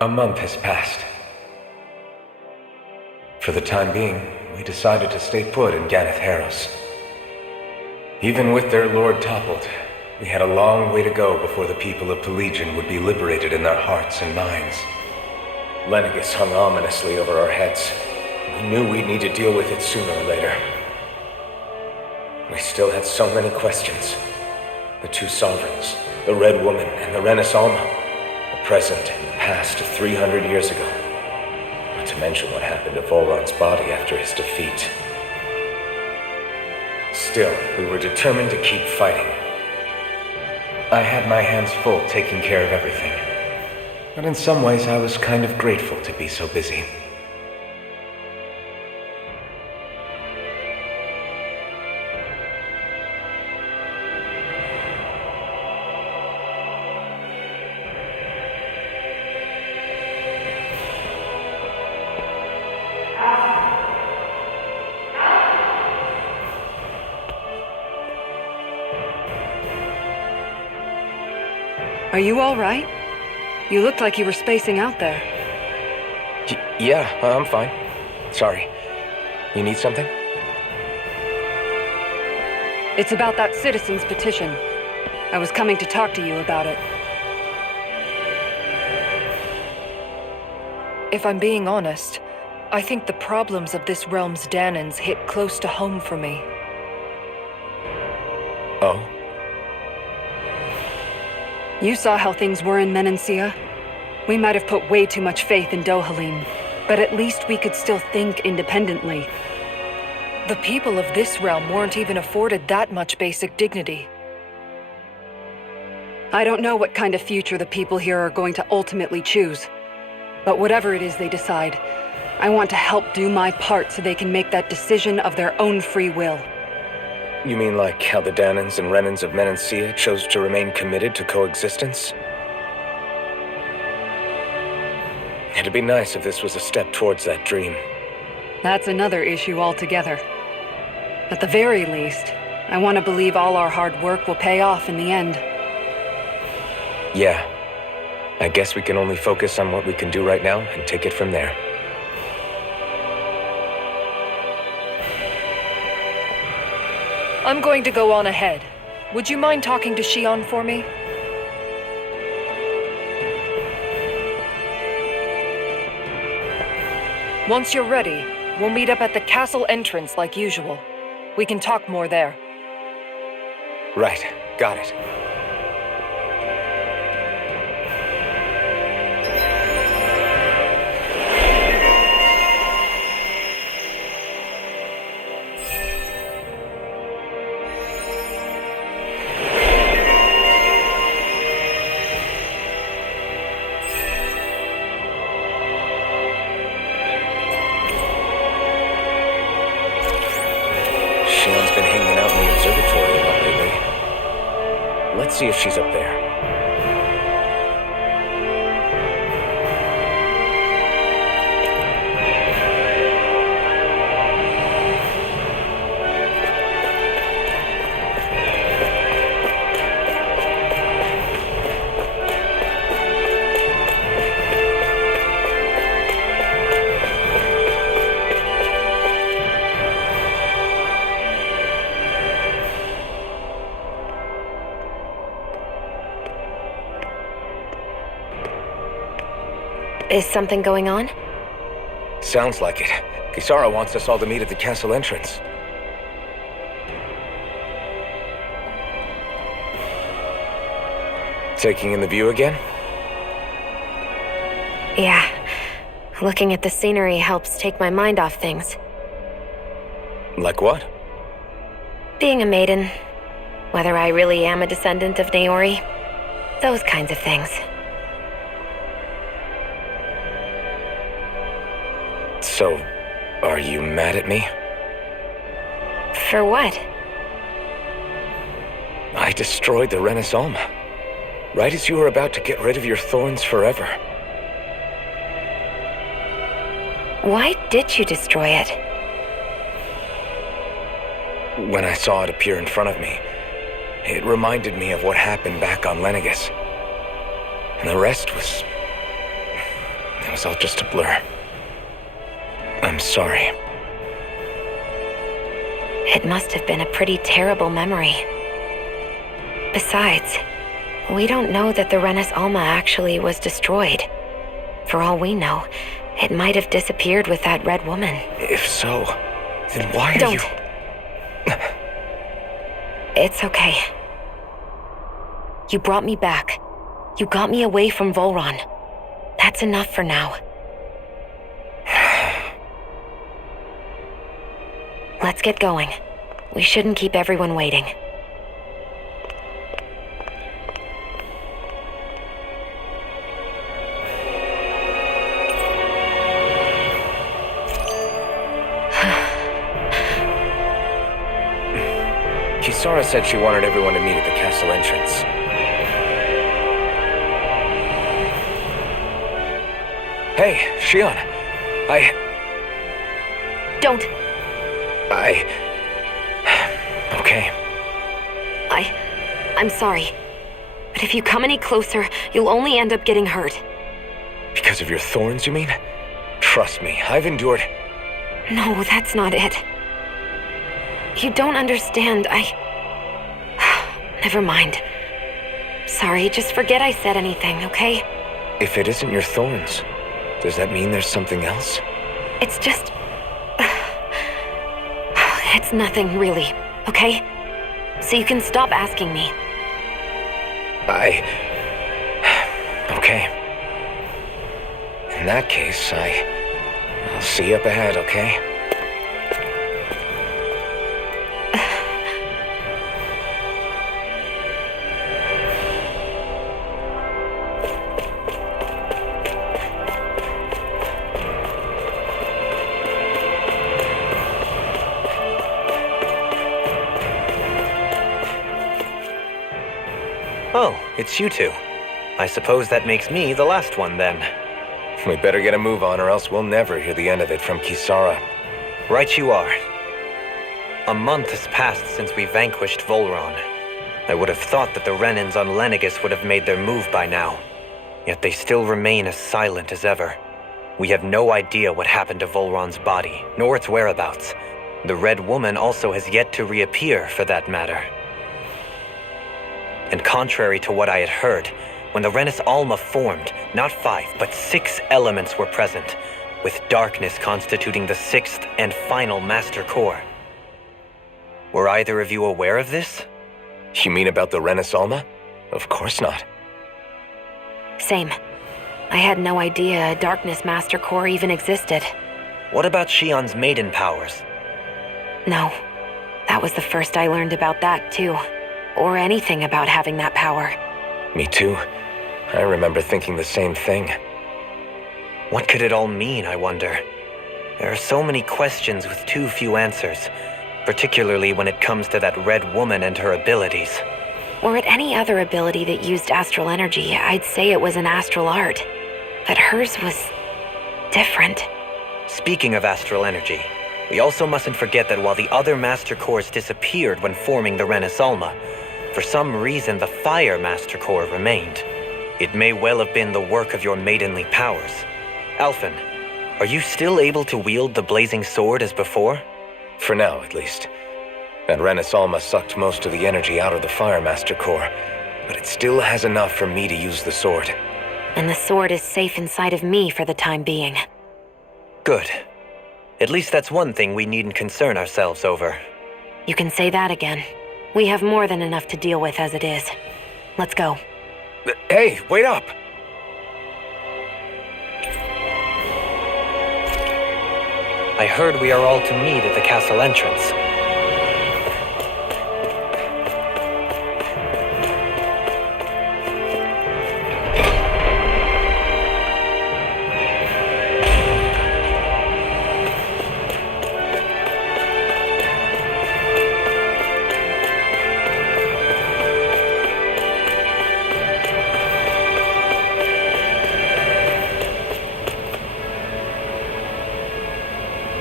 A month has passed. For the time being, we decided to stay put in Ganeth Harros. Even with their lord toppled, we had a long way to go before the people of Pelegion would be liberated in their hearts and minds. Lenegis hung ominously over our heads. We knew we'd need to deal with it sooner or later. We still had so many questions. The two sovereigns, the Red Woman and the Renaissance, the present and the past of 300 years ago. Not to mention what happened to Volron's body after his defeat. Still, we were determined to keep fighting. I had my hands full taking care of everything. But in some ways I was kind of grateful to be so busy. Are you all right? You looked like you were spacing out there. Yeah, I'm fine. Sorry. You need something? It's about that citizen's petition. I was coming to talk to you about it. If I'm being honest, I think the problems of this realm's Danans hit close to home for me. Oh? You saw how things were in Menancia. We might have put way too much faith in Dohalim, but at least we could still think independently. The people of this realm weren't even afforded that much basic dignity. I don't know what kind of future the people here are going to ultimately choose. But whatever it is they decide, I want to help do my part so they can make that decision of their own free will. You mean like how the Danans and Renans of Menancia chose to remain committed to coexistence? It'd be nice if this was a step towards that dream. That's another issue altogether. At the very least, I want to believe all our hard work will pay off in the end. Yeah. I guess we can only focus on what we can do right now and take it from there. I'm going to go on ahead. Would you mind talking to Shionne for me? Once you're ready, we'll meet up at the castle entrance like usual. We can talk more there. Right. Got it. Shionne's been hanging out in the observatory a lot lately. Let's see if she's up there. Is something going on? Sounds like it. Kisara wants us all to meet at the castle entrance. Taking in the view again? Yeah. Looking at the scenery helps take my mind off things. Like what? Being a maiden. Whether I really am a descendant of Naori. Those kinds of things. So, are you mad at me? For what? I destroyed the Renaissance. Right as you were about to get rid of your thorns forever. Why did you destroy it? When I saw it appear in front of me, it reminded me of what happened back on Lenegis. And the rest was It was all just a blur. I'm sorry. It must have been a pretty terrible memory. Besides, we don't know that the Renus Alma actually was destroyed. For all we know, it might have disappeared with that red woman. If so, then why are Don't. you... It's okay. You brought me back. You got me away from Volron. That's enough for now. Let's get going. We shouldn't keep everyone waiting. Kisara said she wanted everyone to meet at the castle entrance. Hey, Shionne. Don't. Okay. I'm sorry. But if you come any closer, you'll only end up getting hurt. Because of your thorns, you mean? Trust me, I've endured... No, that's not it. You don't understand, Never mind. Sorry, just forget I said anything, okay? If it isn't your thorns, does that mean there's something else? It's just... It's nothing, really, okay? So you can stop asking me. Okay. In that case, I'll see you up ahead, okay? Oh, it's you two. I suppose that makes me the last one, then. We better get a move on, or else we'll never hear the end of it from Kisara. Right you are. A month has passed since we vanquished Volron. I would have thought that the Renans on Lenegis would have made their move by now. Yet they still remain as silent as ever. We have no idea what happened to Volron's body, nor its whereabouts. The Red Woman also has yet to reappear, for that matter. And contrary to what I had heard, when the Renus Alma formed, not 5, but 6 elements were present, with darkness constituting the 6th and final master core. Were either of you aware of this? You mean about the Renus Alma? Of course not. Same. I had no idea a Darkness Master Core even existed. What about Shionne's maiden powers? No. That was the first I learned about that, too. Or anything about having that power. Me too. I remember thinking the same thing. What could it all mean, I wonder? There are so many questions with too few answers, particularly when it comes to that Red Woman and her abilities. Were it any other ability that used astral energy, I'd say it was an astral art. But hers was... different. Speaking of astral energy, we also mustn't forget that while the other Master Cores disappeared when forming the Renus Alma, for some reason the Fire Master Core remained. It may well have been the work of your maidenly powers. Alphen, are you still able to wield the blazing sword as before? For now, at least. That Renus Alma sucked most of the energy out of the Fire Master Core, but it still has enough for me to use the sword. And the sword is safe inside of me for the time being. Good. At least that's one thing we needn't concern ourselves over. You can say that again. We have more than enough to deal with as it is. Let's go. Hey, wait up! I heard we are all to meet at the castle entrance.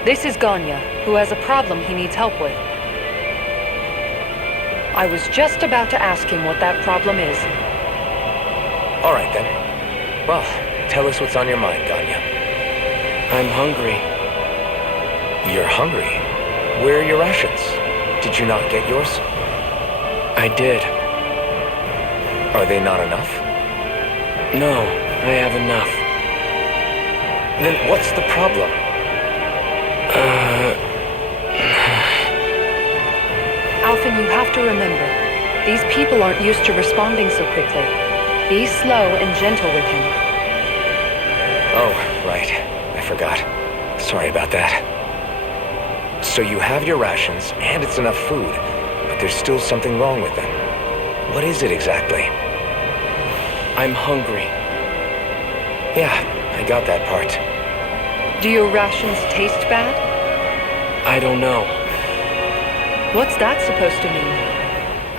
This is Ganya, who has a problem he needs help with. I was just about to ask him what that problem is. All right, then. Well, Tell us what's on your mind, Ganya. I'm hungry. You're hungry? Where are your rations? Did you not get yours? I did. Are they not enough? No, I have enough. Then what's the problem? Alphen, you have to remember, these people aren't used to responding so quickly. Be slow and gentle with him. Oh, right. I forgot. Sorry about that. So you have your rations, and it's enough food, but there's still something wrong with them. What is it exactly? I'm hungry. Yeah, I got that part. Do your rations taste bad? I don't know. What's that supposed to mean?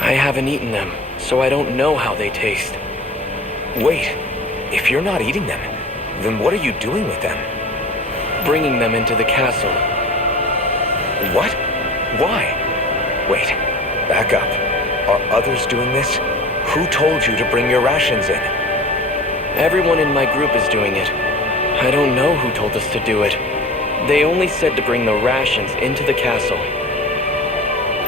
I haven't eaten them, so I don't know how they taste. Wait, if you're not eating them, then what are you doing with them? Bringing them into the castle. What? Why? Wait, back up. Are others doing this? Who told you to bring your rations in? Everyone in my group is doing it. I don't know who told us to do it. They only said to bring the rations into the castle.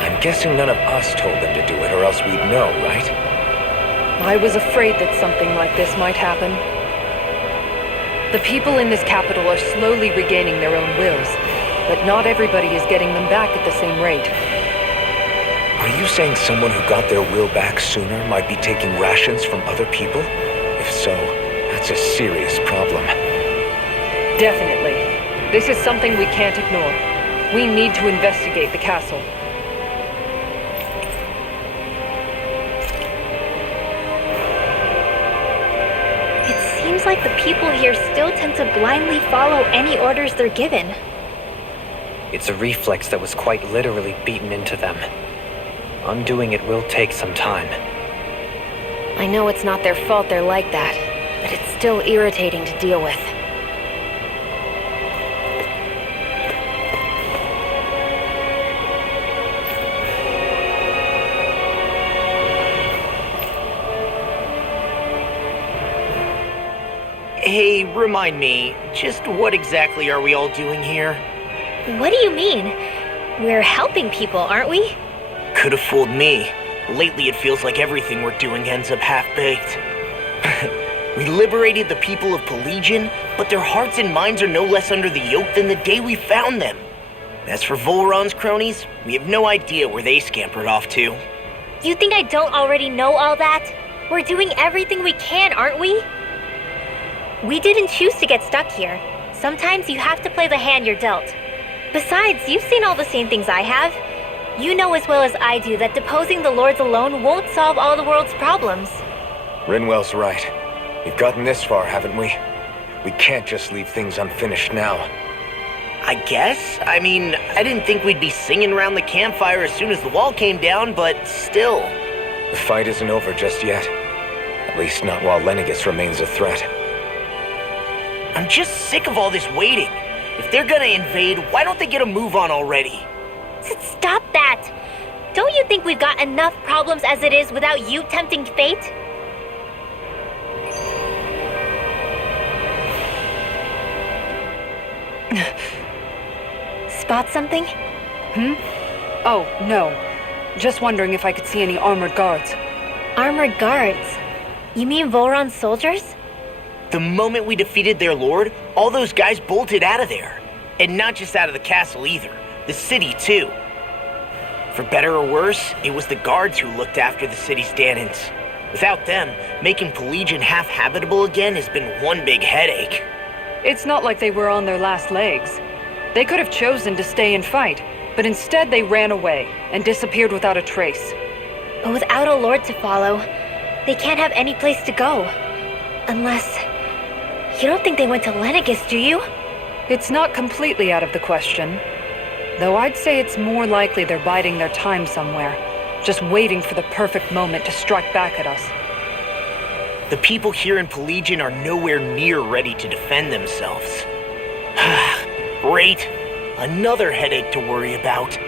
I'm guessing none of us told them to do it, or else we'd know, right? I was afraid that something like this might happen. The people in this capital are slowly regaining their own wills, but not everybody is getting them back at the same rate. Are you saying someone who got their will back sooner might be taking rations from other people? If so, that's a serious problem. Definitely. This is something we can't ignore. We need to investigate the castle. It seems like the people here still tend to blindly follow any orders they're given. It's a reflex that was quite literally beaten into them. Undoing it will take some time. I know it's not their fault they're like that, but it's still irritating to deal with. Hey, remind me, just what exactly are we all doing here? What do you mean? We're helping people, aren't we? Could have fooled me. Lately it feels like everything we're doing ends up half-baked. We liberated the people of Pelegion, but their hearts and minds are no less under the yoke than the day we found them. As for Volron's cronies, we have no idea where they scampered off to. You think I don't already know all that? We're doing everything we can, aren't we? We didn't choose to get stuck here. Sometimes you have to play the hand you're dealt. Besides, you've seen all the same things I have. You know as well as I do that deposing the lords alone won't solve all the world's problems. Rinwell's right. We've gotten this far, haven't we? We can't just leave things unfinished now. I guess? I mean, I didn't think we'd be singing around the campfire as soon as the wall came down, but still. The fight isn't over just yet. At least not while Lenegis remains a threat. I'm just sick of all this waiting. If they're gonna invade, why don't they get a move on already? Stop that! Don't you think we've got enough problems as it is without you tempting fate? Spot something? Oh, no. Just wondering if I could see any armored guards. Armored guards? You mean Volron's soldiers? The moment we defeated their lord, all those guys bolted out of there. And not just out of the castle either. The city, too. For better or worse, it was the guards who looked after the city's Danans. Without them, making Pelegion half-habitable again has been one big headache. It's not like they were on their last legs. They could have chosen to stay and fight, but instead they ran away and disappeared without a trace. But without a lord to follow, they can't have any place to go. Unless... You don't think they went to Lenegis, do you? It's not completely out of the question. Though I'd say it's more likely they're biding their time somewhere, just waiting for the perfect moment to strike back at us. The people here in Pelegion are nowhere near ready to defend themselves. Great. Another headache to worry about.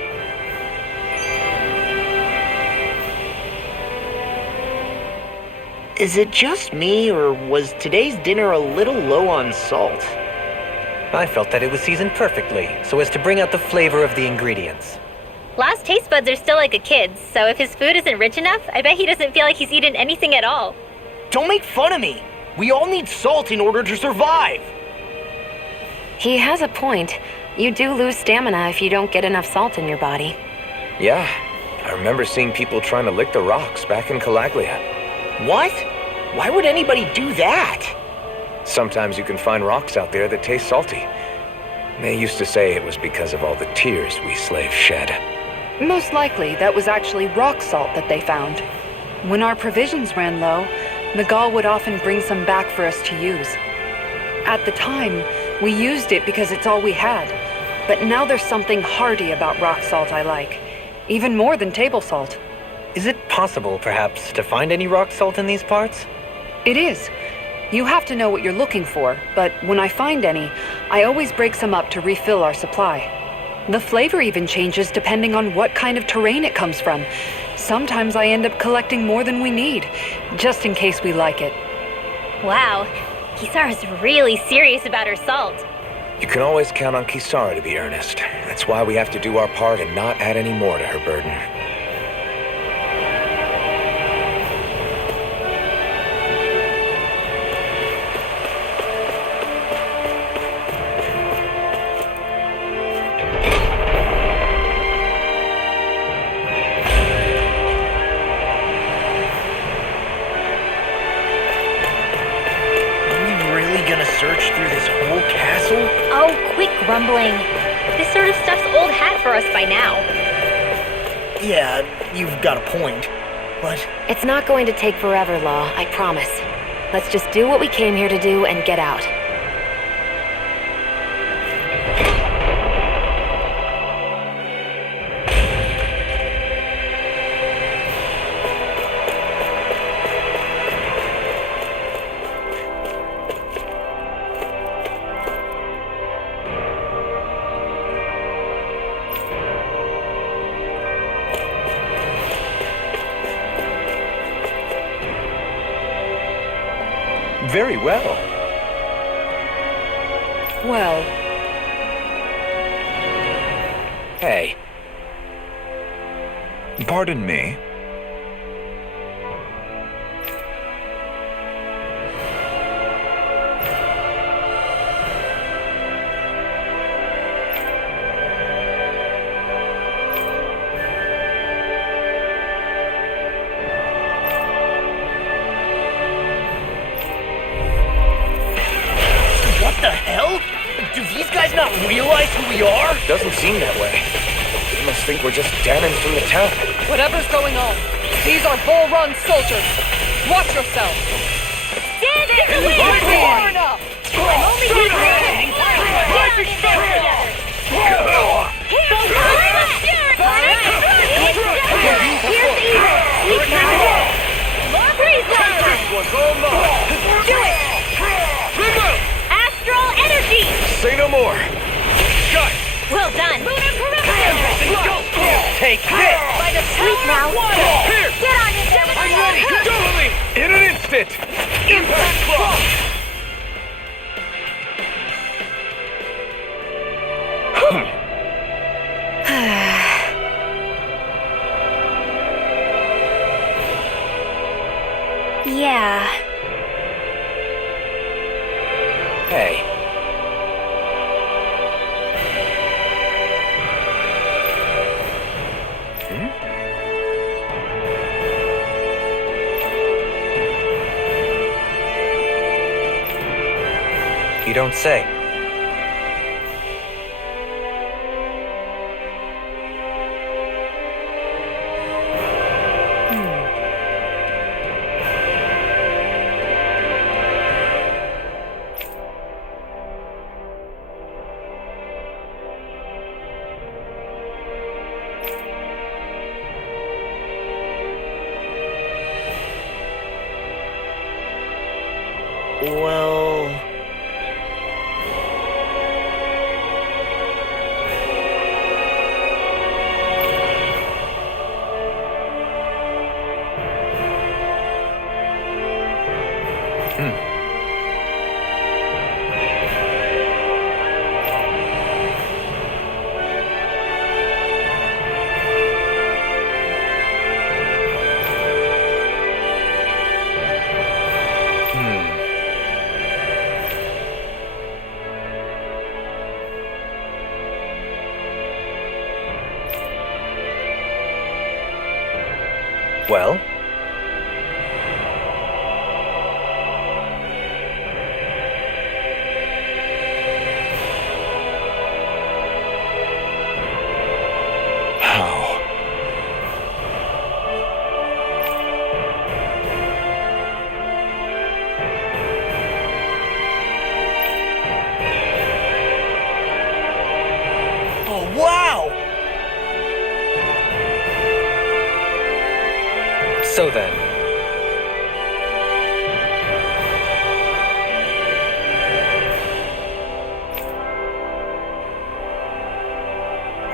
Is it just me, or was today's dinner a little low on salt? I felt that it was seasoned perfectly, so as to bring out the flavor of the ingredients. Last taste buds are still like a kid's, so if his food isn't rich enough, I bet he doesn't feel like he's eaten anything at all. Don't make fun of me! We all need salt in order to survive! He has a point. You do lose stamina if you don't get enough salt in your body. Yeah, I remember seeing people trying to lick the rocks back in Calaglia. What? Why would anybody do that? Sometimes you can find rocks out there that taste salty. They used to say it was because of all the tears we slaves shed. Most likely, that was actually rock salt that they found. When our provisions ran low, Nagal would often bring some back for us to use. At the time, we used it because it's all we had. But now there's something hearty about rock salt I like. Even more than table salt. Is it possible, perhaps, to find any rock salt in these parts? It is. You have to know what you're looking for, but when I find any, I always break some up to refill our supply. The flavor even changes depending on what kind of terrain it comes from. Sometimes I end up collecting more than we need, just in case we like it. Wow, Kisara's really serious about her salt. You can always count on Kisara to be earnest. That's why we have to do our part and not add any more to her burden. Rumbling. This sort of stuff's old hat for us by now. Yeah, you've got a point, but... It's not going to take forever, Law, I promise. Let's just do what we came here to do and get out. Very well. Well... Hey. Pardon me. Doesn't seem that way. They must think we're just damned from the town. Whatever's going on, these are Bull Run soldiers. Watch yourself. Stand in the way! Far enough! Only you can! Astral energy! Say no more. Shut! Well done! Take this! Sleep now! Here! Get on it, Gemini! I'm ready! Go! In an instant! Impact Claw! Yeah. Hey. You don't say. Well... Well? How? Oh, wow! So then,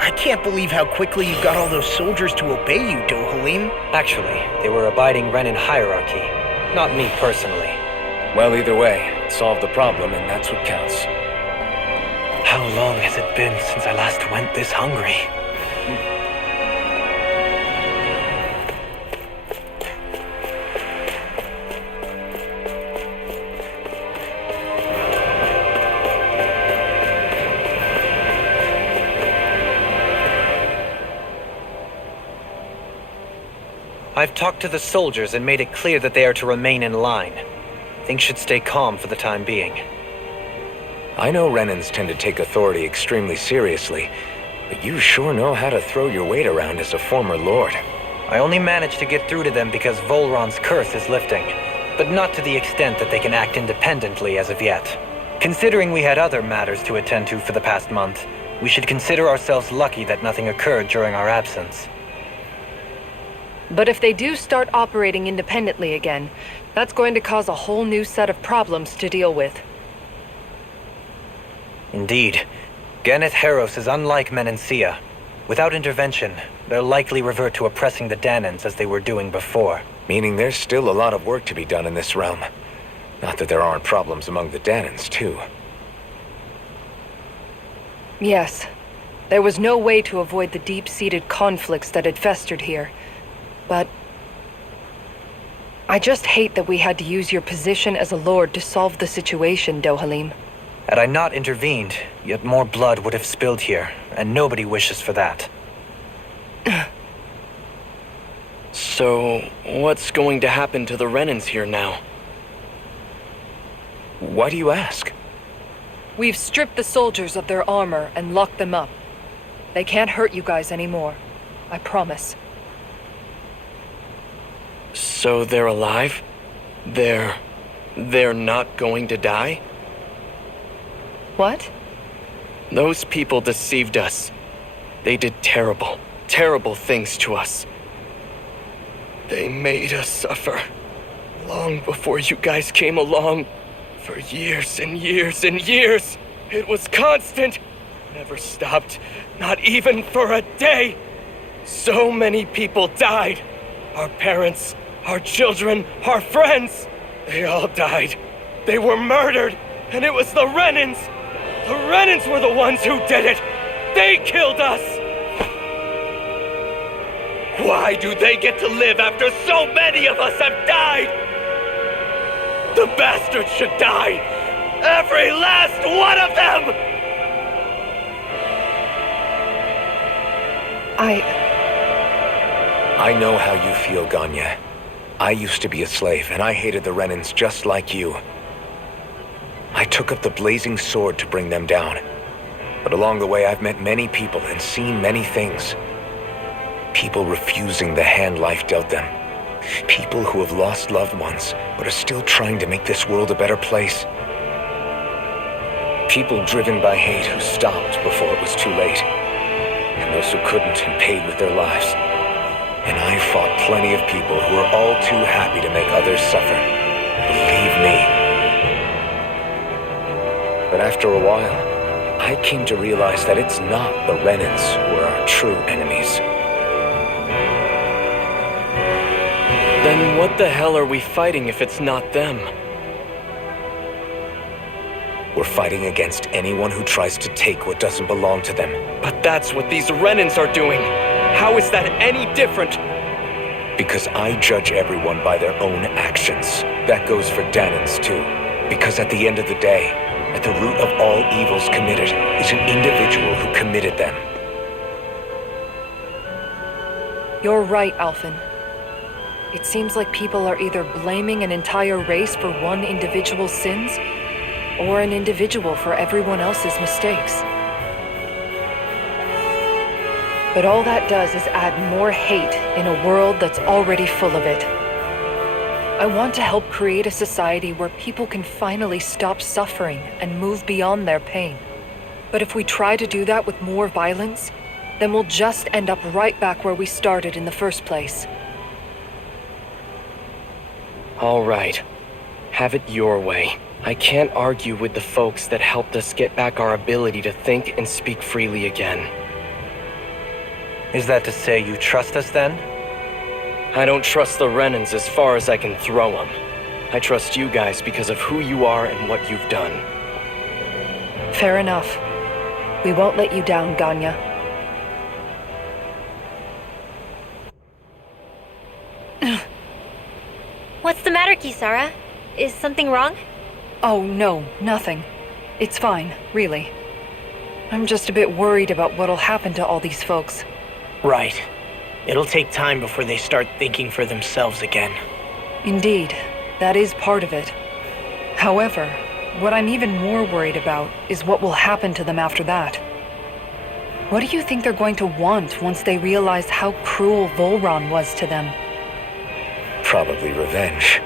I can't believe how quickly you got all those soldiers to obey you, Dohalim. actually, they were abiding Renin hierarchy, not me personally. Well, either way, it solved the problem, and that's what counts. How long has it been since I last went this hungry? I've talked to the soldiers and made it clear that they are to remain in line. Things should stay calm for the time being. I know Renins tend to take authority extremely seriously, but you sure know how to throw your weight around as a former lord. I only managed to get through to them because Volron's curse is lifting, but not to the extent that they can act independently as of yet. Considering we had other matters to attend to for the past month, we should consider ourselves lucky that nothing occurred during our absence. But if they do start operating independently again, that's going to cause a whole new set of problems to deal with. Indeed. Ganeth Heros is unlike Menencia. Without intervention, they'll likely revert to oppressing the Danans as they were doing before. Meaning there's still a lot of work to be done in this realm. Not that there aren't problems among the Danans, too. Yes. There was no way to avoid the deep-seated conflicts that had festered here. But I just hate that we had to use your position as a lord to solve the situation, Dohalim. Had I not intervened, yet more blood would have spilled here, and nobody wishes for that. So, what's going to happen to the Renins here now? Why do you ask? We've stripped the soldiers of their armor and locked them up. They can't hurt you guys anymore. I promise. So they're alive? They're not going to die? What? Those people deceived us. They did terrible, terrible things to us. They made us suffer. Long before you guys came along. For years and years and years. It was constant. Never stopped. Not even for a day. So many people died. Our parents, our children, our friends. They all died. They were murdered. And it was the Renins. The Renins were the ones who did it! They killed us! Why do they get to live after so many of us have died? The bastards should die! Every last one of them! I know how you feel, Ganya. I used to be a slave, and I hated the Renins just like you. I took up the blazing sword to bring them down. But along the way, I've met many people and seen many things. People refusing the hand life dealt them. People who have lost loved ones, but are still trying to make this world a better place. People driven by hate who stopped before it was too late. And those who couldn't and paid with their lives. And I fought plenty of people who are all too happy to make others suffer. Believe me. But after a while, I came to realize that it's not the Renins who are our true enemies. Then what the hell are we fighting if it's not them? We're fighting against anyone who tries to take what doesn't belong to them. But that's what these Renins are doing! How is that any different? Because I judge everyone by their own actions. That goes for Danans too. Because at the end of the day, at the root of all evils committed is an individual who committed them. You're right, Alphen. It seems like people are either blaming an entire race for one individual's sins, or an individual for everyone else's mistakes. But all that does is add more hate in a world that's already full of it. I want to help create a society where people can finally stop suffering and move beyond their pain. But if we try to do that with more violence, then we'll just end up right back where we started in the first place. All right. Have it your way. I can't argue with the folks that helped us get back our ability to think and speak freely again. Is that to say you trust us then? I don't trust the Renans as far as I can throw them. I trust you guys because of who you are and what you've done. Fair enough. We won't let you down, Ganya. What's the matter, Kisara? Is something wrong? Oh, no, nothing. It's fine, really. I'm just a bit worried about what'll happen to all these folks. Right. It'll take time before they start thinking for themselves again. Indeed, that is part of it. However, what I'm even more worried about is what will happen to them after that. What do you think they're going to want once they realize how cruel Volron was to them? Probably revenge.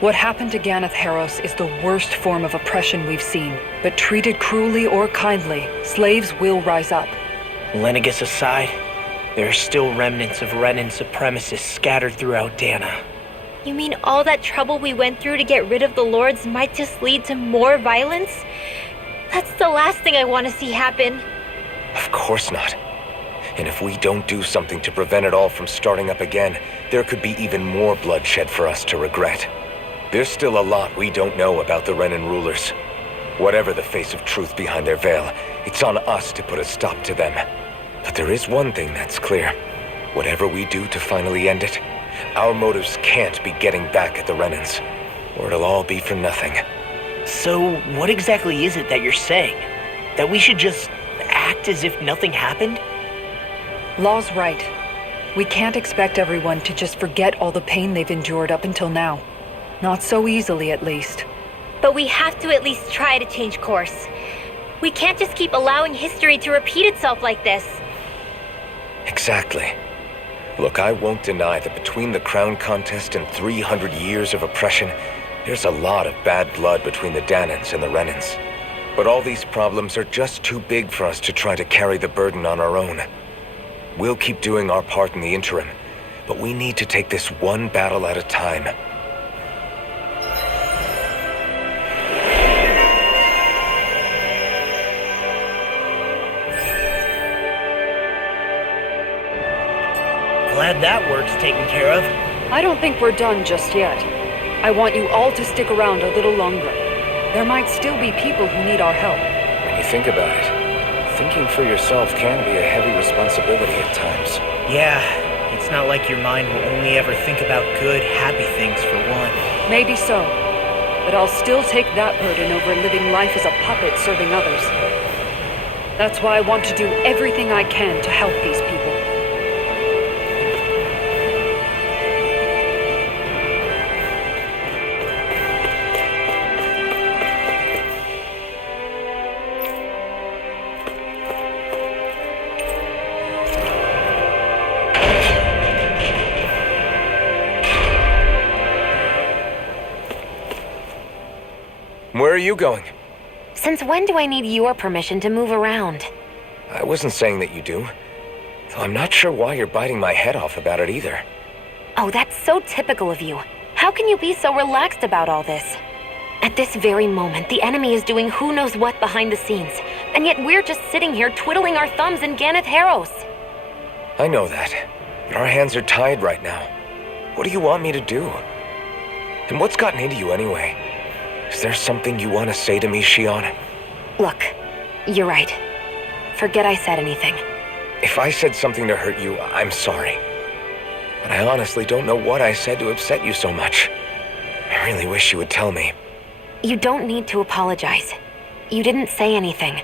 What happened to Ganeth Haros is the worst form of oppression we've seen, but treated cruelly or kindly, slaves will rise up. Lenegis aside, there are still remnants of Renan supremacists scattered throughout Dana. You mean all that trouble we went through to get rid of the Lords might just lead to more violence? That's the last thing I want to see happen. Of course not. And if we don't do something to prevent it all from starting up again, there could be even more bloodshed for us to regret. There's still a lot we don't know about the Renan rulers. Whatever the face of truth behind their veil, it's on us to put a stop to them. But there is one thing that's clear. Whatever we do to finally end it, our motives can't be getting back at the Renans, or it'll all be for nothing. So, what exactly is it that you're saying? That we should just act as if nothing happened? Law's right. We can't expect everyone to just forget all the pain they've endured up until now. Not so easily, at least. But we have to at least try to change course. We can't just keep allowing history to repeat itself like this. Exactly. Look, I won't deny that between the crown contest and 300 years of oppression, there's a lot of bad blood between the Danans and the Renans. But all these problems are just too big for us to try to carry the burden on our own. We'll keep doing our part in the interim, but we need to take this one battle at a time. Glad that work's taken care of. I don't think we're done just yet. I want you all to stick around a little longer. There might still be people who need our help. When you think about it, thinking for yourself can be a heavy responsibility at times. Yeah, it's not like your mind will only ever think about good, happy things for one. Maybe so. But I'll still take that burden over living life as a puppet serving others. That's why I want to do everything I can to help these people. Where are you going? Since when do I need your permission to move around? I wasn't saying that you do. Though I'm not sure why you're biting my head off about it either. Oh, that's so typical of you. How can you be so relaxed about all this? At this very moment, the enemy is doing who knows what behind the scenes, and yet we're just sitting here twiddling our thumbs in Ganeth Haros. I know that. But our hands are tied right now. What do you want me to do? And what's gotten into you anyway? Is there something you want to say to me, Shionne? Look, you're right. Forget I said anything. If I said something to hurt you, I'm sorry. But I honestly don't know what I said to upset you so much. I really wish you would tell me. You don't need to apologize. You didn't say anything.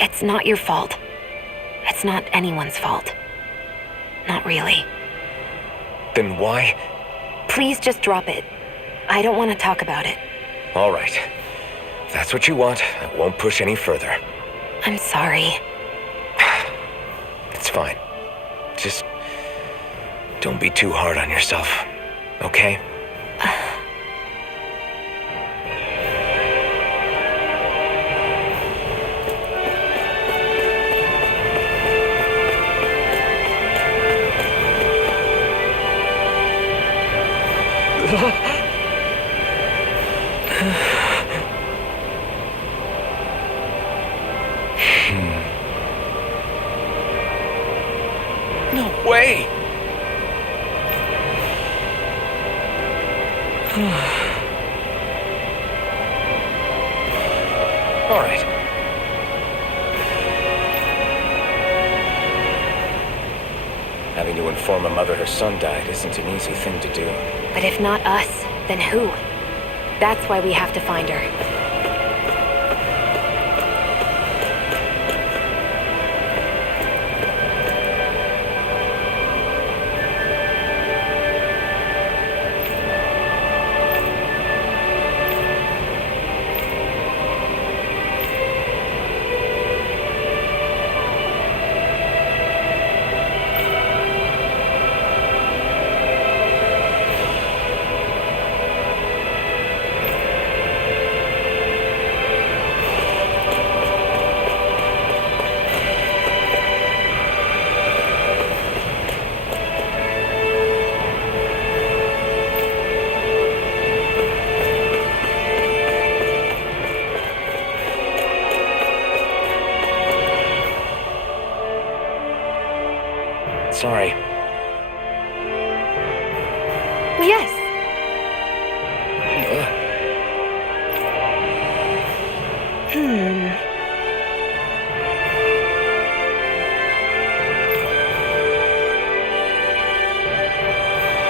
It's not your fault. It's not anyone's fault. Not really. Then why? Please just drop it. I don't want to talk about it. All right. If that's what you want, I won't push any further. I'm sorry. It's fine. Just don't be too hard on yourself, okay? No way! All right. Having to inform a mother her son died isn't an easy thing to do. But if not us, then who? That's why we have to find her. Sorry. Yes.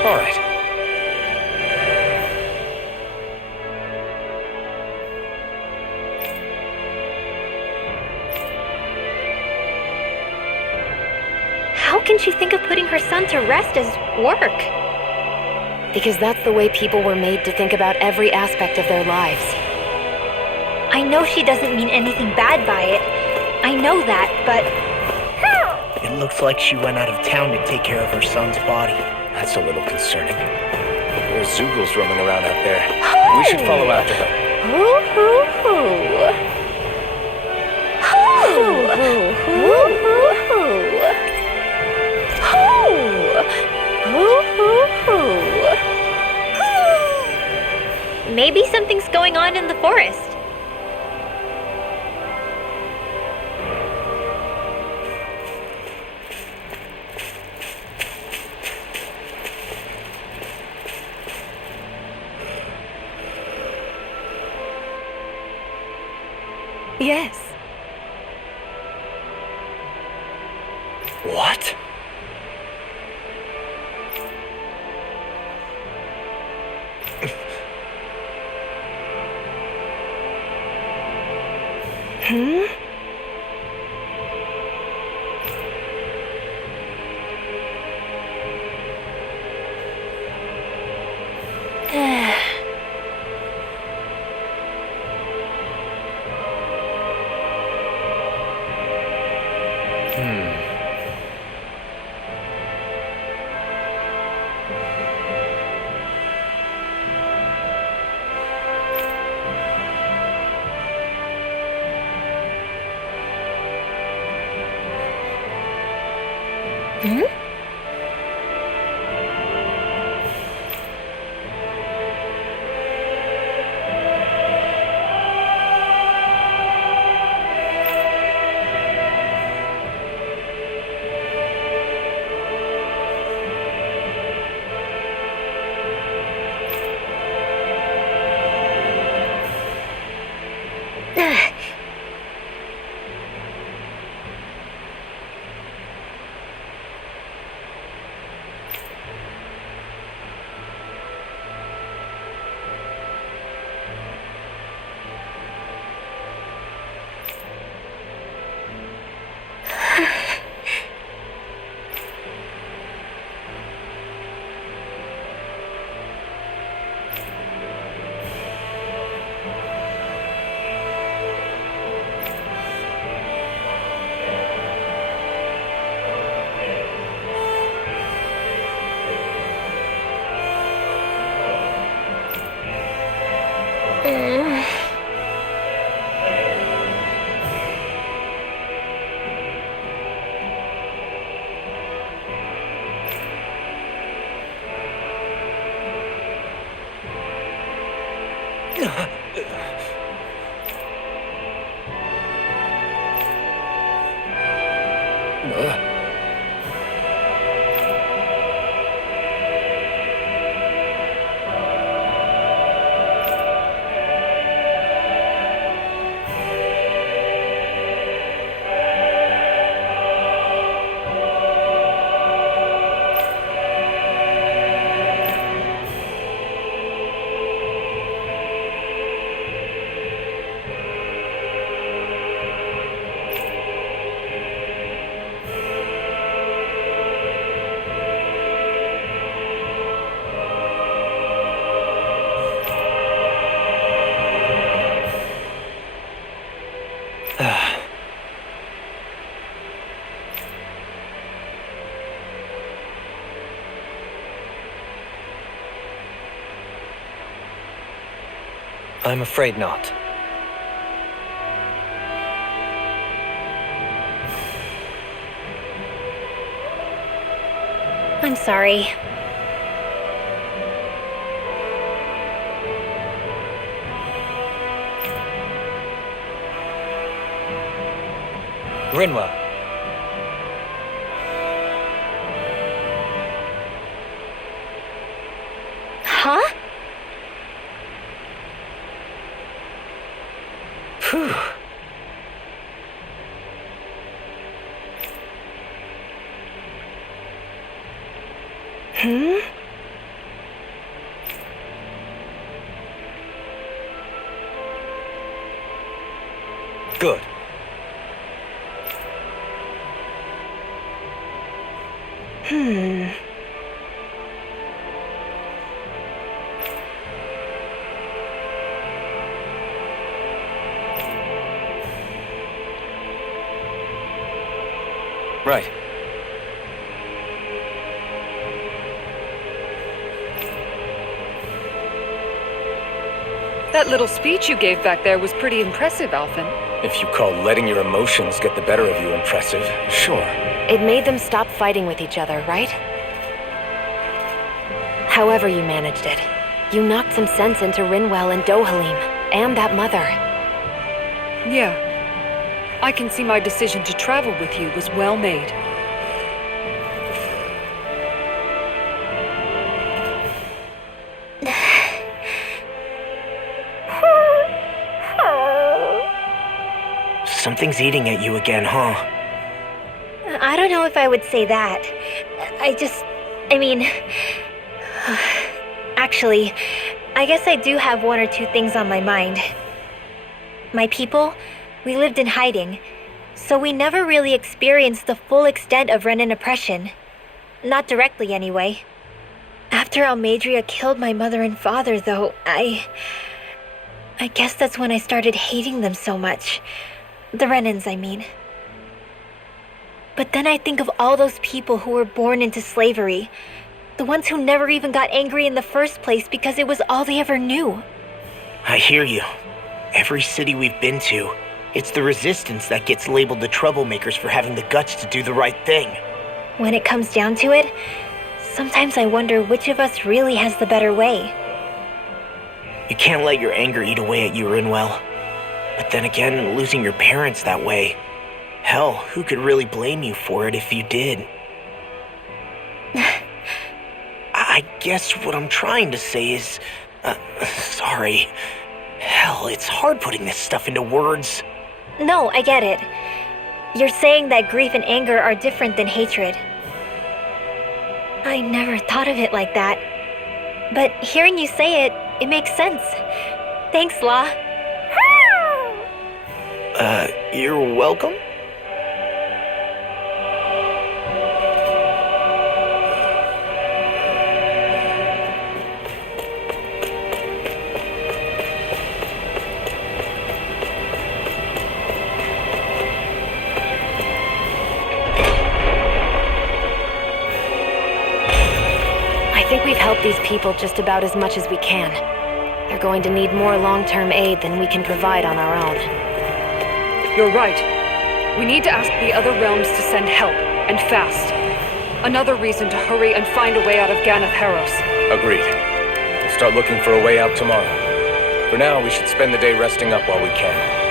All right. How can she think of putting her son to rest as work? Because that's the way people were made to think about every aspect of their lives. I know she doesn't mean anything bad by it. I know that, but... It looks like she went out of town to take care of her son's body. That's a little concerning. There are Zeugles roaming around out there. We should follow after her. Hoo hoo hoo. Hoo hoo hoo hoo. Hoo hoo hoo. Maybe something's going on in the forest. Yes. What? I'm afraid not. I'm sorry. Rinwell. Huh? Phew. Good. Right. That little speech you gave back there was pretty impressive, Alphen. If you call letting your emotions get the better of you impressive, sure. It made them stop fighting with each other, right? However you managed it, you knocked some sense into Rinwell and Dohalim, and that mother. Yeah. I can see my decision to travel with you was well made. Something's eating at you again, huh? I don't know if I would say that. I mean... Actually, I guess I do have one or two things on my mind. My people, we lived in hiding, so we never really experienced the full extent of Renan oppression. Not directly, anyway. After Almadria killed my mother and father, though, I guess that's when I started hating them so much. The Renans, I mean. But then I think of all those people who were born into slavery. The ones who never even got angry in the first place because it was all they ever knew. I hear you. Every city we've been to, it's the resistance that gets labeled the troublemakers for having the guts to do the right thing. When it comes down to it, sometimes I wonder which of us really has the better way. You can't let your anger eat away at you, Rinwell. But then again, losing your parents that way... Hell, who could really blame you for it if you did? I guess what I'm trying to say is... sorry. Hell, it's hard putting this stuff into words. No, I get it. You're saying that grief and anger are different than hatred. I never thought of it like that. But hearing you say it, it makes sense. Thanks, Law. You're welcome? I think we've helped these people just about as much as we can. They're going to need more long-term aid than we can provide on our own. You're right. We need to ask the other realms to send help, and fast. Another reason to hurry and find a way out of Ganath Haros. Agreed. We'll start looking for a way out tomorrow. For now, we should spend the day resting up while we can.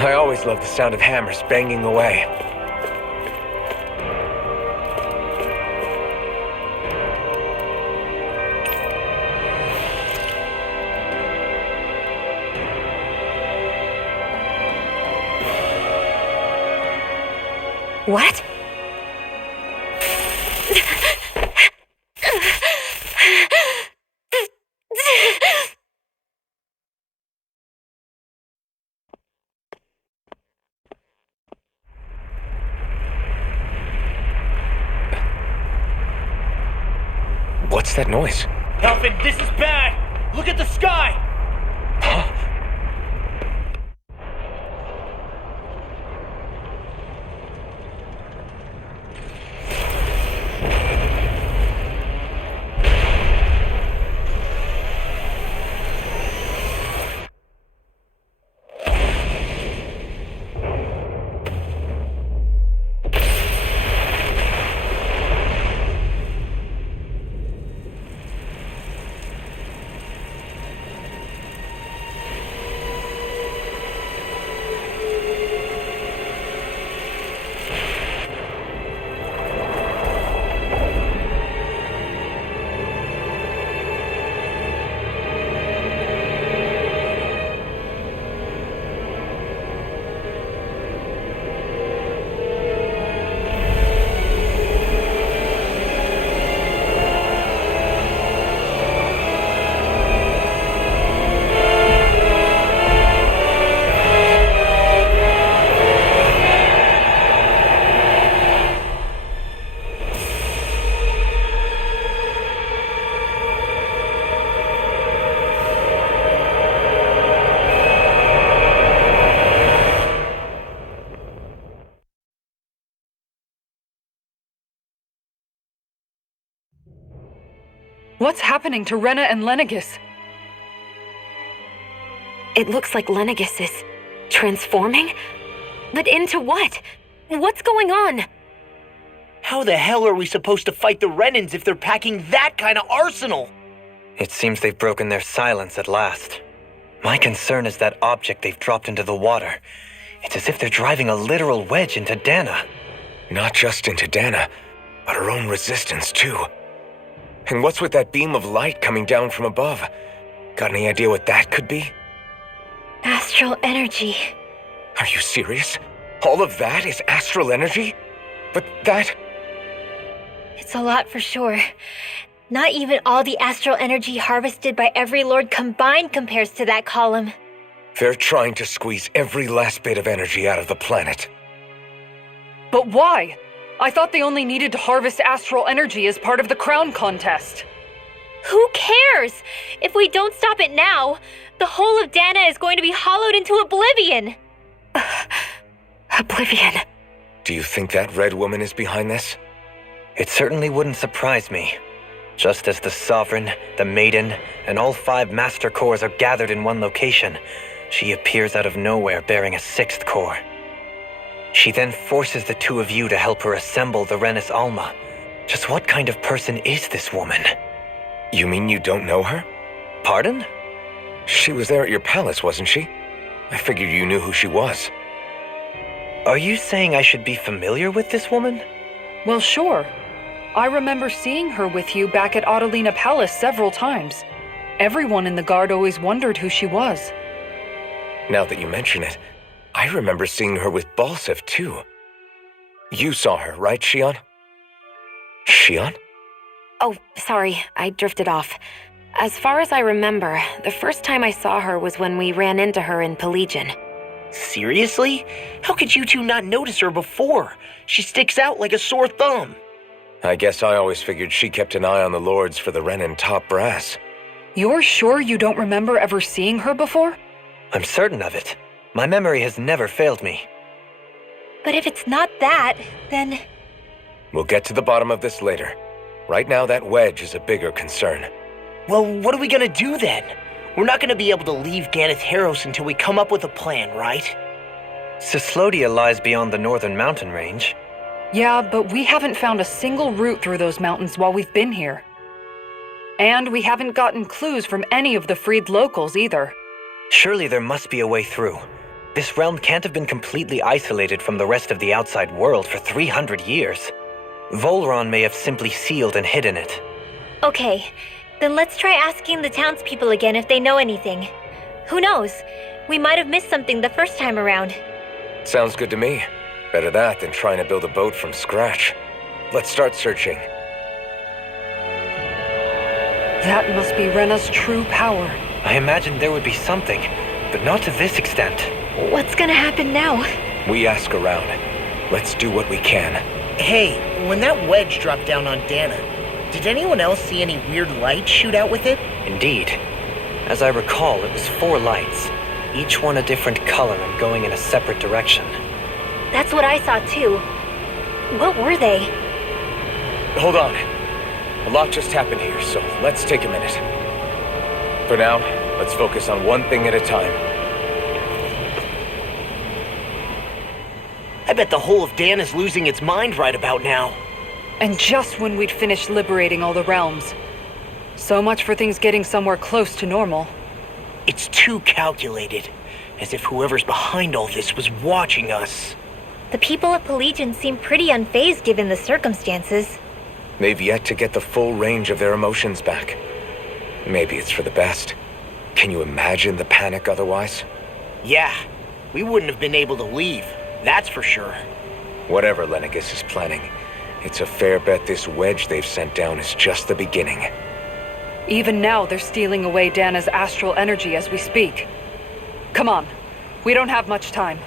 I always love the sound of hammers banging away. What? What's that noise? Helpin, this is bad! Look at the sky! What's happening to Rena and Lenegis? It looks like Lenegis is transforming? But into what? What's going on? How the hell are we supposed to fight the Renans if they're packing that kind of arsenal? It seems they've broken their silence at last. My concern is that object they've dropped into the water. It's as if they're driving a literal wedge into Dana. Not just into Dana, but her own resistance too. And what's with that beam of light coming down from above? Got any idea what that could be? Astral energy. Are you serious? All of that is astral energy? But that... It's a lot for sure. Not even all the astral energy harvested by every lord combined compares to that column. They're trying to squeeze every last bit of energy out of the planet. But why? I thought they only needed to harvest astral energy as part of the crown contest. Who cares? If we don't stop it now, the whole of Dana is going to be hollowed into oblivion. Oblivion. Do you think that red woman is behind this? It certainly wouldn't surprise me. Just as the Sovereign, the Maiden, and all 5 Master Cores are gathered in one location, she appears out of nowhere bearing a 6th core. She then forces the 2 of you to help her assemble the Renis Alma. Just what kind of person is this woman? You mean you don't know her? Pardon? She was there at your palace, wasn't she? I figured you knew who she was. Are you saying I should be familiar with this woman? Well, sure. I remember seeing her with you back at Adelina Palace several times. Everyone in the guard always wondered who she was. Now that you mention it, I remember seeing her with Balsif, too. You saw her, right, Shionne? Shionne? Oh, sorry, I drifted off. As far as I remember, the first time I saw her was when we ran into her in Pelegion. Seriously? How could you two not notice her before? She sticks out like a sore thumb. I guess I always figured she kept an eye on the lords for the Renin top brass. You're sure you don't remember ever seeing her before? I'm certain of it. My memory has never failed me. But if it's not that, then... We'll get to the bottom of this later. Right now, that wedge is a bigger concern. Well, what are we gonna do then? We're not gonna be able to leave Ganeth Heros until we come up with a plan, right? Cyslodia lies beyond the northern mountain range. Yeah, but we haven't found a single route through those mountains while we've been here. And we haven't gotten clues from any of the freed locals either. Surely there must be a way through. This realm can't have been completely isolated from the rest of the outside world for 300 years. Volron may have simply sealed and hidden it. Okay, then let's try asking the townspeople again if they know anything. Who knows? We might have missed something the first time around. Sounds good to me. Better that than trying to build a boat from scratch. Let's start searching. That must be Rena's true power. I imagined there would be something, but not to this extent. What's gonna happen now? We ask around. Let's do what we can. Hey, when that wedge dropped down on Dana, did anyone else see any weird lights shoot out with it? Indeed. As I recall, it was 4 lights, each one a different color and going in a separate direction. That's what I saw too. What were they? Hold on. A lot just happened here, so let's take a minute. For now, let's focus on one thing at a time. I bet the whole of Dan is losing its mind right about now. And just when we'd finished liberating all the realms. So much for things getting somewhere close to normal. It's too calculated, as if whoever's behind all this was watching us. The people of Pelegion seem pretty unfazed given the circumstances. They've yet to get the full range of their emotions back. Maybe it's for the best. Can you imagine the panic otherwise? Yeah, we wouldn't have been able to leave, that's for sure. Whatever Lenegis is planning, it's a fair bet this wedge they've sent down is just the beginning. Even now, they're stealing away Dana's astral energy as we speak. Come on, we don't have much time.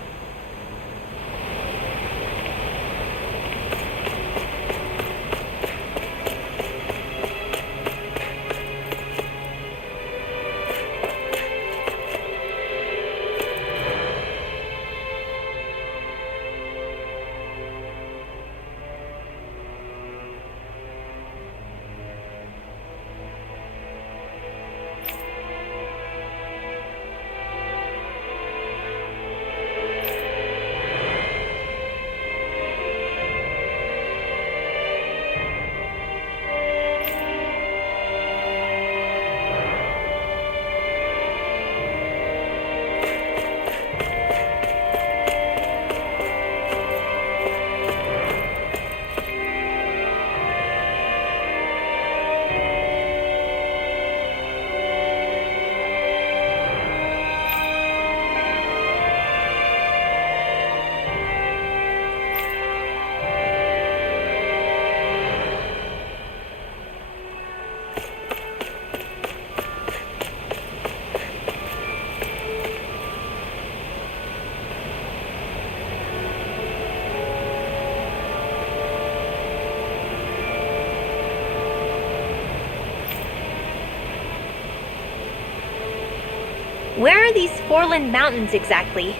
Where are these Foreland Mountains exactly?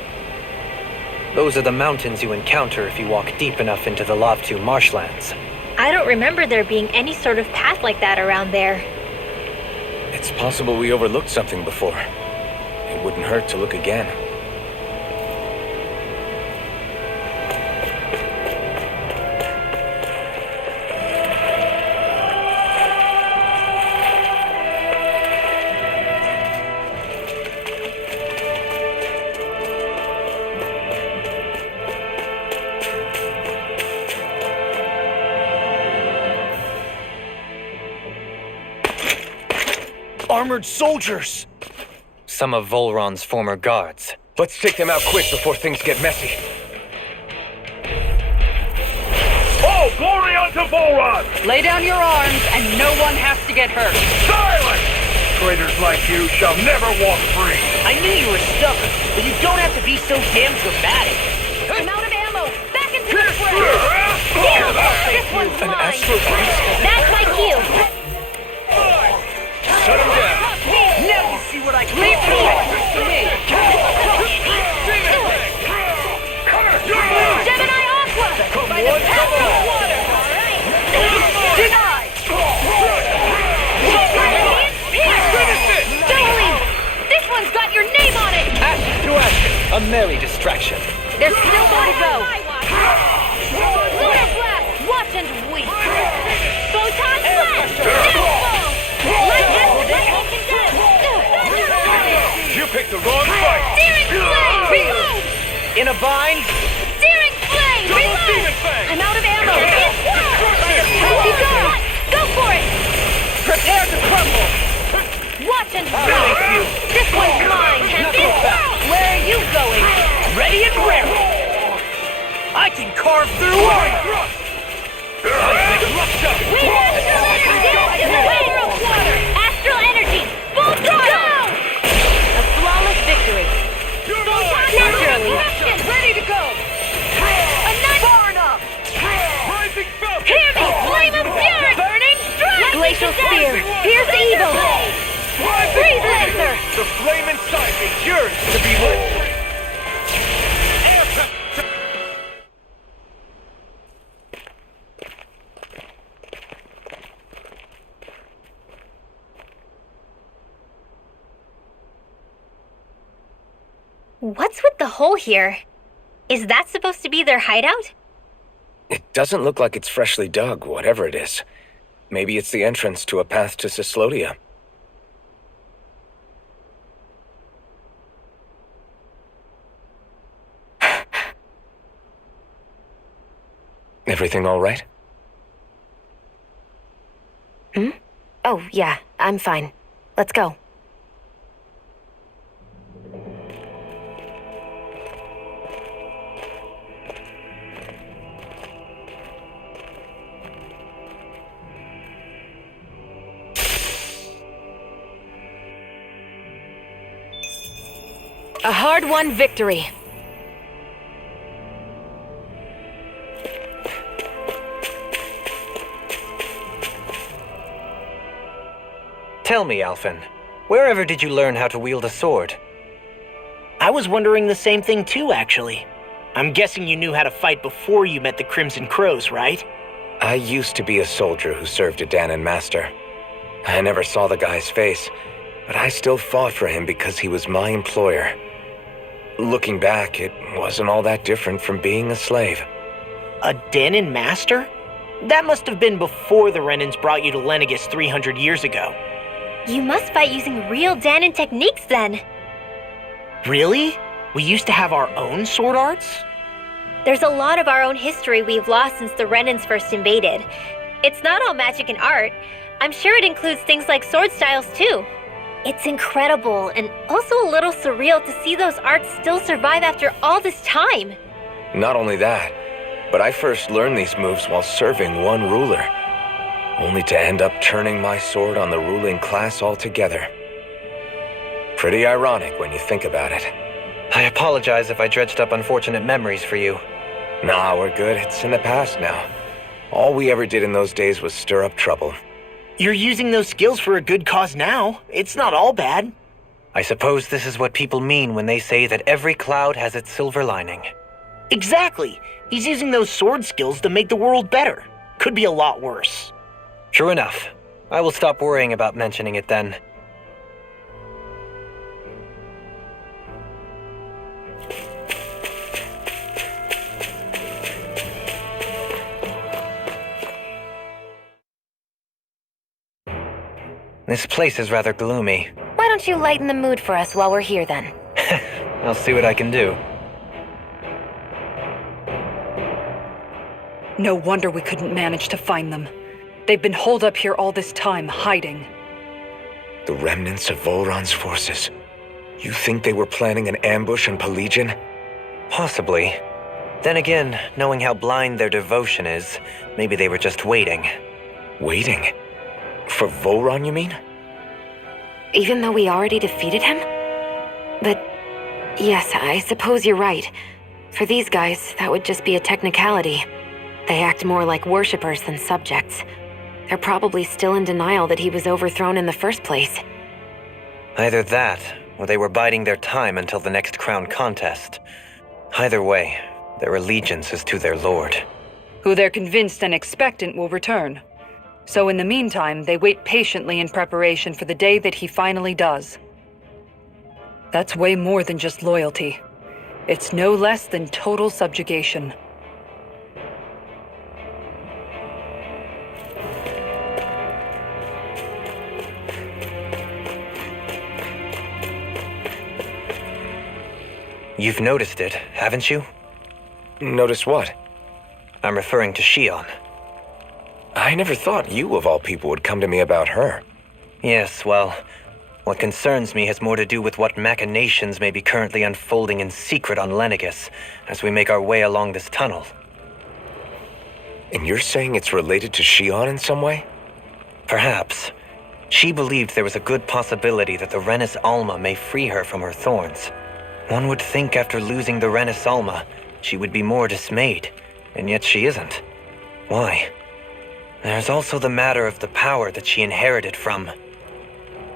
Those are the mountains you encounter if you walk deep enough into the Lavtu marshlands. I don't remember there being any sort of path like that around there. It's possible we overlooked something before. It wouldn't hurt to look again. Armored soldiers! Some of Volron's former guards. Let's take them out quick before things get messy. All glory unto Volron! Lay down your arms, and no one has to get hurt. Silence! Traitors like you shall never walk free. I knew you were stubborn, but you don't have to be so damn dramatic. I'm out of ammo! Back into the fray! Yeah! This one's An mine! astral beast? That's my cue! Shut him down! Now you see what I can Leave the weapons to me! Gemini Aqua! By the power of water! Denied! Zeugle! This one's got your name on it! Ashes to ashes, a merry distraction. There's still more to go! Lunar Blast! Watch and weep! Photon Blast! Deathfall! Light Accident! You picked the wrong fight! Searing Flame! Reload! In a bind? Searing flame! Reload! I'm out of ammo! Keep going! Go for it! Prepare to crumble! Watch and strike! This one's mine, Hampton! Where are you going? Ready and raring! I can carve through iron! Astral energy! Full throttle! A flawless victory! Naturally! Ready to go! Far enough! Hear me! Flame of fury! Burning strike! Glacial spear! Pierce evil! Freeze lancer! The flame inside me yearns to be lit! What's with the hole here? Is that supposed to be their hideout? It doesn't look like it's freshly dug, whatever it is. Maybe it's the entrance to a path to Cyslodia. Everything all right? Oh, yeah, I'm fine. Let's go. A hard-won victory. Tell me, Alphen, wherever did you learn how to wield a sword? I was wondering the same thing too, actually. I'm guessing you knew how to fight before you met the Crimson Crows, right? I used to be a soldier who served a Danon master. I never saw the guy's face, but I still fought for him because he was my employer. Looking back, it wasn't all that different from being a slave. A Danon master? That must have been before the Renans brought you to Lenegis 300 years ago. You must fight using real Danon techniques then. Really? We used to have our own sword arts? There's a lot of our own history we've lost since the Renans first invaded. It's not all magic and art. I'm sure it includes things like sword styles too. It's incredible and also a little surreal to see those arts still survive after all this time. Not only that, but I first learned these moves while serving one ruler, only to end up turning my sword on the ruling class altogether. Pretty ironic when you think about it. I apologize if I dredged up unfortunate memories for you. Nah, we're good. It's in the past now. All we ever did in those days was stir up trouble. You're using those skills for a good cause now. It's not all bad. I suppose this is what people mean when they say that every cloud has its silver lining. Exactly. He's using those sword skills to make the world better. Could be a lot worse. True enough. I will stop worrying about mentioning it then. This place is rather gloomy. Why don't you lighten the mood for us while we're here then? I'll see what I can do. No wonder we couldn't manage to find them. They've been holed up here all this time, hiding. The remnants of Volron's forces. You think they were planning an ambush on Pelegion? Possibly. Then again, knowing how blind their devotion is, maybe they were just waiting. Waiting? For Volron, you mean? Even though we already defeated him? But yes, I suppose you're right. For these guys, that would just be a technicality. They act more like worshippers than subjects. They're probably still in denial that he was overthrown in the first place. Either that, or they were biding their time until the next crown contest. Either way, their allegiance is to their lord. Who they're convinced and expectant will return. So in the meantime, they wait patiently in preparation for the day that he finally does. That's way more than just loyalty. It's no less than total subjugation. You've noticed it, haven't you? Notice what? I'm referring to Shionne. I never thought you, of all people, would come to me about her. Yes, well, what concerns me has more to do with what machinations may be currently unfolding in secret on Lenegis as we make our way along this tunnel. And you're saying it's related to Shionne in some way? Perhaps. She believed there was a good possibility that the Renis Alma may free her from her thorns. One would think after losing the Renis Alma, she would be more dismayed, and yet she isn't. Why? There's also the matter of the power that she inherited from...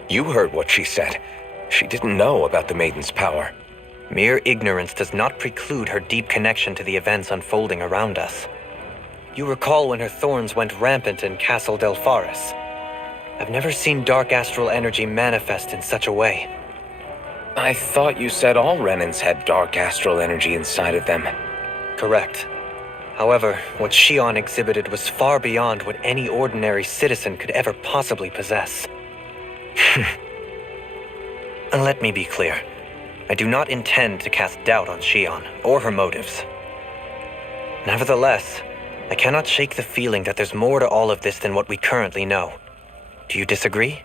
You heard what she said. She didn't know about the Maiden's power. Mere ignorance does not preclude her deep connection to the events unfolding around us. You recall when her thorns went rampant in Castle Delpharis. I've never seen dark astral energy manifest in such a way. I thought you said all Renins had dark astral energy inside of them. Correct. However, what Shionne exhibited was far beyond what any ordinary citizen could ever possibly possess. And let me be clear. I do not intend to cast doubt on Shionne or her motives. Nevertheless, I cannot shake the feeling that there's more to all of this than what we currently know. Do you disagree?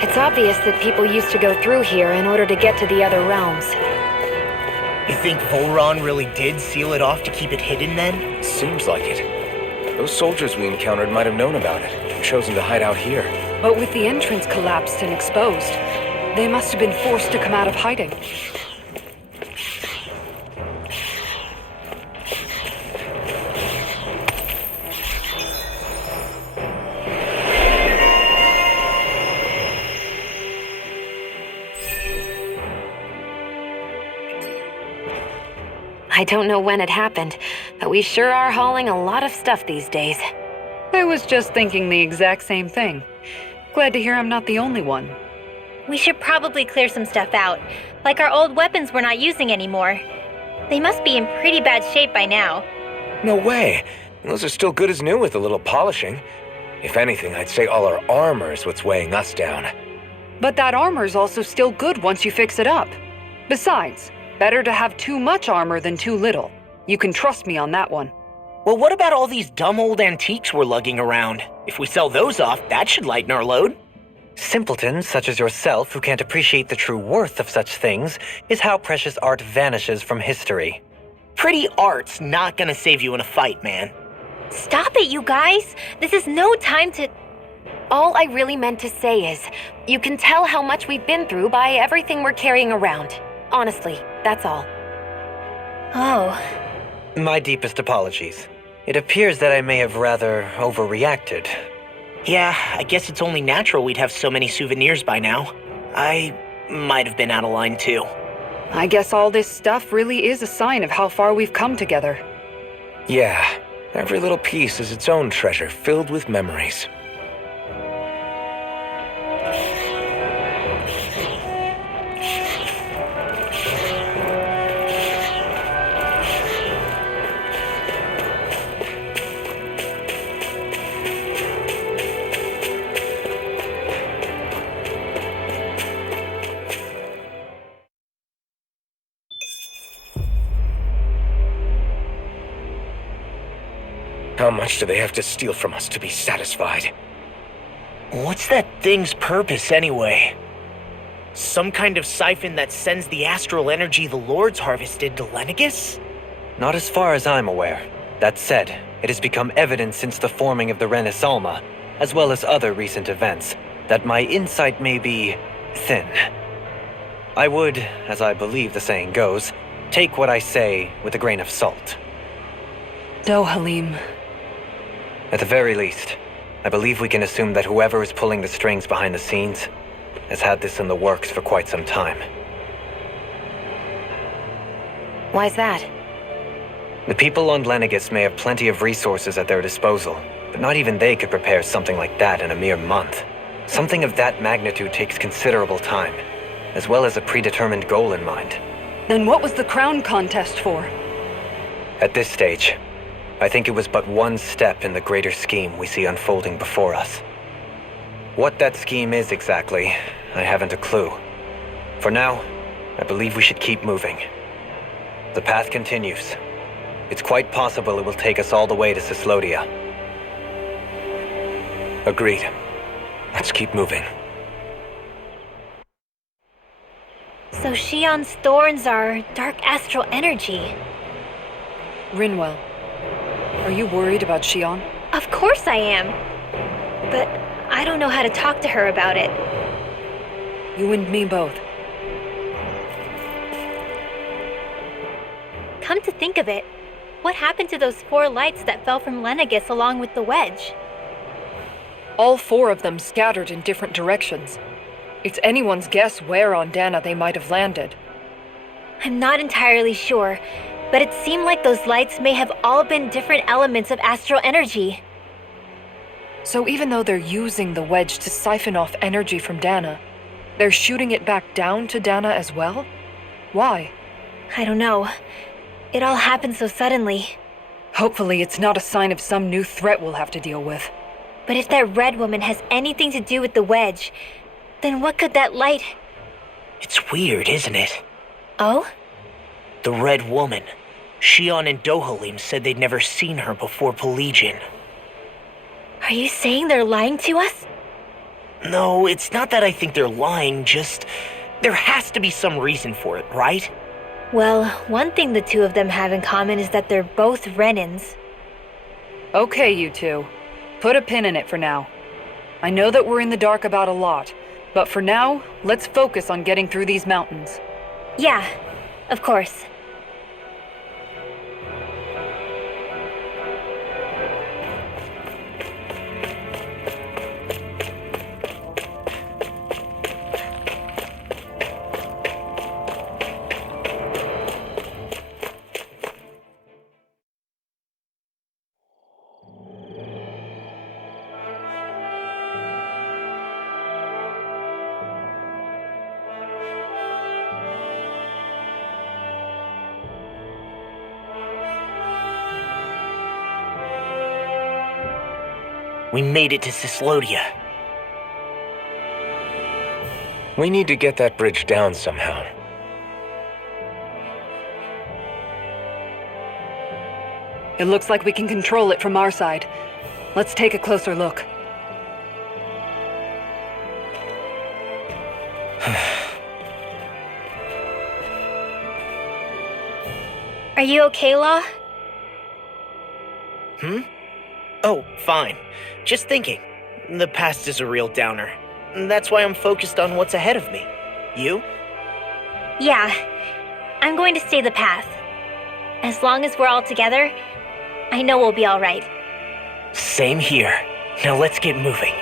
It's obvious that people used to go through here in order to get to the other realms. You think Volron really did seal it off to keep it hidden then? Seems like it. Those soldiers we encountered might have known about it and chosen to hide out here. But with the entrance collapsed and exposed, they must have been forced to come out of hiding. I don't know when it happened, but we sure are hauling a lot of stuff these days. I was just thinking the exact same thing. Glad to hear I'm not the only one. We should probably clear some stuff out, like our old weapons we're not using anymore. They must be in pretty bad shape by now. No way. Those are still good as new with a little polishing. If anything, I'd say all our armor is what's weighing us down. But that armor's also still good once you fix it up. Besides, better to have too much armor than too little. You can trust me on that one. Well, what about all these dumb old antiques we're lugging around? If we sell those off, that should lighten our load. Simpletons such as yourself who can't appreciate the true worth of such things is how precious art vanishes from history. Pretty art's not gonna save you in a fight, man. Stop it, you guys! This is no time to... All I really meant to say is, you can tell how much we've been through by everything we're carrying around. Honestly, that's all. Oh. My deepest apologies. It appears that I may have rather overreacted. Yeah, I guess it's only natural we'd have so many souvenirs by now. I might have been out of line too. I guess all this stuff really is a sign of how far we've come together. Yeah, every little piece is its own treasure filled with memories. How much do they have to steal from us to be satisfied? What's that thing's purpose anyway? Some kind of siphon that sends the astral energy the Lords harvested to Lenegis? Not as far as I'm aware. That said, it has become evident since the forming of the Renis Alma, as well as other recent events, that my insight may be thin. I would, as I believe the saying goes, take what I say with a grain of salt. Dohalim. At the very least, I believe we can assume that whoever is pulling the strings behind the scenes has had this in the works for quite some time. Why's that? The people on Lenegis may have plenty of resources at their disposal, but not even they could prepare something like that in a mere month. Something of that magnitude takes considerable time, as well as a predetermined goal in mind. Then what was the crown contest for? At this stage, I think it was but one step in the greater scheme we see unfolding before us. What that scheme is exactly, I haven't a clue. For now, I believe we should keep moving. The path continues. It's quite possible it will take us all the way to Cyslodia. Agreed. Let's keep moving. So Shionne's thorns are dark astral energy. Rinwell, are you worried about Shionne? Of course I am. But I don't know how to talk to her about it. You and me both. Come to think of it, what happened to those 4 lights that fell from Lenegis along with the Wedge? All 4 of them scattered in different directions. It's anyone's guess where on Dana they might have landed. I'm not entirely sure, but it seemed like those lights may have all been different elements of astral energy. So even though they're using the Wedge to siphon off energy from Dana, they're shooting it back down to Dana as well? Why? I don't know. It all happened so suddenly. Hopefully it's not a sign of some new threat we'll have to deal with. But if that red woman has anything to do with the Wedge, then what could that light... It's weird, isn't it? Oh? The Red Woman. Shionne and Dohalim said they'd never seen her before Pelegion. Are you saying they're lying to us? No, it's not that I think they're lying, just... There has to be some reason for it, right? Well, one thing the 2 of them have in common is that they're both Renins. Okay, you 2. Put a pin in it for now. I know that we're in the dark about a lot, but for now, let's focus on getting through these mountains. Yeah, of course. We made it to Cyslodia. We need to get that bridge down somehow. It looks like we can control it from our side. Let's take a closer look. Are you okay, Law? Oh, fine. Just thinking. The past is a real downer. That's why I'm focused on what's ahead of me. You? Yeah. I'm going to stay the path. As long as we're all together, I know we'll be all right. Same here. Now let's get moving.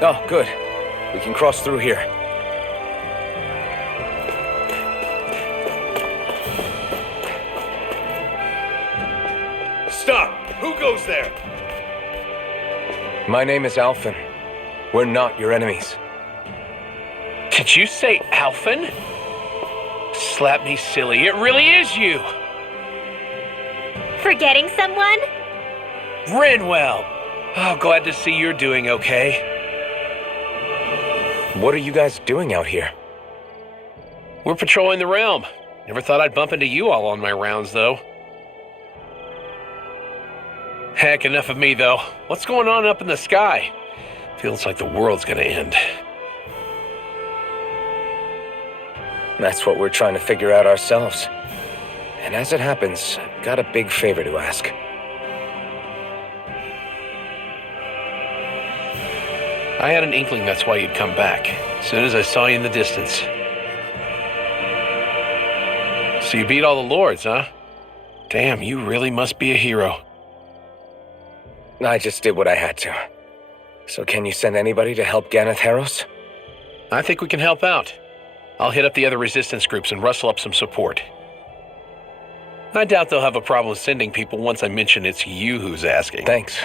Oh, good. We can cross through here. Stop! Who goes there? My name is Alphen. We're not your enemies. Did you say Alphen? Slap me silly, it really is you! Forgetting someone? Rinwell! Oh, glad to see you're doing okay. What are you guys doing out here? We're patrolling the realm. Never thought I'd bump into you all on my rounds, though. Heck, enough of me, though. What's going on up in the sky? Feels like the world's gonna end. That's what we're trying to figure out ourselves. And as it happens, I've got a big favor to ask. I had an inkling that's why you'd come back, as soon as I saw you in the distance. So you beat all the lords, huh? Damn, you really must be a hero. I just did what I had to. So can you send anybody to help Ganeth Heros? I think we can help out. I'll hit up the other resistance groups and rustle up some support. I doubt they'll have a problem sending people once I mention it's you who's asking. Thanks.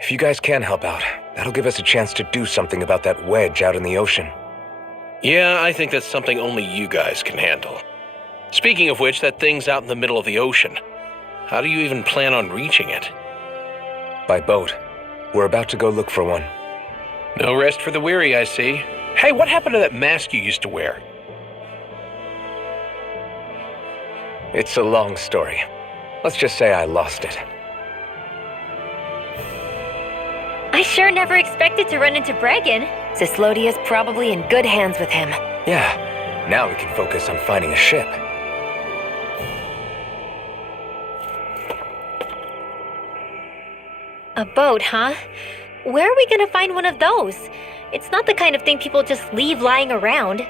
If you guys can help out, that'll give us a chance to do something about that wedge out in the ocean. Yeah, I think that's something only you guys can handle. Speaking of which, that thing's out in the middle of the ocean. How do you even plan on reaching it? By boat. We're about to go look for one. No rest for the weary, I see. Hey, what happened to that mask you used to wear? It's a long story. Let's just say I lost it. I sure never expected to run into Bregan. Cyslodia's probably in good hands with him. Yeah, now we can focus on finding a ship. A boat, huh? Where are we gonna find one of those? It's not the kind of thing people just leave lying around.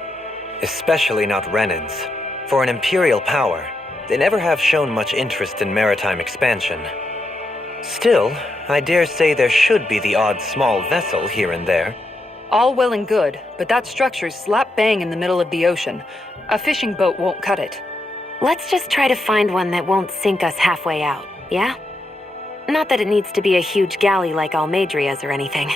Especially not Renans. For an Imperial power, they never have shown much interest in maritime expansion. Still, I dare say there should be the odd small vessel here and there. All well and good, but that structure's slap bang in the middle of the ocean. A fishing boat won't cut it. Let's just try to find one that won't sink us halfway out, yeah? Not that it needs to be a huge galley like Almedria's or anything.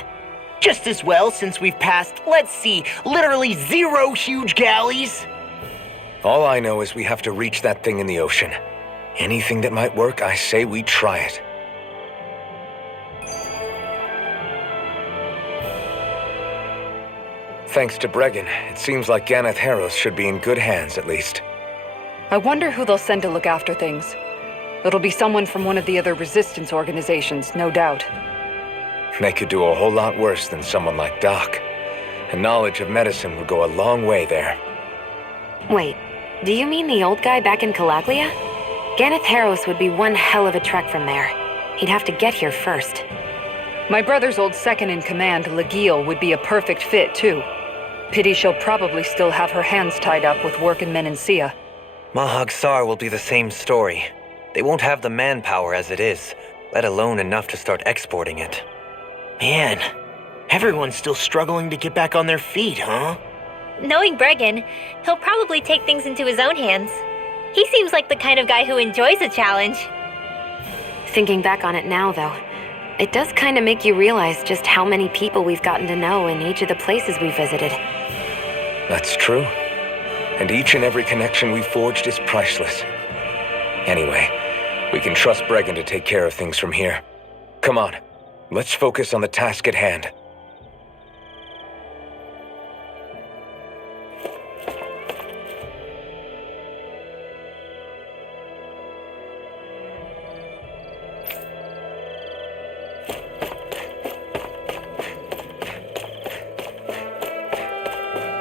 Just as well, since we've passed, let's see, literally 0 huge galleys. All I know is we have to reach that thing in the ocean. Anything that might work, I say we try it. Thanks to Bregan, it seems like Ganeth Heros should be in good hands at least. I wonder who they'll send to look after things. It'll be someone from one of the other resistance organizations, no doubt. They could do a whole lot worse than someone like Doc. And knowledge of medicine would go a long way there. Wait, do you mean the old guy back in Calaglia? Ganeth Heros would be one hell of a trek from there. He'd have to get here first. My brother's old second-in-command, Legiel, would be a perfect fit, too. Pity she'll probably still have her hands tied up with work in Menancia. Mahag Sar will be the same story. They won't have the manpower as it is, let alone enough to start exporting it. Man, everyone's still struggling to get back on their feet, huh? Knowing Bregan, he'll probably take things into his own hands. He seems like the kind of guy who enjoys a challenge. Thinking back on it now, though, it does kind of make you realize just how many people we've gotten to know in each of the places we visited. That's true. And each and every connection we forged is priceless. Anyway, we can trust Bregan to take care of things from here. Come on, let's focus on the task at hand.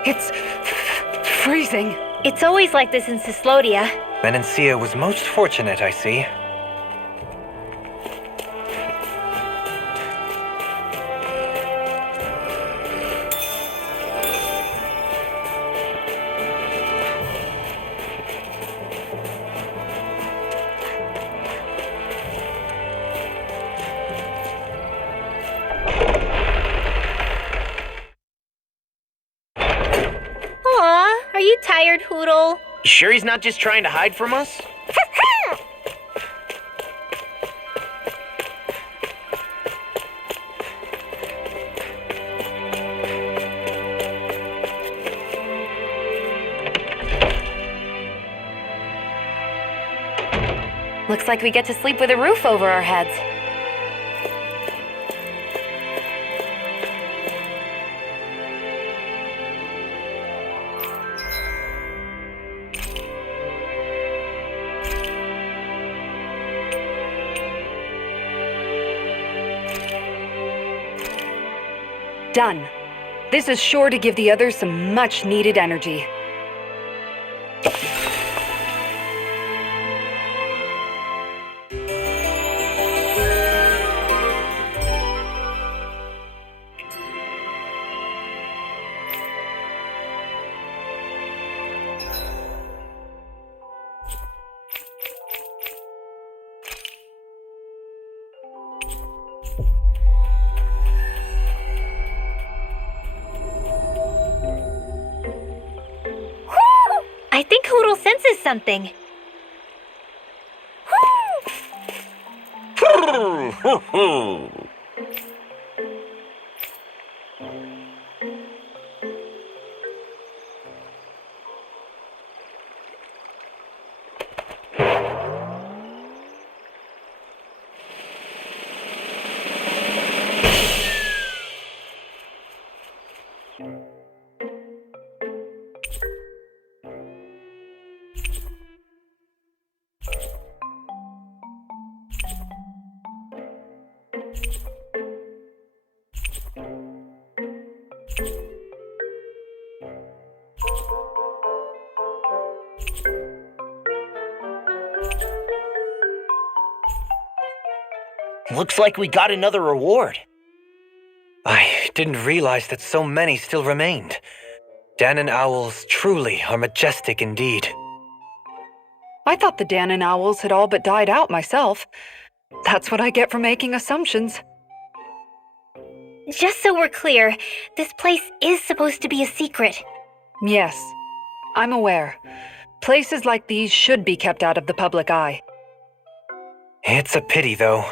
It's freezing. It's always like this in Cyslodia. Menancia was most fortunate, I see. Aw, are you tired, Hoodle? You sure he's not just trying to hide from us? Looks like we get to sleep with a roof over our heads. Done. This is sure to give the others some much-needed energy. I think Hoodle senses something. Looks like we got another reward. I didn't realize that so many still remained. Danon owls truly are majestic indeed. I thought the Danon owls had all but died out myself. That's what I get for making assumptions. Just so we're clear, this place is supposed to be a secret. Yes, I'm aware. Places like these should be kept out of the public eye. It's a pity, though.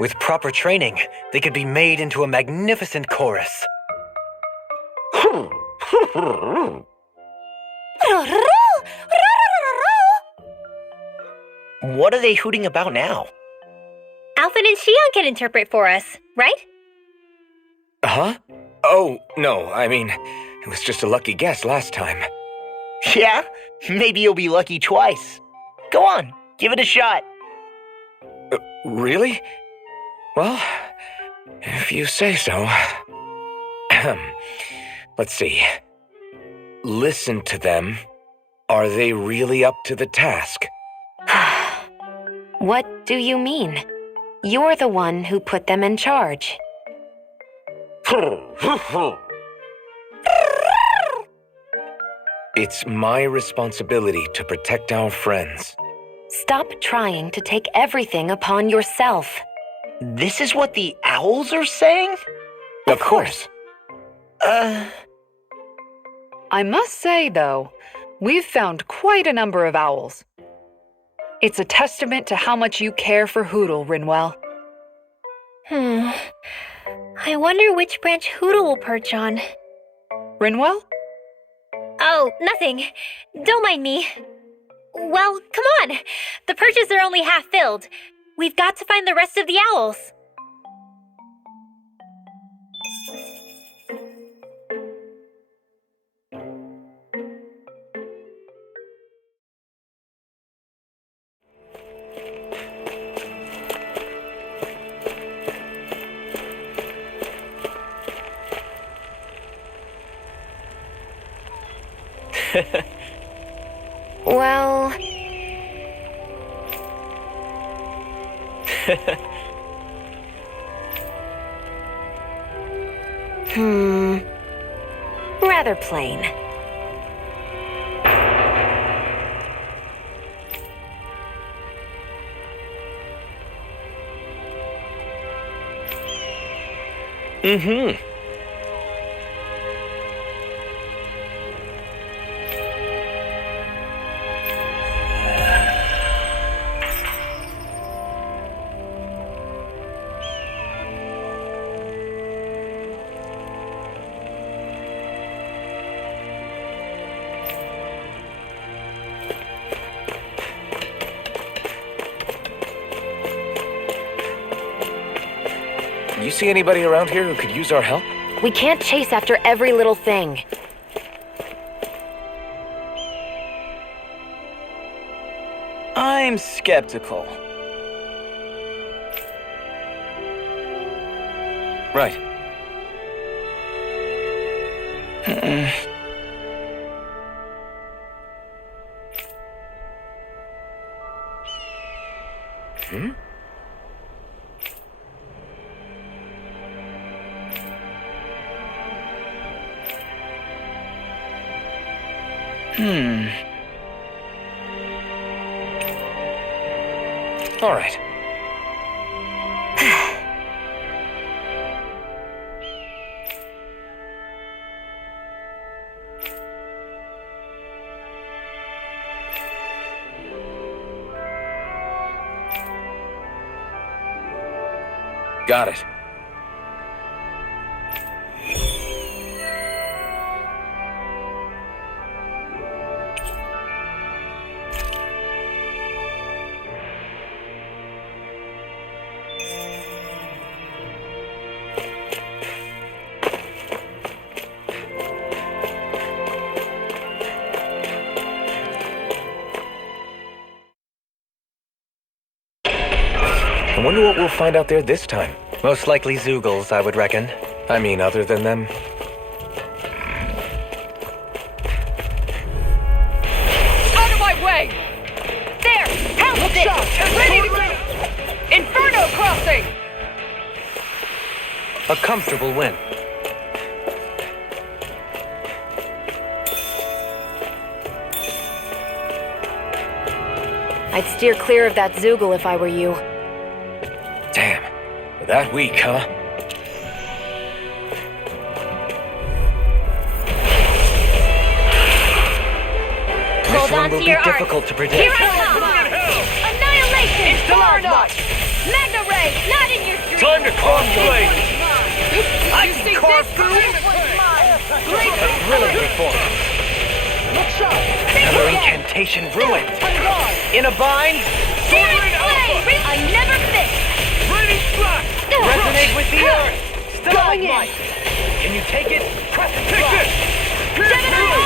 With proper training, they could be made into a magnificent chorus. What are they hooting about now? Alphen and Shionne can interpret for us, right? Huh? Oh, no, I mean, it was just a lucky guess last time. Yeah? Maybe you'll be lucky twice. Go on, give it a shot. Really? Well, if you say so. Let's see. Listen to them. Are they really up to the task? What do you mean? You're the one who put them in charge. It's my responsibility to protect our friends. Stop trying to take everything upon yourself. This is what the owls are saying? Of course. I must say, though, we've found quite a number of owls. It's a testament to how much you care for Hoodle, Renewal. I wonder which branch Hoodle will perch on. Renewal? Oh, nothing. Don't mind me. Well, come on. The perches are only half filled. We've got to find the rest of the owls. Well... Rather plain. You see anybody around here who could use our help? We can't chase after every little thing. I'm skeptical. Right. Got it. I wonder what we'll find out there this time. Most likely Zeugles, I would reckon. I mean, other than them. Out of my way! There! Help this! Ready to go! Inferno crossing! A comfortable win. I'd steer clear of that Zeugle if I were you. Damn. That weak, huh? This one will be difficult to predict. Here I come! Annihilation! Inferno! Magna Ray! Not in your dreams! Time to cross blade! I can carve through it! Thrilling performance. Another incantation ruined. In a bind. Searing flame! I never miss! Ready, slash! Resonate with the earth. Going in! Can you take it? Press it. Take this! Pierce through!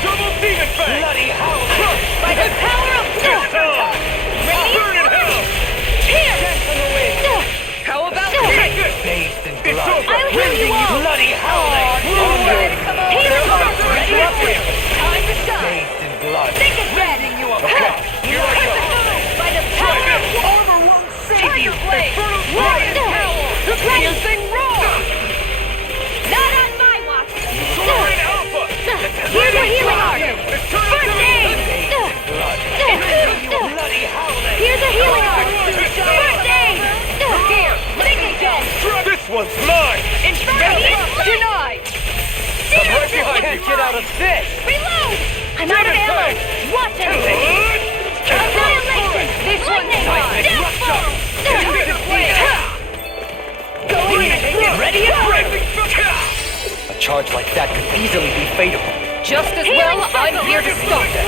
Double demon fang! Bloody howl. By the power of death! Burn in hell! Here! How about Take this! Bathed in It's blood. over! I'll heal you all! Bloody howl. Healing heart! Ready up here! time to shine? Bathed in blood. Think it red! Okay, here I go! By the power of Armor won't save you! Blade! Riot Howl! Piercing Roar! Not on my watch! Sword in alpha! Here's a healing art! It's turning First aid! Bloody howl. Here's a healing art! First aid! Here! Think again! This one's mine! Inferno! Denied! Right behind Can't you! get out of this. Reload! I'm out of ammo! Watch it! Annihilation! This one's mine! Death Bomb! Going in! Ready and ready! A charge like that could easily be fatal. Just as well, I'm here to stop it!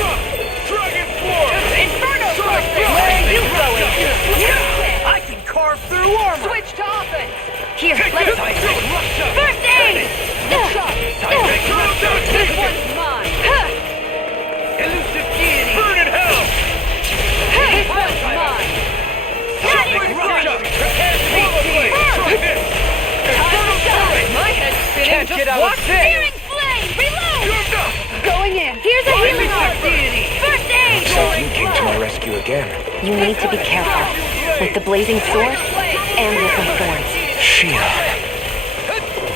Dragon Swarm! Inferno crossing! Where are you going? I can carve through armor! Switch to offense! Here, let's... First aid! This one's mine! Elusive deity! Burn in hell! This one's mine! Not in your Prepare to be Try this! Infernal Fury! My head's spinning, Can't just get out watch of this! Searing flame! Reload! You're done! Going in! Here's a healing art! First aid! So you came to my rescue again. You need to be careful. With the blazing sword and with my thorns. Shionne.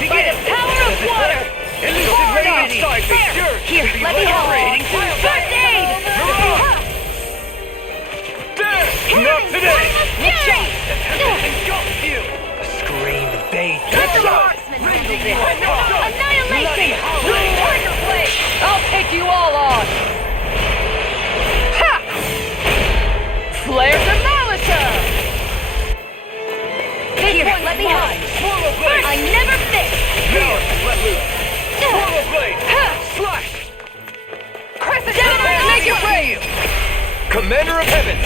By the power of water! Elusive deity! There! Here, let me help. First aid! There! Not today! Fury! Engulfed you! Scream bathed. Let the marksman handle this! Annihilation! Tiger blade! I'll take you all on! Ha! Flare Demolisher! Here, let me help! Swallow blade! I never miss! Now let loose! Swallow blade! Slash! Crescent make it rain! Commander of Heaven!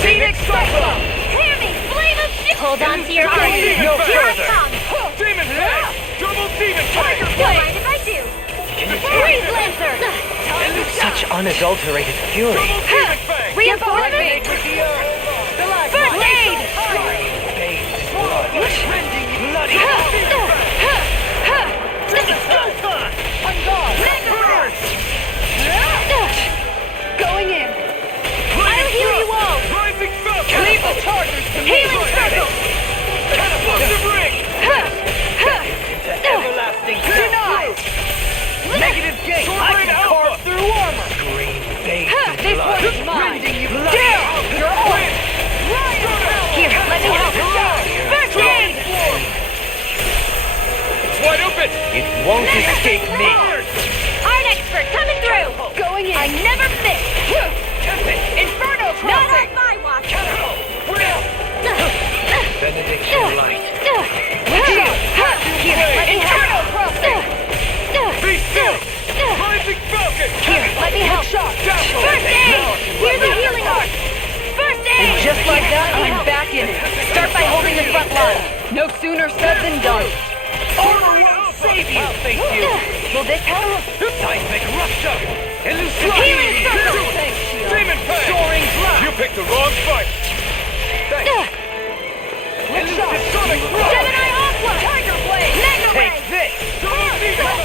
Phoenix Cyclone! Hear me! Flame of shit! Hold on to your arms! No Here I further. come! Demon Fang! Double Demon Fang! Don't mind if I do! Freeze Lancer! Such unadulterated fury. Double Demon Fang! Reinforcements! First aid! Bloody Burn! Going in! I'll heal you all! Rising Falcon! Leave the chargers to me! Healing circle! Catapultive ring! Everlasting Denied! Negative gate! I can carve through armor! green bathed in This blood. one's mine! Down! You're on! Here, let me help! First aid! It's wide open! It won't escape me. Art expert coming through! Going in! I never miss! Inferno Not crossing! on my watch! Benediction. this help? Seismic rupture! Healing circle! Thanks, Shionne. Demon Fang! Soaring blast! You picked the wrong fight! Elusive sonic blast! Gemini Aqua! Tiger Blade! Mega Take Ray! this!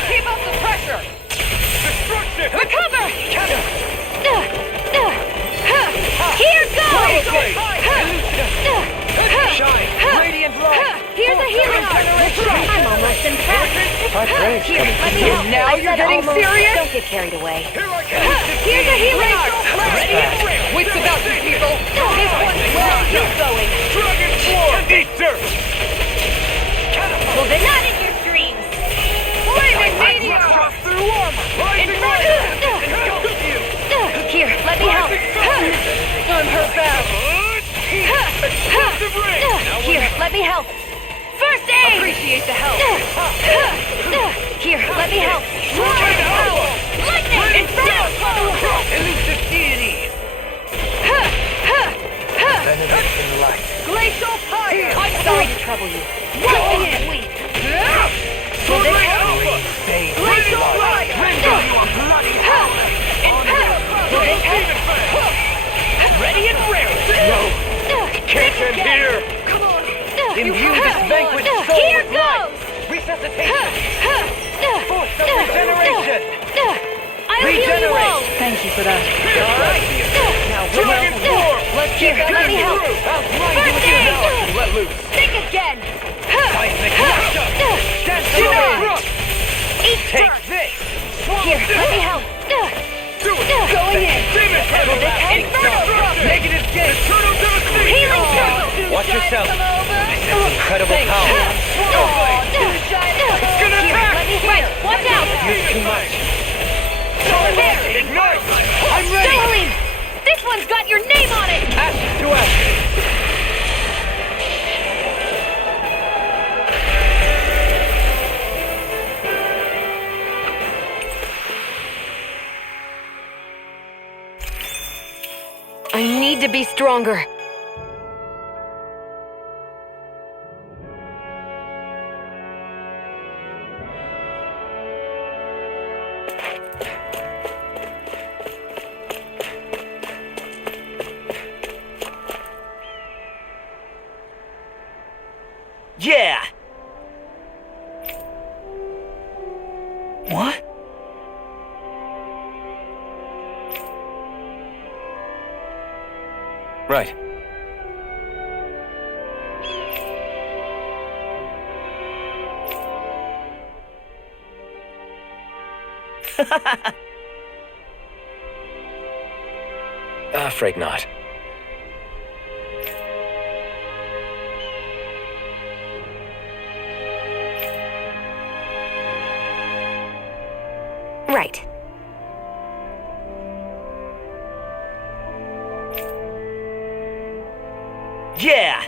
Keep up the pressure! Destruction! Recover! Counter! Here goes! Shine! Radiant light! Here's a healing generation! I'm almost impressed. My praise. Here, let me help. Now I you're said getting almost. serious? Don't get carried away. Here I come! Here's a healing flash! Wits about you, people! This one's where you going! Dragon Swarm! Eat dirt! Well, then not in your dreams. Flaming meteor! Just through armor! Rising front light! of you! Engulf you! Here, let me help. On her back! Explosive ring! Here, let me help. First aid! Appreciate the help! Here, let me help. Dragon Owl! Lightning! Inferno! Elusive deity! Benedict in the light. Glacial fire! I'm sorry to trouble you. Go in! Sword Ring Alpha! Glacial fire! Render you a bloody hell! Demon Fang! Ready and raring! Can't end here! Come on! Imbue this vanquished soul Here with light! goes! Resuscitation! Force of regeneration! I'll heal you all! Thank you for that. Now, Dragon Swarm! Let's get let me help. I'll blind you with your help and let loose! Think again! Seismic rupture! Dance away! Take this! Here, let me help. Do it! Going in! Demon Inferno! Negative gate! Eternal devastation! Healing circle! Watch yourself. This Incredible power. It's gonna attack! Right, watch out! Use too much. Ignite! I'm ready! Zeugle! This one's got your name on it! Ashes to ashes! I need to be stronger. Yeah! What? Right. Afraid not. Right. Yeah!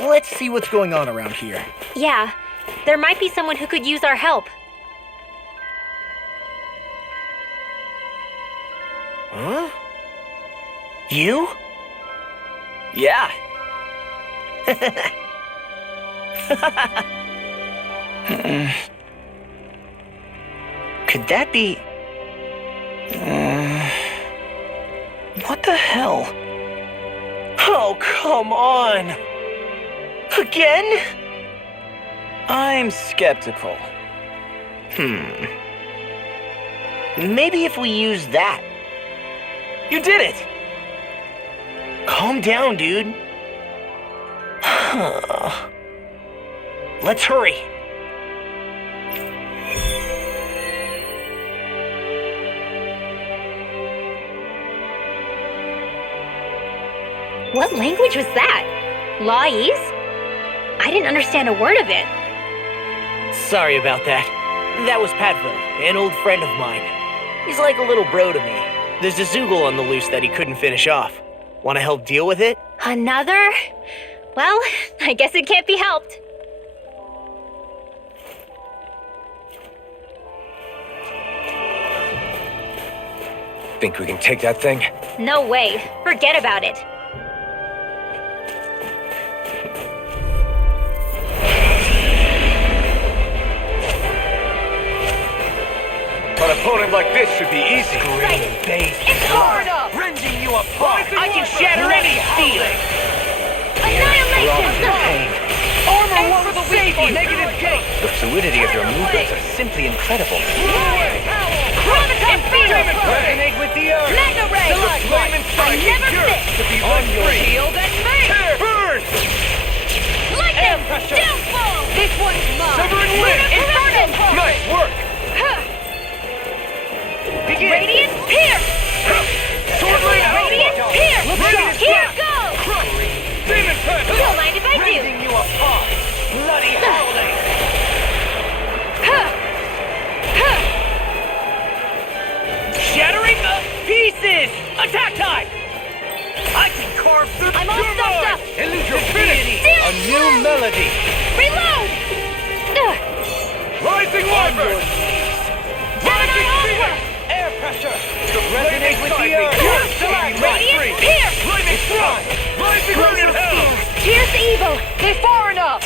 Let's see what's going on around here. Yeah, there might be someone who could use our help. Huh? You? Yeah. Could that be... What the hell? Oh, come on! Again? I'm skeptical. Maybe if we use that. You did it! Calm down, dude. Let's hurry. What language was that? Lawese? I didn't understand a word of it. Sorry about that. That was Patvo, an old friend of mine. He's like a little bro to me. There's a Zeugle on the loose that he couldn't finish off. Want to help deal with it? Another? Well, I guess it can't be helped. Think we can take that thing? No way. Forget about it. An opponent like this should be easy. Right. It's hard up! Rending you apart! I can shatter any steel! Annihilation! Armor won't save you! Negative gate! The fluidity of your movements are simply incredible. Chronicon Feeder! Resonate with the earth! Mega Ray! I never miss! On your Shield and make! burn! Lightning! Downfall! This one's mine! Severing wind! Inferno! Nice work! Begin! Radiant Pierce! Sword Lane Radiant Alpha! Pierce! Here goes! Demon Pen! Don't mind if I do! Rending you apart! Bloody howling! Shattering the pieces! Attack time! I can carve through I'm all stuffed up! Illusion Infinity! A new melody! Reload! Rising Wyvern! Gemini Aqua! Air pressure! Resonate with the earth! Radiant Pierce! Lightning Strike! Rising Rune Hell! Pierce Evil! They're far enough!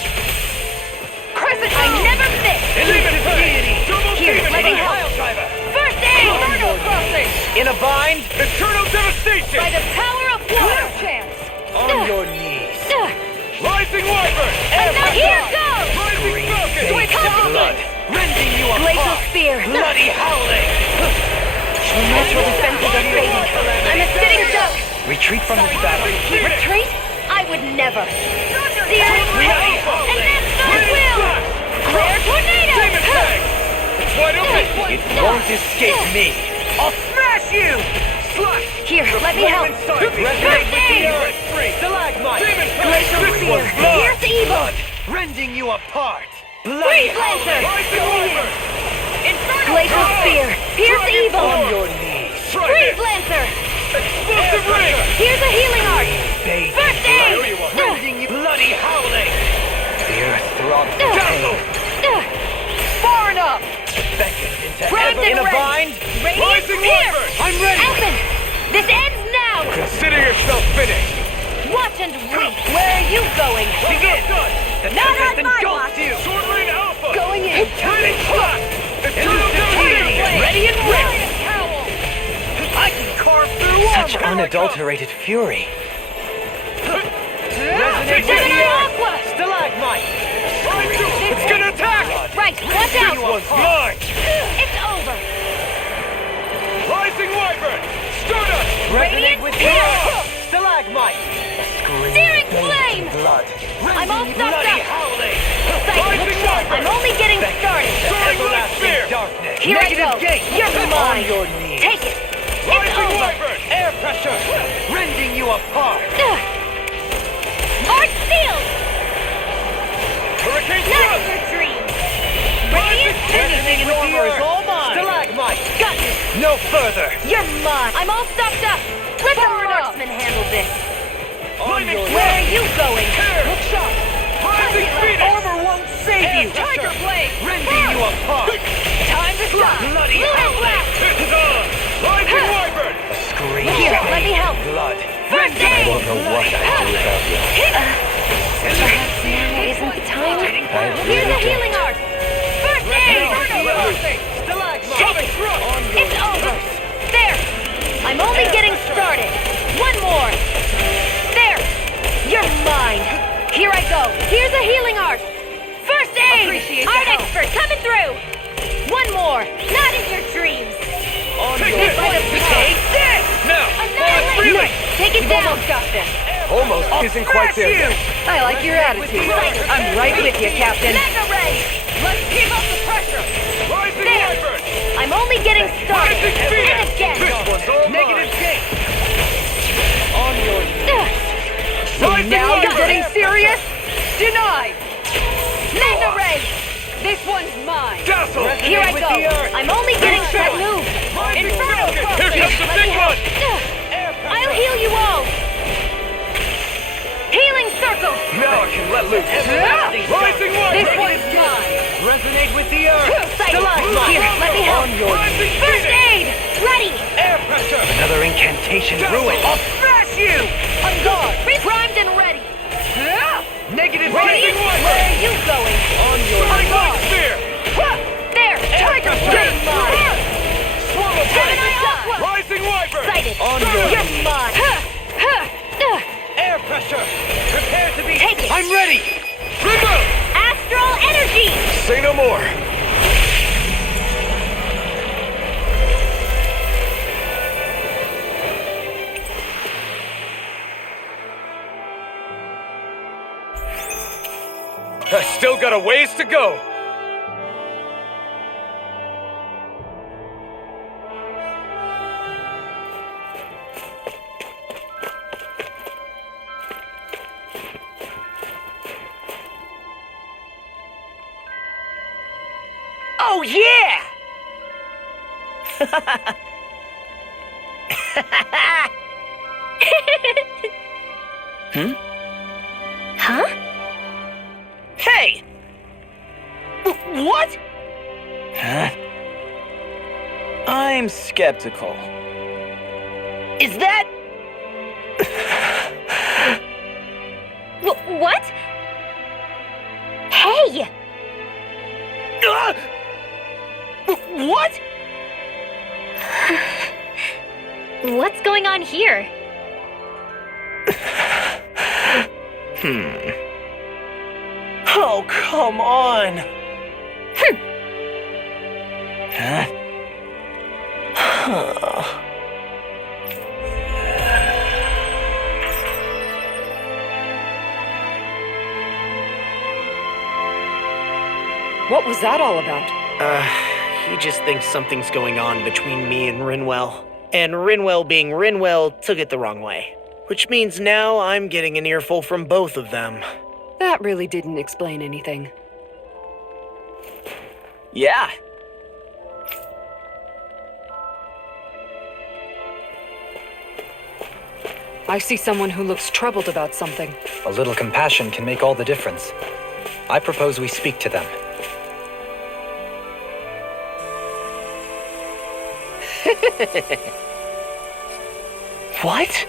Crescent! I never miss! Illuminated Deity! Here, let me help! Pile Driver! First aid! Inferno Crossing! In a bind! Eternal Devastation! By the power of water! Chance! On your knees! Rising Wyvern! Here goes! Rising Falcon! Switch blood! Rending you apart! Glacial Spear! Bloody howling! Natural defenses are fading. I'm a sitting duck! Retreat from this battle. Retreat? I would never! Searing Reality Blade! And Mascot will! Flare Tornado! Demon Tag! It's wide open! It won't escape me. I'll smash you! Slash! Here, let me help! Resonate with the earth! Stalagmite! Demon Glacial Spear! Pierce Evil! Rending you apart! Freeze Lancer! Rising Wyvern! Glacial Spear! Pierce Evil! On your knees! Freeze Lancer! Explosive ring! Here's a healing art! Baby! First aid! Rending you bloody howling! The earth throbs with pain. Far enough! Beckon into Brandon in a Ray. bind! Radiant Rising Pierce! Wyvern! I'm ready! Alvin! This ends now! Consider yourself finished! Watch and weep! Where are you going? Begin! The Not tempest on my engulfs watch. you! Sword Lane Alpha! Going in! Ready! Slash! Eternal Devastation! Ready and ready! I can carve through Such armor! unadulterated fury. Resonate with the Gemini earth! Aqua! Stalagmite! It's gonna attack! Right, watch out! This one's mine! It's over! Rising Wyvern! Stardust! Radiant with Pierce! the earth! Stalagmite! Searing Flame! Blood! I'm all stuffed Bloody up! howling! Psychic! Rising Wyvern! I'm only getting started! Soaring Light Spear! Darkness! Here I go! Gate! You're On mine! your knees! Take it! It's Rising over! Wyvern! Air pressure! Rending you apart! Art sealed! Hurricane Not Thrust! your dreams! Radiant Anything in armor is all mine! Stalagmite! Got you! No further! You're mine! I'm all stuffed up! Let the marksman handle this! Where are you going? Look shot! Rising Phoenix! Armor won't save you! Tiger Blade! Rending you apart! Time to stop! Bloody Lunar Blast! Rising Wyvern! Scream. Here, let me help! Blood! First aid! Don't know what I'd do without you. Perhaps now isn't the time? Here's a healing art! First aid! Take it! It's over! There! I'm only getting started! One more! There! You're mine! Here I go! Here's a healing art! First aid! Art expert coming through! One more! Not in your dreams! Take this! Now! Annihilate! Take it down! Got this! Almost isn't quite there yet. I like your attitude. I'm right with you, Captain. Mega Ray! Let's keep up the pressure! Rising There! Wyvern! I'm only getting started! Rising Phoenix! And again! This one's all negative gate! On your So now you're getting serious? Denied! Mega Ray! This one's mine. Dazzle! Here I go! I'm only getting that move! Inferno! Here comes the big one! I'll heal you all! reputation ruined. I'll smash you! On guard! Primed and ready! Negative Radiant, where are you going? On your light spear! There! Tiger Flame mine! Swarm of Gemini Aqua! Rising Wyvern! Sighted! On You're mine! Air pressure! Prepare to be... Take it! I'm ready! Remove! Astral Energy! Say no more! I still got a ways to go! Oh, yeah! Huh? Hey! What? Huh? I'm skeptical. Is that... What? Hey! What? What's going on here? Oh, come on! Huh? What was that all about? He just thinks something's going on between me and Renewal. And Renewal being Renewal took it the wrong way. Which means now I'm getting an earful from both of them. That really didn't explain anything. Yeah. I see someone who looks troubled about something. A little compassion can make all the difference. I propose we speak to them. What?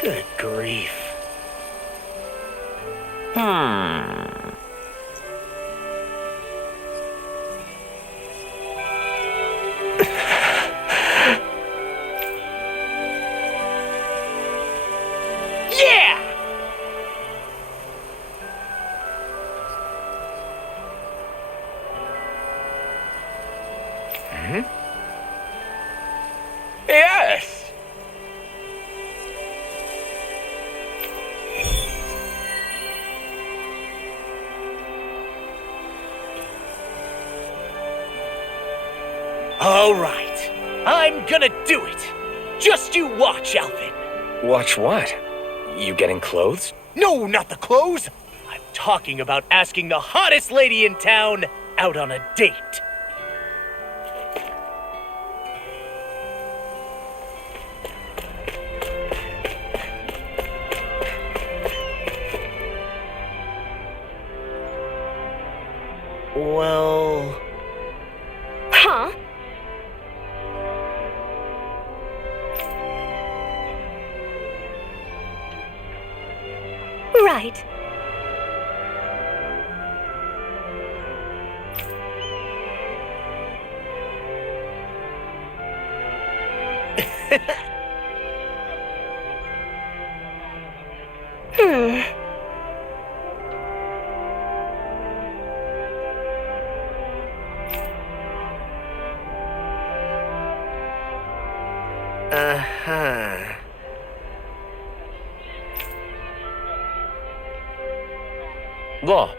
Good grief. Yeah! Yes! All right. I'm gonna do it. Just you watch, Alvin. Watch what? You getting clothes? No, not the clothes. I'm talking about asking the hottest lady in town out on a date. Well... Huh? Right. Uh-huh. Law.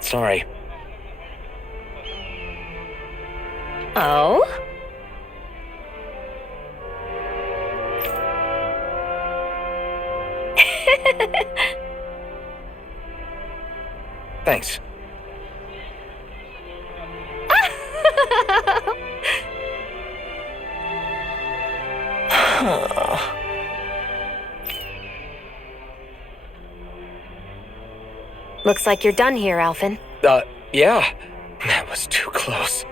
Sorry. Oh? Thanks. Looks like you're done here, Alphen. Yeah. That was too close.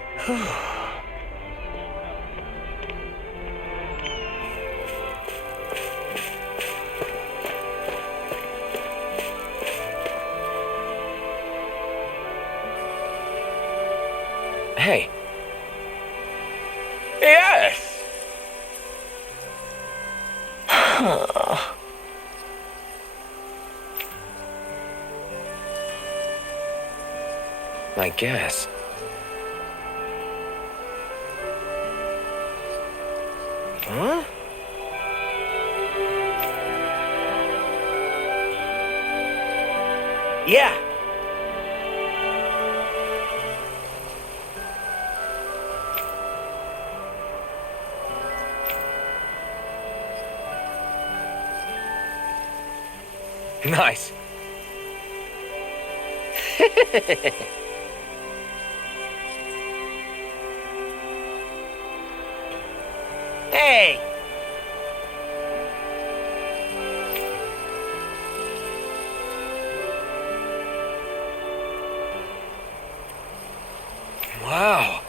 Hey. Yes! I guess. Huh? Yeah. Nice. Hey! Wow.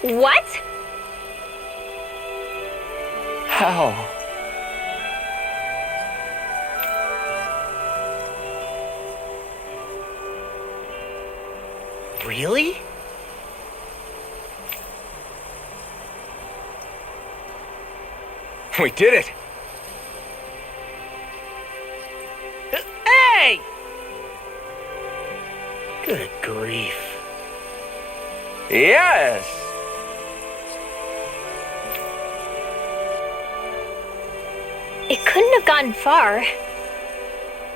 What? How? Really? We did it! Hey! Good grief. Yes! It couldn't have gone far.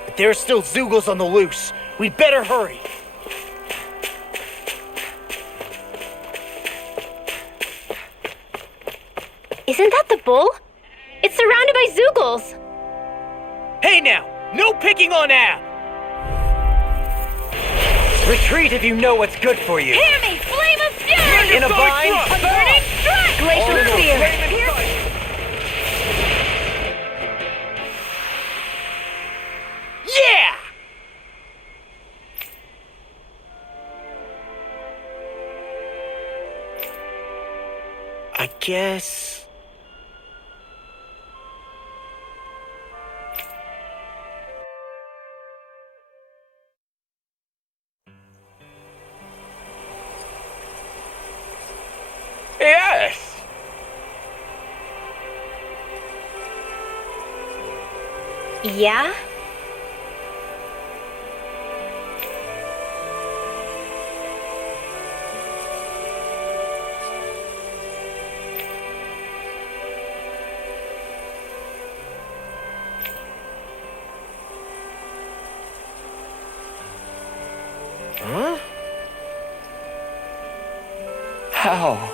But there's still Zeugles on the loose. We'd better hurry. Isn't that the bull? It's surrounded by Zeugles. Hey now! No picking on Ab! Retreat if you know what's good for you. Hear me! Flame of fury! In a bind? Burning strike! Glacial spear! Yeah! I guess... Yes! Yeah? Huh? How?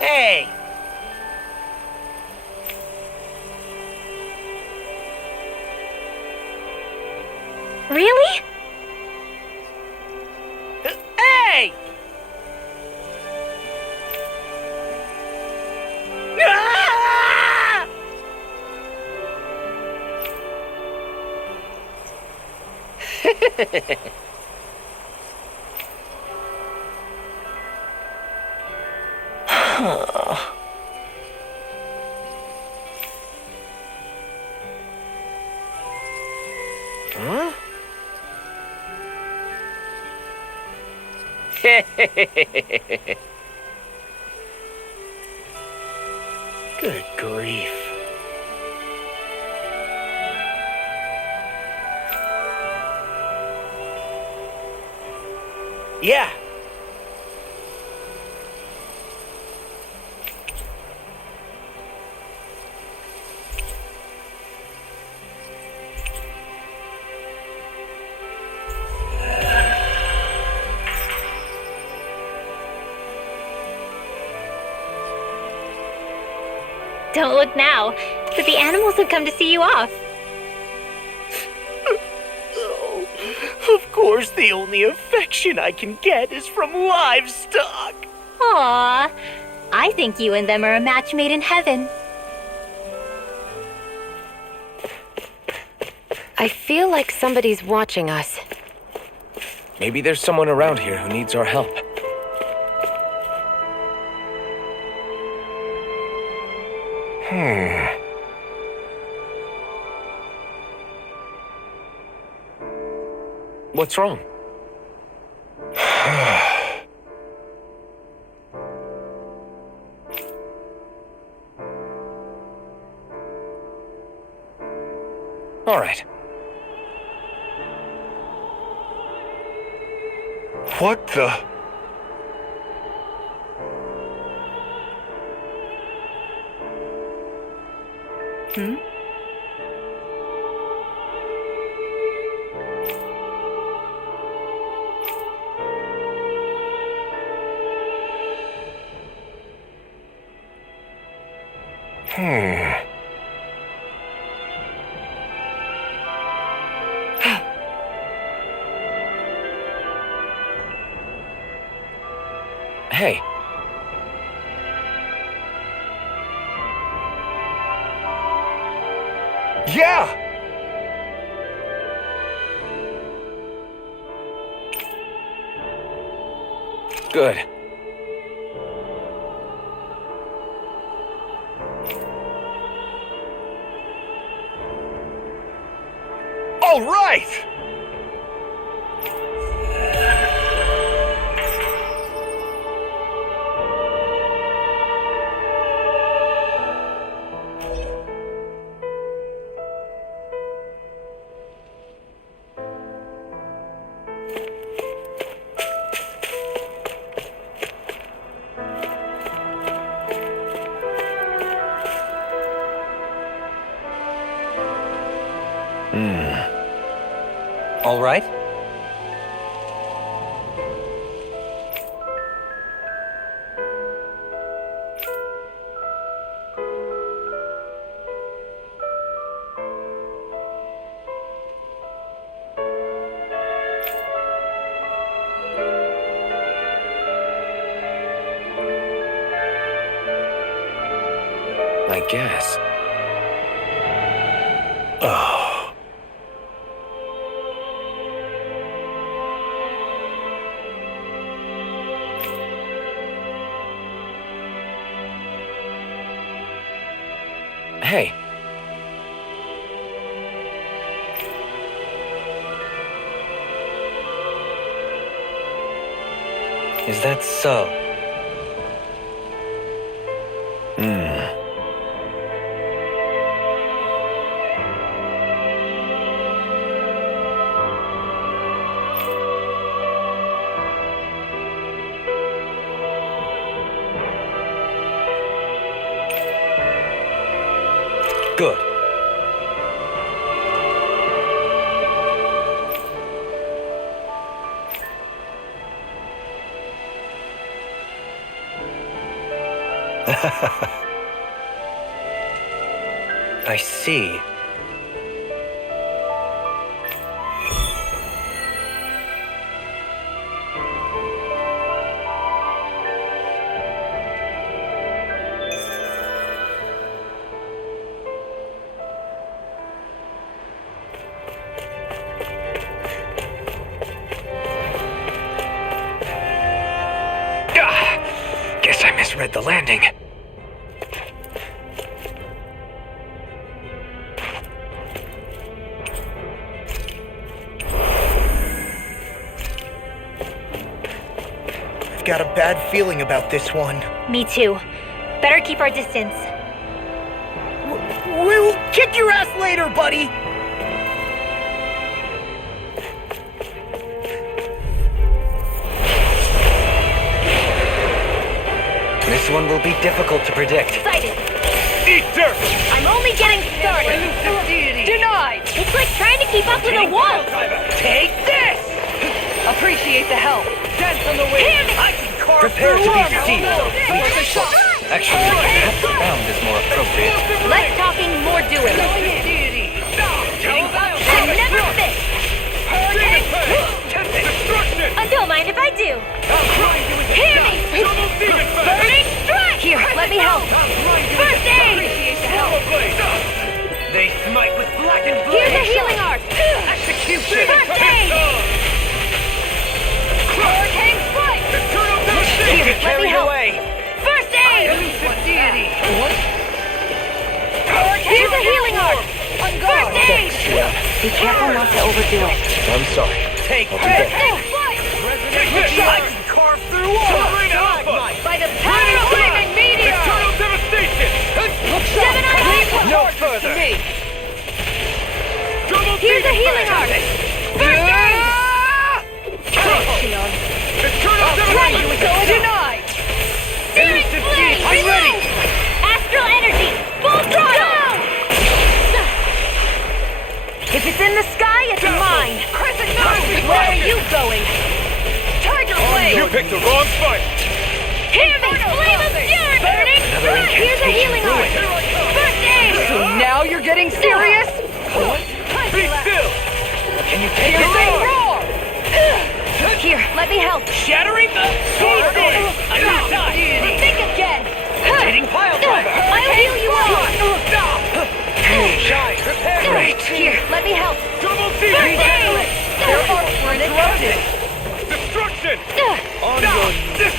Hey! Really? Hey! Ah! Huh? Good grief. Yeah. Don't look now, but the animals have come to see you off. Oh, of course, the only affection I can get is from livestock. Aww, I think you and them are a match made in heaven. I feel like somebody's watching us. Maybe there's someone around here who needs our help. What's wrong? All right. What the? Hey. Yeah! Good. All right! All right? I guess. Hey. Is that so? Good. I see. Guess I misread the landing. Got a bad feeling about this one. Me too. Better keep our distance. Kick your ass later, buddy! This one will be difficult to predict. Excited. Eat dirt! I'm only getting started. Denied! It's like trying to keep up with a wall. Take this! Appreciate the help. Dance on the wing! I can carve Prepare to through be armor. steamed. Actually, perhaps bound is more appropriate. Less talking, more doing. I never miss. Destruction! Don't mind if I do. Hear me! Burning strike! Here, let me help. First aid! Appreciate the help. They smite with blackened Here's blade! a healing art. Execution! First aid! Hurricane strike! Eternal devastation! Here, let me help. First aid! Here's a healing art. First aid! Be careful not to overdo it. I'm sorry. Take I'll be back. I can carve through armor! Alpha! By the power of flaming meteor! Eternal devastation! Gemini! No further! Here's a healing art. First aid! Eternal devastation! Denied! Searing flame! I'm ready! Astral energy! Full throttle! If it's in the sky, it's mine! Crescent moon! Where are you going? Tiger blade! You picked the wrong fight! Hear me! Flame of fury! Burning strike! Here's a healing art! First aid! So now you're getting serious? Be still! Can you take Here's it? a roar! Here, let me help. Shattering the Think again! Hitting pile driver! I'll heal you all! Shine! Prepare! Great. Here, let me help. Double First team! aid! Their arms were interrupted. Destruction! On your knees.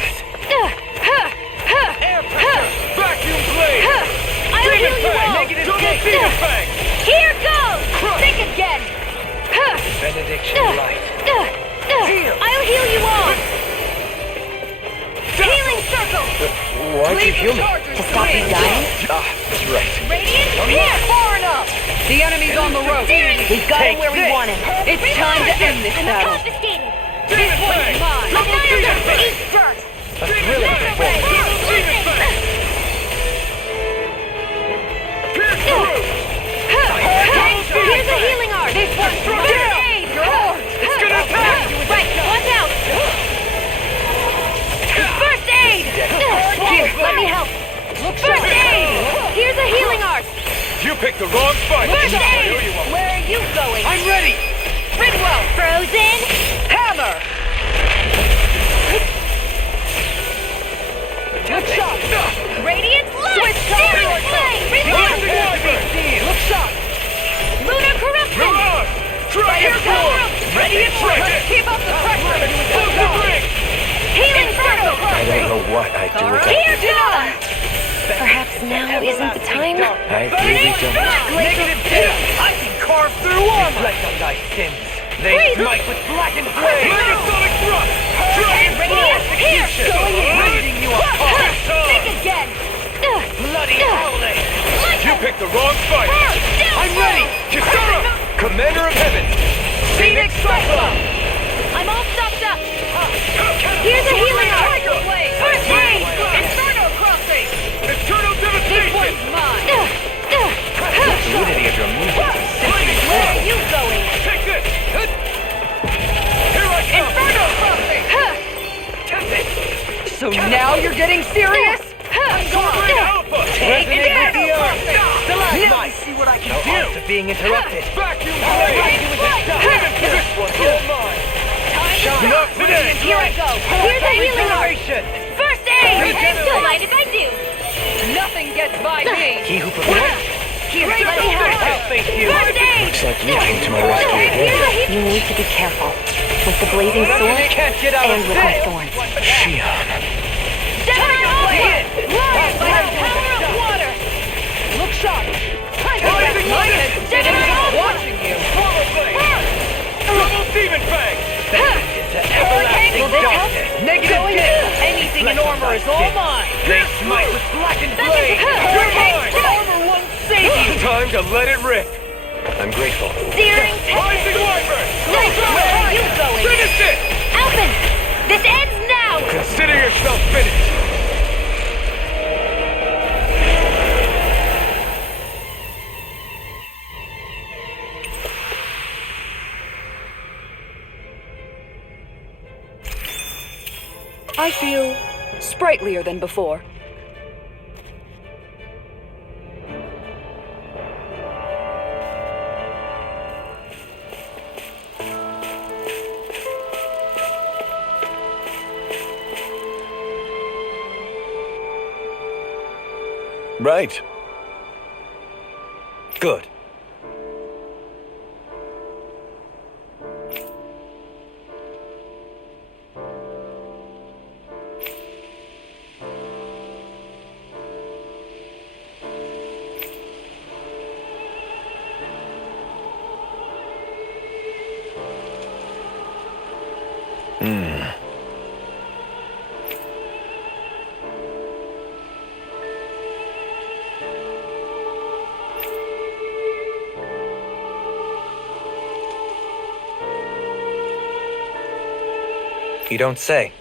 Air pressure! Vacuum blade! I'll heal you all! Negative double demon fang! Here goes! Think again! Benediction light. I'll heal you all! Healing circle! Why'd you heal me? To stop you dying? Ah, right. Radiant here! Far enough. The enemy's on the road. We've got him where we want him. It's time to end this battle. Confiscated! Demon fang! Mine. Double demon fang! Eat dirt! That's really important. Demon fang! Pierce through! Here's a healing art! This one's aid. Your arms. It's gonna attack! Right, watch out! First aid! Here, let me help. First aid! Here's a healing art! You picked the wrong fight! First I aid! know you won't. Where are you going? I'm ready! Renewal. Frozen! Hammer. Good shot. Radiant light! Switch Searing flame! Release! Good shot. Lunar corruption! Mirage! Try Fire it power! Ready to strike it! Keep up the pressure. Explosive ring! Healing circle! I don't know what I'd do without Here you. goes! Perhaps now isn't the time? I really don't. Negative death! I can carve through armor! Reflect on thy sins. They Freeze! smite with blackened blade. Megasonic thrust! Dragon Radiant here! Rending you apart! Think again! Bloody howling! You picked the wrong fight! I'm ready! Kisara! Commander of Heaven! Phoenix Cyclone! I'm all stopped up! Here's a healing art! First aid! Inferno crossing. Eternal devastation! Mine. The fluidity of your movement is simply Where are you going? Take this! Here I come! Inferno crossing. Tempest! So now you're getting serious? Sword Alpha! Resonate with the earth. Let Might. see what I can No do! odds of being interrupted. Vacuum blade! This one's all mine! Not today! Here I go! Here's a healing art! Regeneration. First aid! Don't mind if I do! Nothing gets by me. He who prepares. Here, let me help. I'll face you. First aid! Looks like you came to my rescue Here's again. a healing You need to be careful. With the blazing sword Can't get out and of with my this. thorns. Shionne. Gemini Alpha! Rise by the power of water! Look sharp. Rising light! Watching you. Swallow blade! Double demon fang! Into everlasting darkness. Negative hit. Anything Diamond armor is all mine! They smite with blackened blade! You're mine! Armor won't save you! Time to let it rip! I'm grateful. Steering Rising Wyvern! Where are you going? Finish it! Alvin! This ends now! Consider yourself finished! I feel sprightlier than before. Right. Good. You don't say.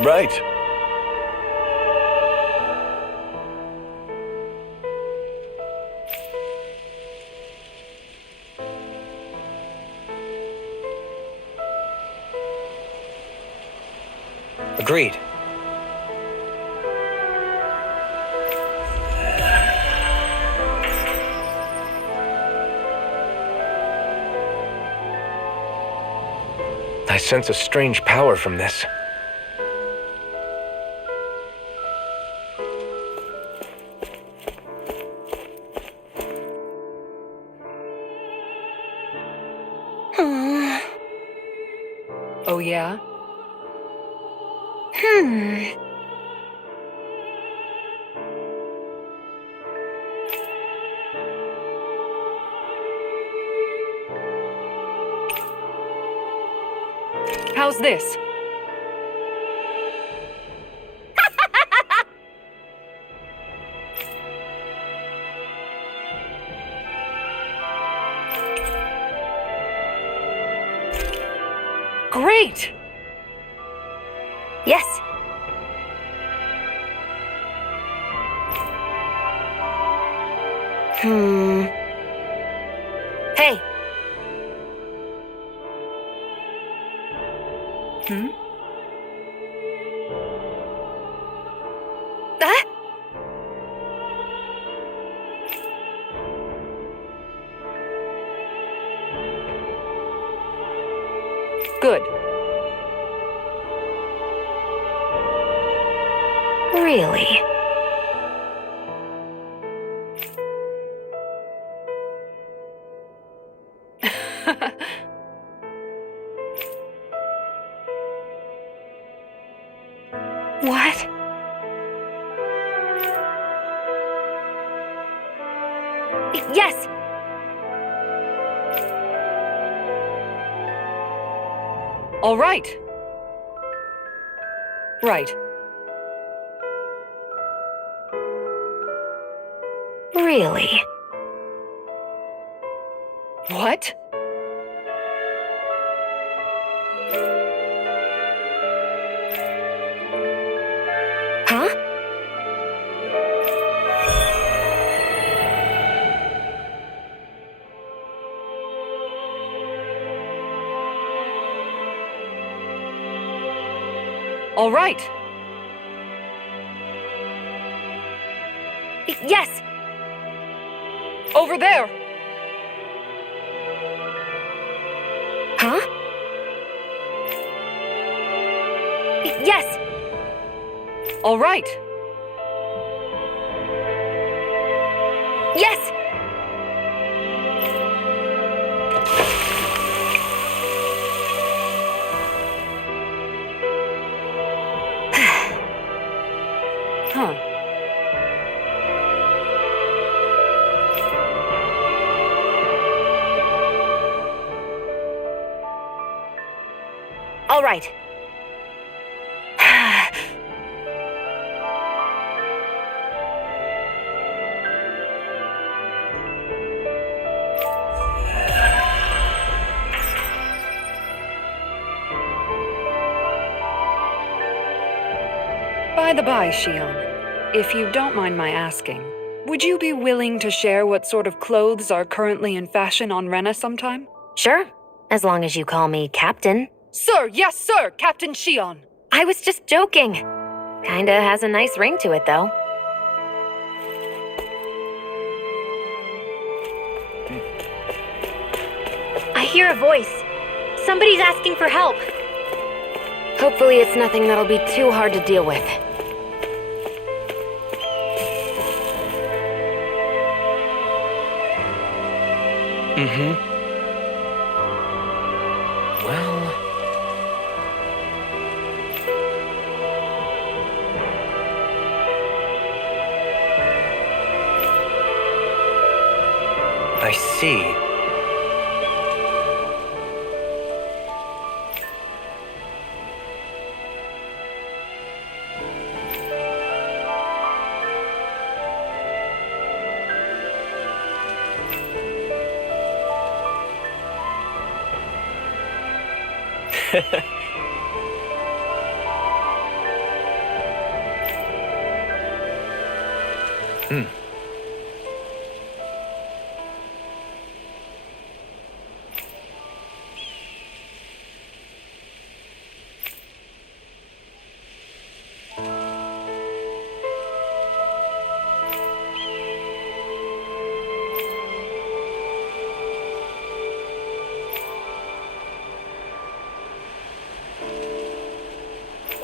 Right. Agreed. I sense a strange power from this. Oh yeah? How's this? Great! Yes. Hey. Ah? Good. Really? What? Yes! All right. Right. Really? What? Huh? All right. Yes! Over there! Huh? Yes! All right. Yes! Huh. All right. By the by, Shionne, if you don't mind my asking, would you be willing to share what sort of clothes are currently in fashion on Renna sometime? Sure, as long as you call me Captain. Sir, yes, sir, Captain Shionne. I was just joking. Kinda has a nice ring to it, though. I hear a voice. Somebody's asking for help. Hopefully it's nothing that'll be too hard to deal with. Well... I see.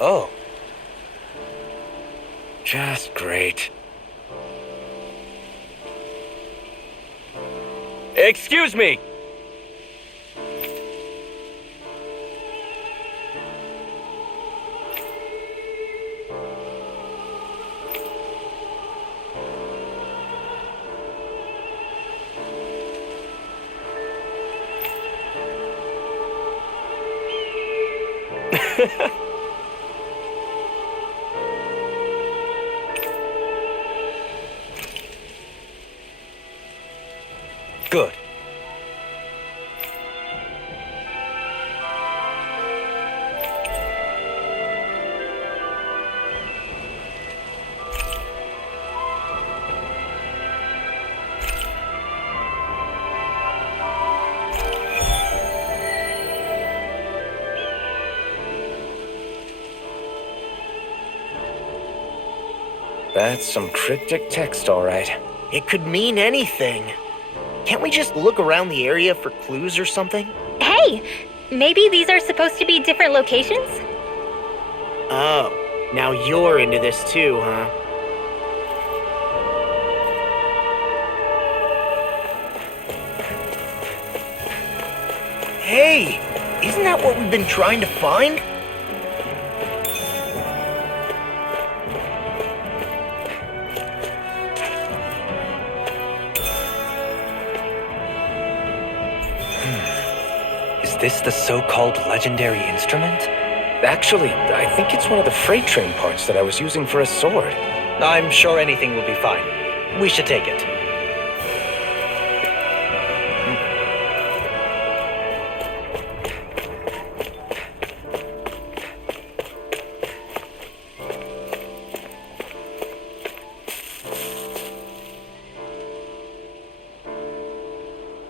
Oh. Just great. Excuse me! Good. That's some cryptic text, all right. It could mean anything. Can't we just look around the area for clues or something? Hey! Maybe these are supposed to be different locations? Oh, now you're into this too, huh? Hey! Isn't that what we've been trying to find? Is this the so-called legendary instrument? Actually, I think it's one of the freight train parts that I was using for a sword. I'm sure anything will be fine. We should take it.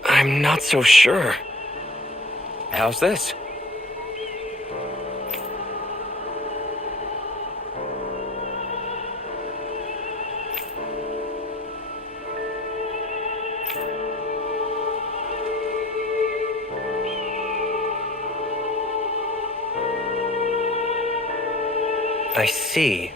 I'm not so sure. How's this? I see.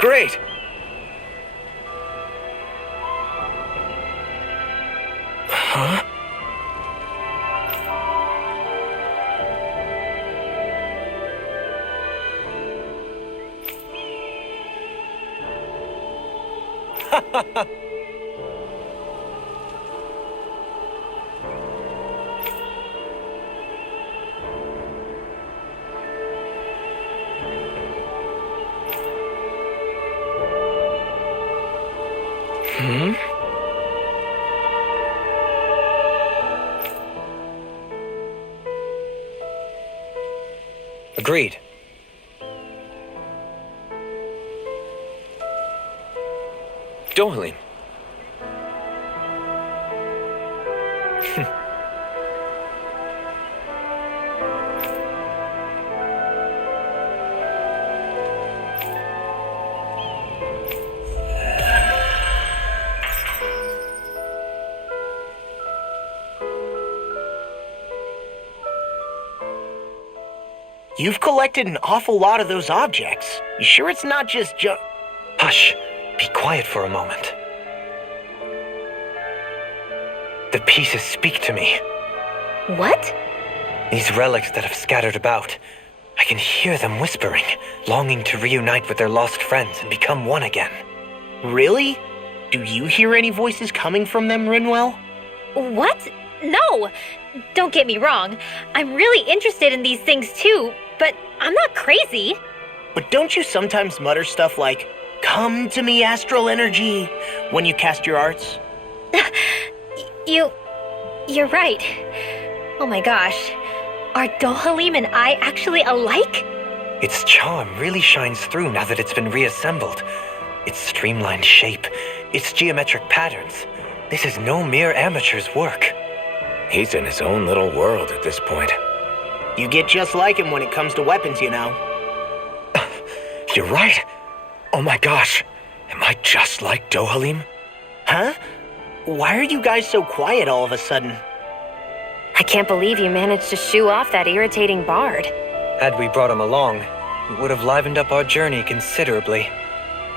Great! Huh? Hmm? Agreed. Dohalim. You've collected an awful lot of those objects. You sure it's not just Hush. Be quiet for a moment. The pieces speak to me. What? These relics that have scattered about. I can hear them whispering, longing to reunite with their lost friends and become one again. Really? Do you hear any voices coming from them, Renewal? What? No! Don't get me wrong. I'm really interested in these things too, but I'm not crazy. But don't you sometimes mutter stuff like, "Come to me, astral energy," when you cast your arts? You're right. Oh my gosh. Are Dohalim and I actually alike? Its charm really shines through now that it's been reassembled. Its streamlined shape, its geometric patterns. This is no mere amateur's work. He's in his own little world at this point. You get just like him when it comes to weapons, you know. You're right. Oh my gosh. Am I just like Dohalim? Huh? Why are you guys so quiet all of a sudden? I can't believe you managed to shoo off that irritating bard. Had we brought him along, it would have livened up our journey considerably.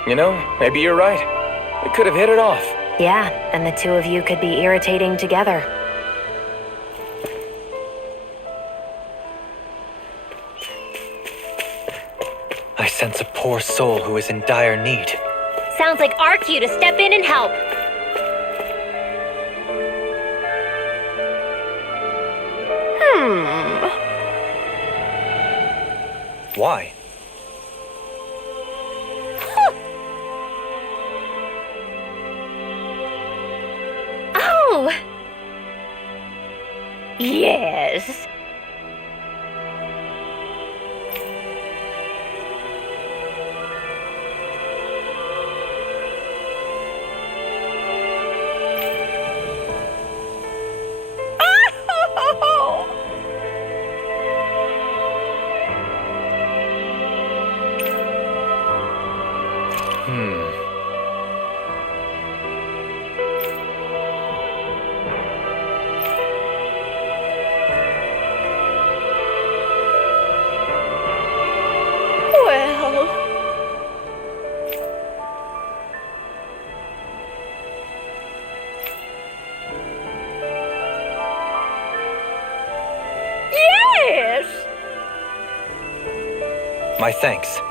You know, maybe you're right. We could have hit it off. Yeah, and the two of you could be irritating together. I sense a poor soul who is in dire need. Sounds like our cue to step in and help. Why? Oh! Yes. My thanks.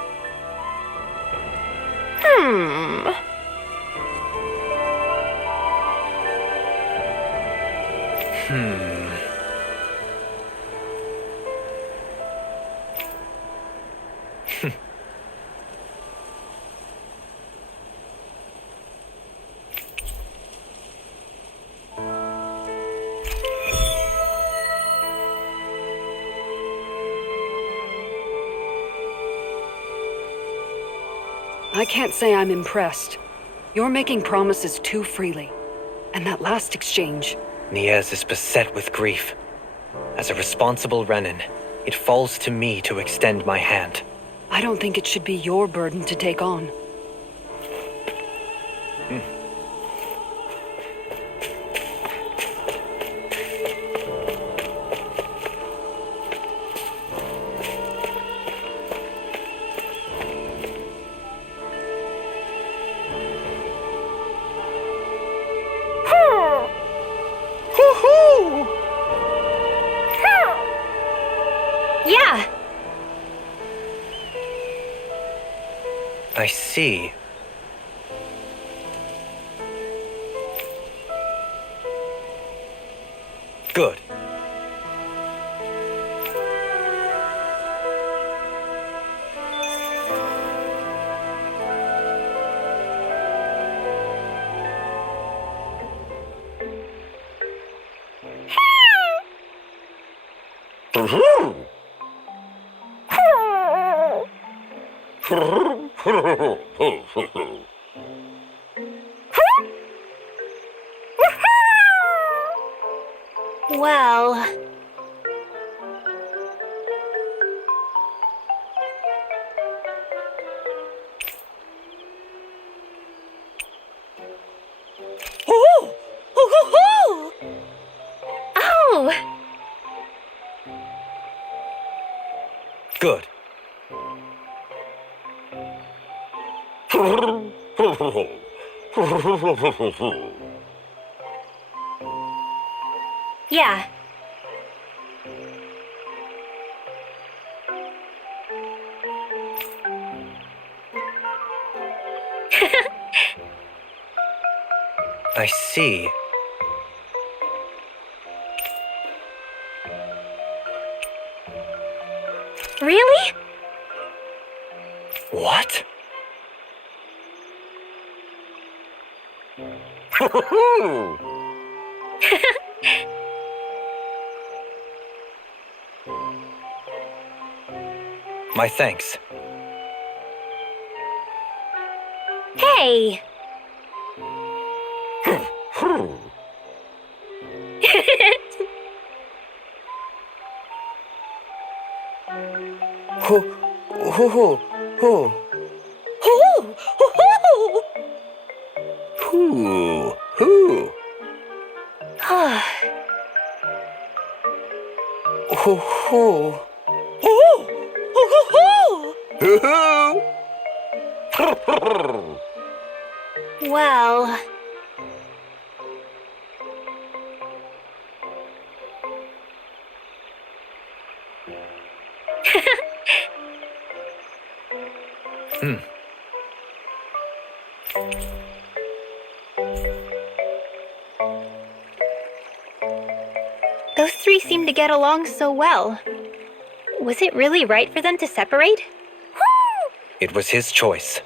I can't say I'm impressed. You're making promises too freely. And that last exchange... Niez is beset with grief. As a responsible Renin, it falls to me to extend my hand. I don't think it should be your burden to take on. I see. Good. Well... Oh! Oh! Oh! Good. Yeah. I see. Really? What? My thanks. Hey! Well... Those three seem to get along so well. Was it really right for them to separate? It was his choice,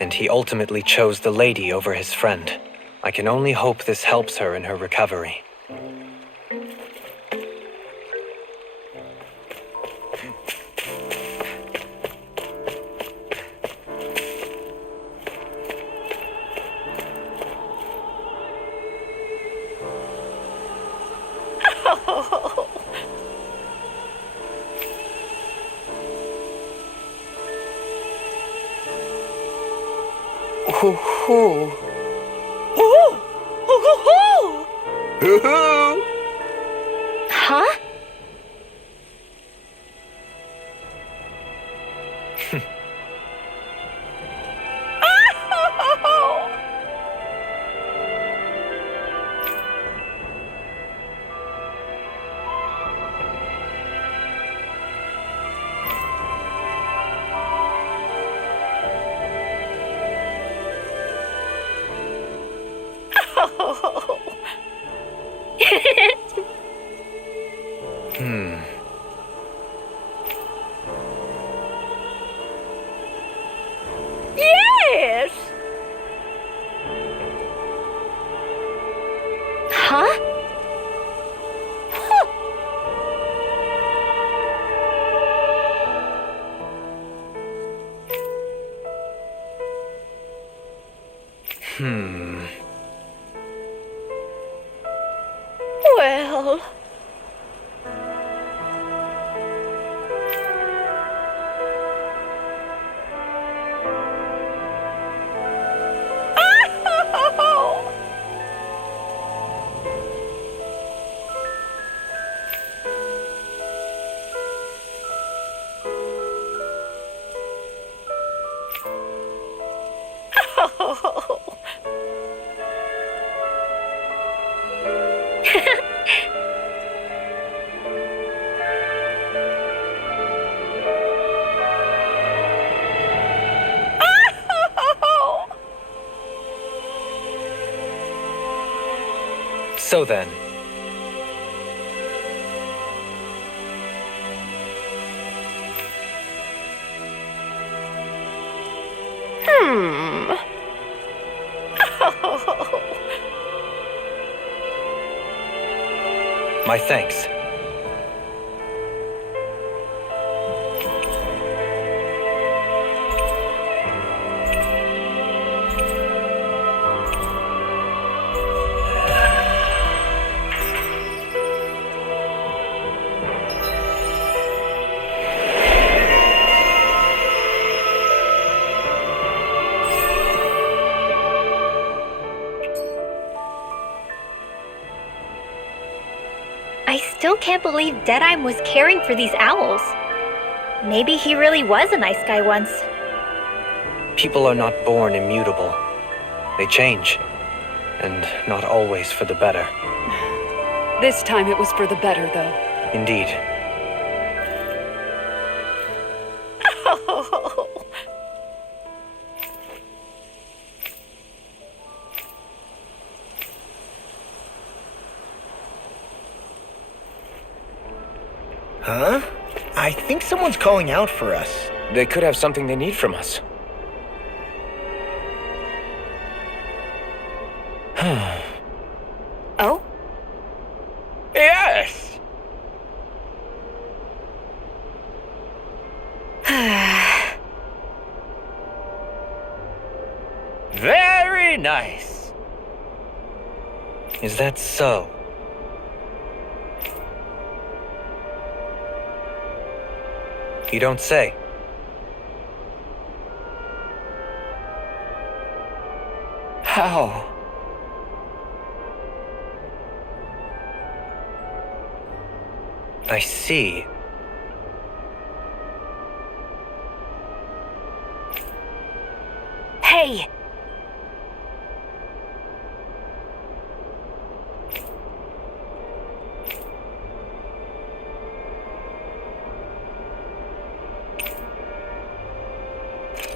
and he ultimately chose the lady over his friend. I can only hope this helps her in her recovery. Huh? Yes! Huh? Well... So then, my thanks. I still can't believe Deadeye was caring for these owls. Maybe he really was a nice guy once. People are not born immutable. They change, and not always for the better. This time it was for the better, though. Indeed. Huh? I think someone's calling out for us. They could have something they need from us. Oh? Yes! Very nice. Is that so? You don't say. How? I see. Hey!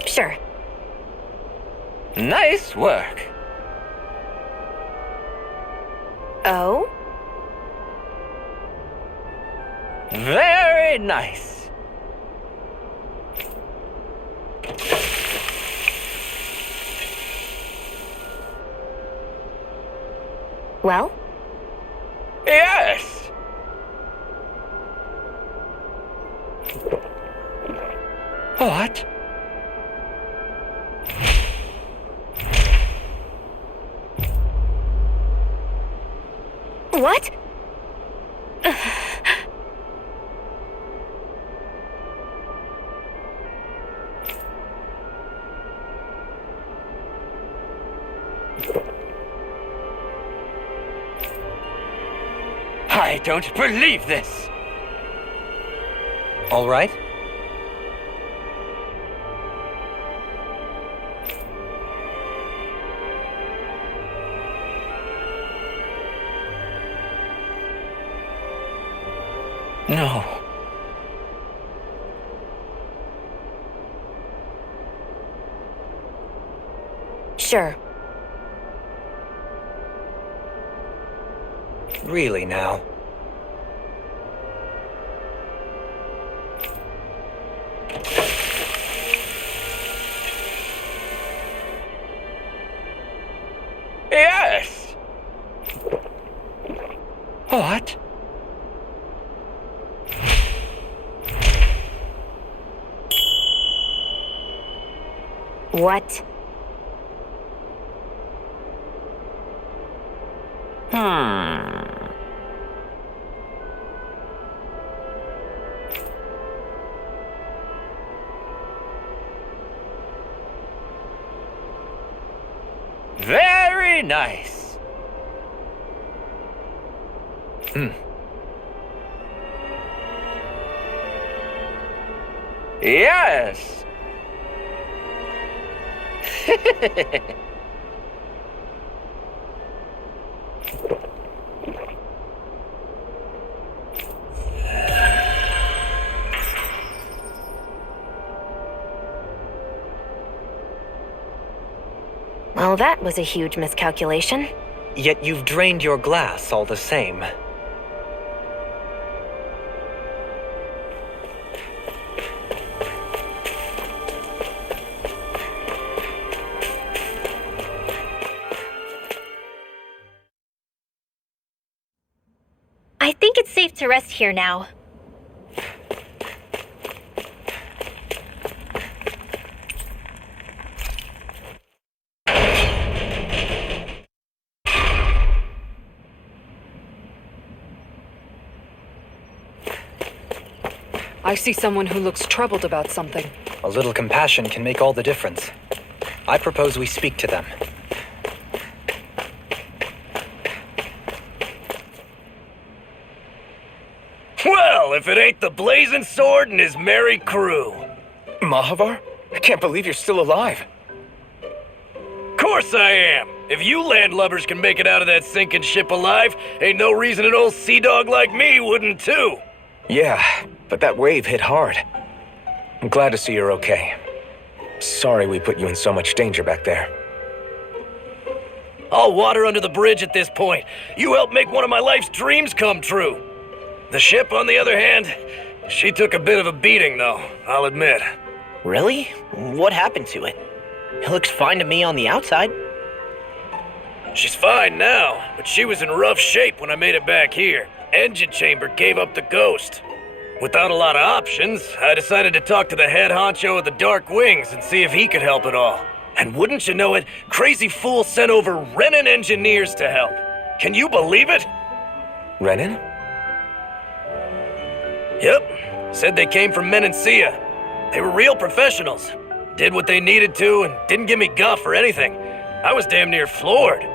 Sure. Nice work. Oh? Very nice. Well? Yes! What? What? I don't believe this. All right? No. Sure. Really now? Yes! What? What? Very nice. Yes. Well, that was a huge miscalculation. Yet you've drained your glass all the same. I think it's safe to rest here now. I see someone who looks troubled about something. A little compassion can make all the difference. I propose we speak to them. Well, if it ain't the Blazing Sword and his merry crew. Mahavar? I can't believe you're still alive. Course I am. If you landlubbers can make it out of that sinking ship alive, ain't no reason an old sea dog like me wouldn't too. Yeah, but that wave hit hard. I'm glad to see you're okay. Sorry we put you in so much danger back there. All water under the bridge at this point. You helped make one of my life's dreams come true. The ship, on the other hand, she took a bit of a beating, though, I'll admit. Really? What happened to it? It looks fine to me on the outside. She's fine now, but she was in rough shape when I made it back here. Engine chamber gave up the ghost. Without a lot of options, I decided to talk to the head honcho of the Dark Wings and see if he could help at all. And wouldn't you know it, Crazy Fool sent over Renin engineers to help. Can you believe it? Renin? Yep. Said they came from Menancia. They were real professionals. Did what they needed to and didn't give me guff or anything. I was damn near floored.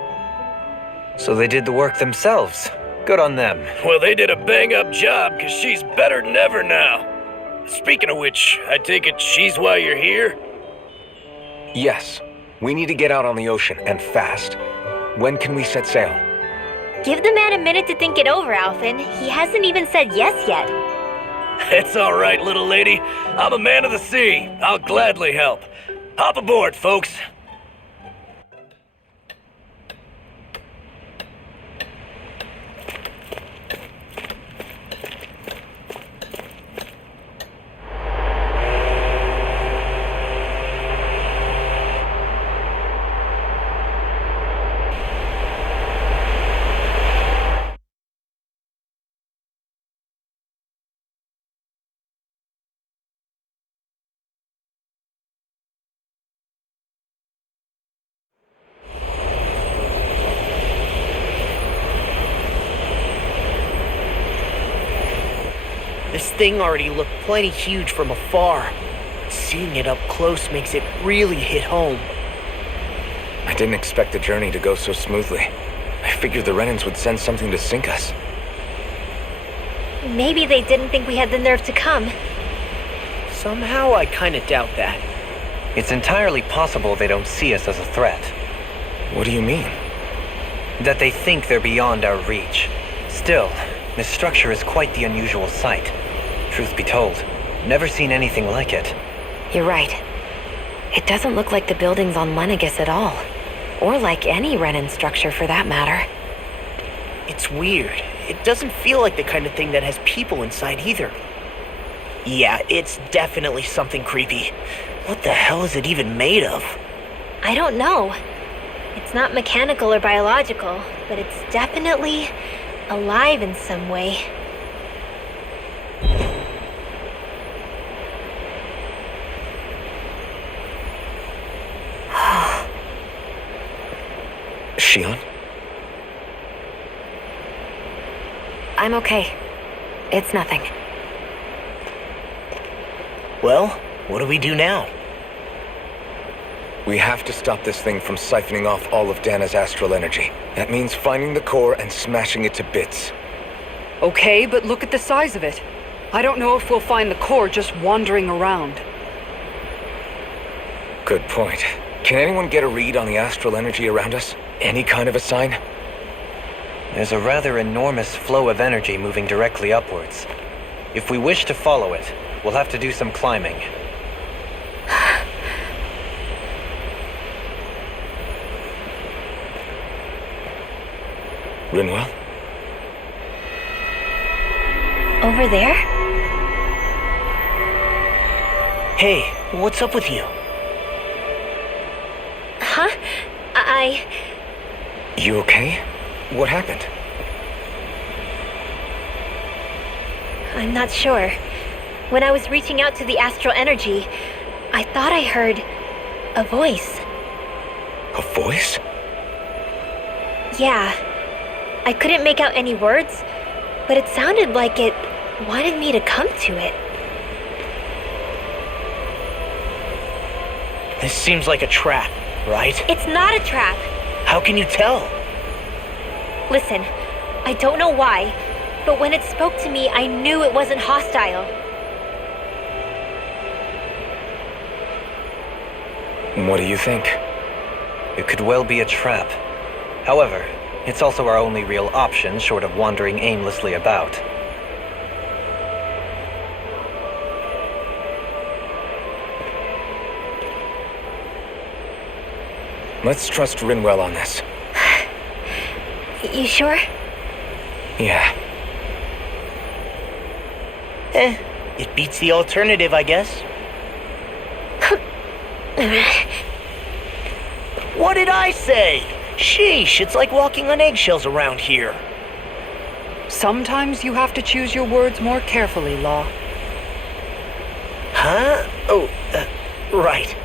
So they did the work themselves. Good on them. Well, they did a bang-up job, because she's better than ever now. Speaking of which, I take it she's why you're here? Yes. We need to get out on the ocean, and fast. When can we set sail? Give the man a minute to think it over, Alphen. He hasn't even said yes yet. It's all right, little lady. I'm a man of the sea. I'll gladly help. Hop aboard, folks. This thing already looked plenty huge from afar. Seeing it up close makes it really hit home. I didn't expect the journey to go so smoothly. I figured the Renins would send something to sink us. Maybe they didn't think we had the nerve to come. Somehow I kinda doubt that. It's entirely possible they don't see us as a threat. What do you mean? That they think they're beyond our reach. Still, this structure is quite the unusual sight. Truth be told, never seen anything like it. You're right. It doesn't look like the buildings on Lenegis at all. Or like any Renin structure for that matter. It's weird. It doesn't feel like the kind of thing that has people inside either. Yeah, it's definitely something creepy. What the hell is it even made of? I don't know. It's not mechanical or biological, but it's definitely alive in some way. Shionne? I'm okay. It's nothing. Well, what do we do now? We have to stop this thing from siphoning off all of Dana's astral energy. That means finding the core and smashing it to bits. Okay, but look at the size of it. I don't know if we'll find the core just wandering around. Good point. Can anyone get a read on the astral energy around us? Any kind of a sign? There's a rather enormous flow of energy moving directly upwards. If we wish to follow it, we'll have to do some climbing. Renewal? Over there? Hey, what's up with you? Huh? You okay? What happened? I'm not sure. When I was reaching out to the astral energy, I thought I heard a voice. A voice? Yeah. I couldn't make out any words, but it sounded like it wanted me to come to it. This seems like a trap, right? It's not a trap. How can you tell? Listen, I don't know why, but when it spoke to me, I knew it wasn't hostile. What do you think? It could well be a trap. However, it's also our only real option short of wandering aimlessly about. Let's trust Renewal on this. You sure? Yeah. It beats the alternative, I guess. What did I say? Sheesh, it's like walking on eggshells around here. Sometimes you have to choose your words more carefully, Law. Huh? Oh, right.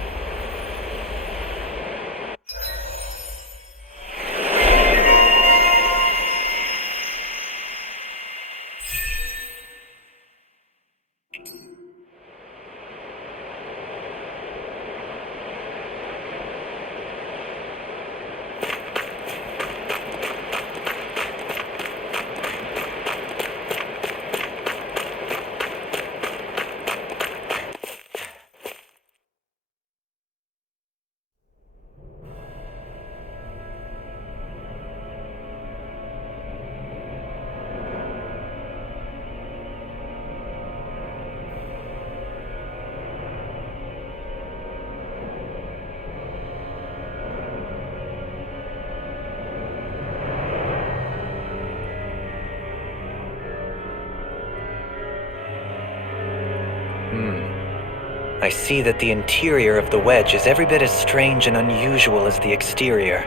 I see that the interior of the Wedge is every bit as strange and unusual as the exterior.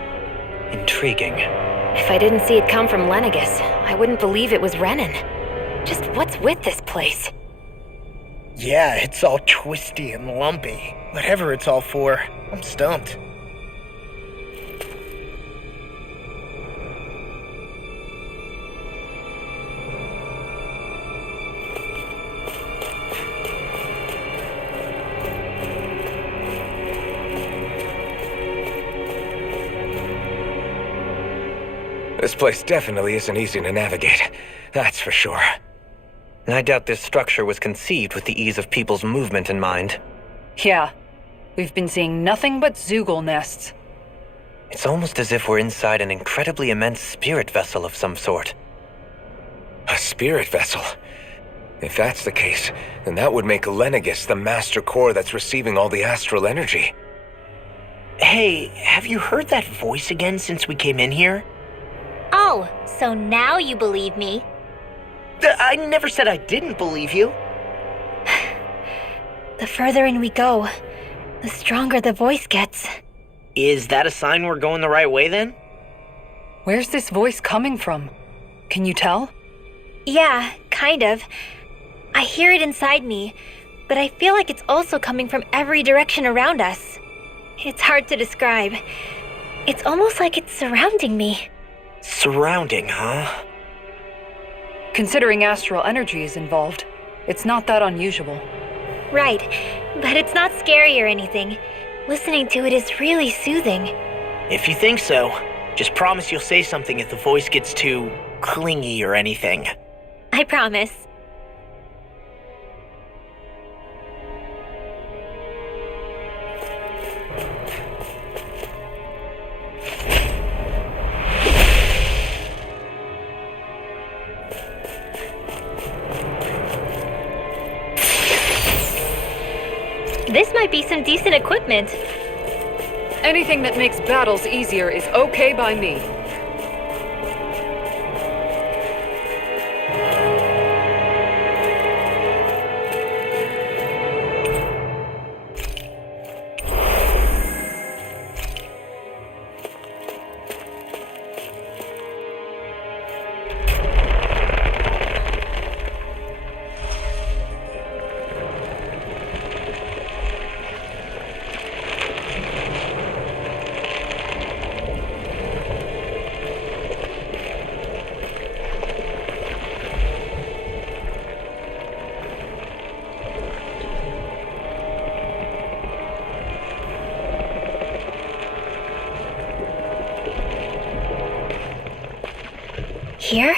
Intriguing. If I didn't see it come from Lenegis, I wouldn't believe it was Renan. Just what's with this place? Yeah, it's all twisty and lumpy. Whatever it's all for, I'm stumped. This place definitely isn't easy to navigate. That's for sure. I doubt this structure was conceived with the ease of people's movement in mind. Yeah. We've been seeing nothing but Zeugle nests. It's almost as if we're inside an incredibly immense spirit vessel of some sort. A spirit vessel? If that's the case, then that would make Lenegis the master core that's receiving all the astral energy. Hey, have you heard that voice again since we came in here? Oh, so now you believe me. I never said I didn't believe you. The further in we go, the stronger the voice gets. Is that a sign we're going the right way then? Where's this voice coming from? Can you tell? Yeah, kind of. I hear it inside me, but I feel like it's also coming from every direction around us. It's hard to describe. It's almost like it's surrounding me. Surrounding, huh? Considering astral energy is involved, it's not that unusual. Right, but it's not scary or anything. Listening to it is really soothing. If you think so, just promise you'll say something if the voice gets too clingy or anything. I promise. This might be some decent equipment. Anything that makes battles easier is okay by me. Here?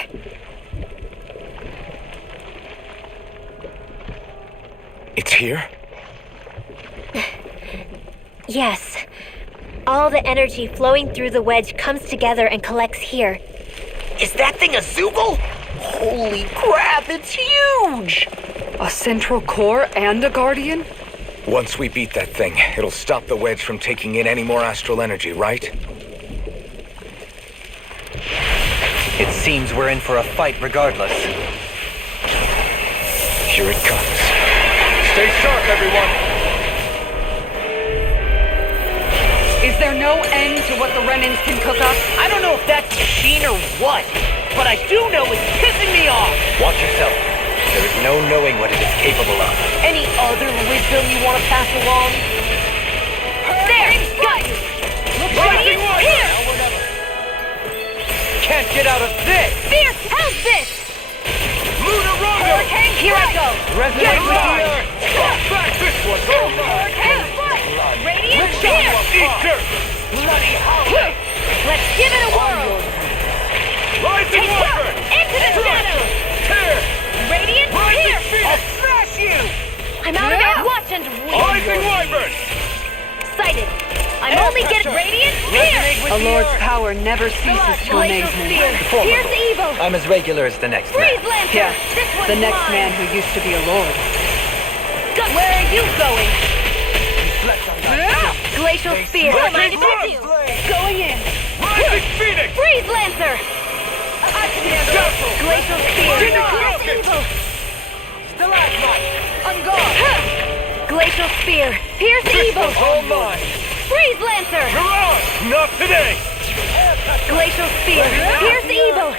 It's here? Yes. All the energy flowing through the wedge comes together and collects here. Is that thing a Zeugle? Holy crap, it's huge! A central core and a guardian? Once we beat that thing, it'll stop the wedge from taking in any more astral energy, right? It seems we're in for a fight regardless. Here it comes. Stay sharp, everyone. Is there no end to what the Renins can cook up? I don't know if that's a machine or what, but I do know it's pissing me off! Watch yourself. There is no knowing what it is capable of. Any other wisdom you want to pass along? There! Got you! Rising Warrior! Here! Can't get out of this! Fierce! How's this? Luna Rondo! Hurricane, here I go! Resonate with the mine. earth! Back this one's all mine! Hurricane, foot! Radiant, here! Eat dirt! Bloody hell! Let's give it a whirl! Rising Take Warrior! into the shadows! Tear! Radiant, here! I'll smash you! I'm out of it! Watch and Rising Wyvern! Sighted! I'm only getting radiant, here! A lord's power never ceases to amaze me. Here's evil! I'm as regular as the next Freeze man. Lancer! Yeah, This one's the next mine. man who used to be a lord. Where are you going? Glacial Spear! Rising Mind you! Going in! Rising Phoenix! Freeze Lancer! Glacial Spear! Denied. Here's evil! On guard! Glacial Spear! Here's evil! All mine! Freeze Lancer! Hurrah! Not today! Glacial Spear! Here's evil!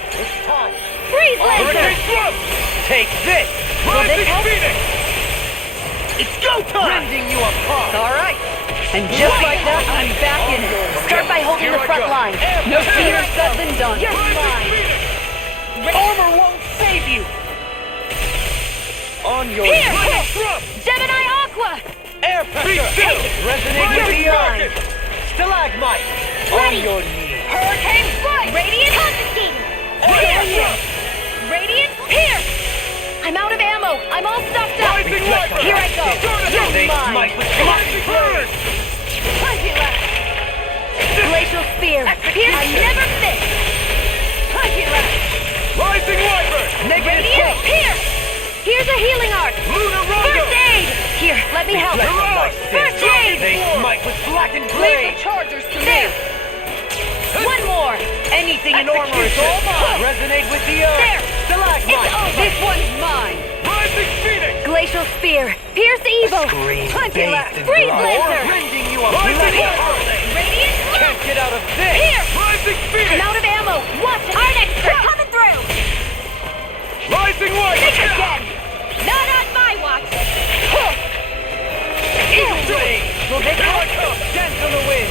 Freeze Lancer! Hurricane Thrust! Take this! Rising Phoenix! It's go time! Rending you apart! All right. And just like that, I'm back in it. Start by holding Here the I front go. line. No sooner said than done. You're mine! Armor won't save you! On your Here! Thrust! Gemini Aqua! air Be pressure! still! Resonate with the You're earth! mine! Stalagmite! On Ready. your knees! Hurricane Foot! Radiant Constantine! Here! Radiant Pierce! I'm out of ammo! I'm all stuffed up! Rising Wyvern! Here I go! You're They mine! smite with Rising Bird! Glacial Spear! Pierce! I never miss! Rising Wyvern! negative Radiant Pierce! Here's a healing arc! Luna Rondo! First aid! Here, let me help! Hurrah! First aid! They smite with blackened Leave blade! the chargers to me. There! One more! Anything in armor is all mine! Resonate with the earth! There! Stalagmite! It's over! This one's mine. Rising Phoenix! Glacial Spear! Pierce evil! Scream Plenty bathed left! in Freeze blood! Lancer! Rending you a Rising bloody Wyvern! holiday! Radiant Can't get out of this! Here! Rising Phoenix! I'm out of ammo! Watch it! Our next trick! Coming through! Rising Wyvern! Think again! Not on my watch! Eagle blade! Here I come! Dance on the wind!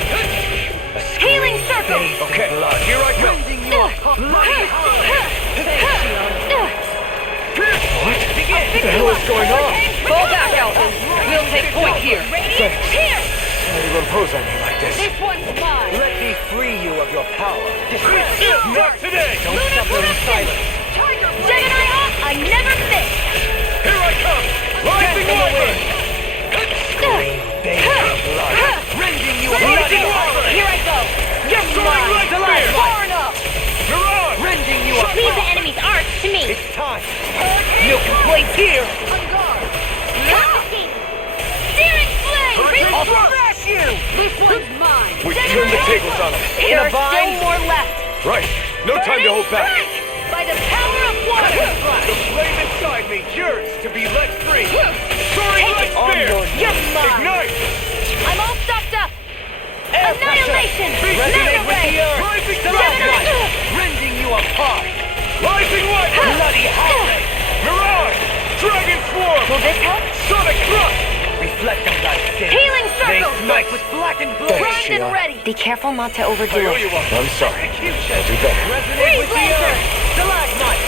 Healing circle! Okay, here I go! Rending you a bloody holiday! What? Begin! What the hell is going on? Fall back, Alpha. We'll take point here. Radiant here! Why do you impose on me like this? This one's mine. Let me free you of your power! Not today! Don't suffer in silence! Gemini off! I never miss! Here I come! Rising Wyvern! Scream bathed in blood! Rending you a bloody holiday! Here I go! You're Soaring mine! Red Spear! Far enough! You're on! Rending you a Leave the enemy's arch to me! It's time! No complaints here! Constantine! Searing flame! Hurricane I'll Thrust! smash you! This one's mine! We turned the tables on them. There are bind? still more left! Right. No time to hold back. Strike! By the power of water! The flame inside me yearns to be let free. Soaring Red Spear! You're mine! Ignite! I'm all stuffed up! Annihilation! Resonate with the earth! Rising Stalagmite! Dragon! Rending you apart! Rising Wyvern! Bloody holiday! Mirage! Dragon Swarm! Will this help? Sonic Thrust! Reflect on thy sin! Healing They circle! smite with blackened blade! Thanks, Primed and Shionne. ready! Be careful not to overdo I owe it. you one. I'm sorry. Execution! I'll do better. Resonate Freeze with the Lancer! earth! Stalagmite!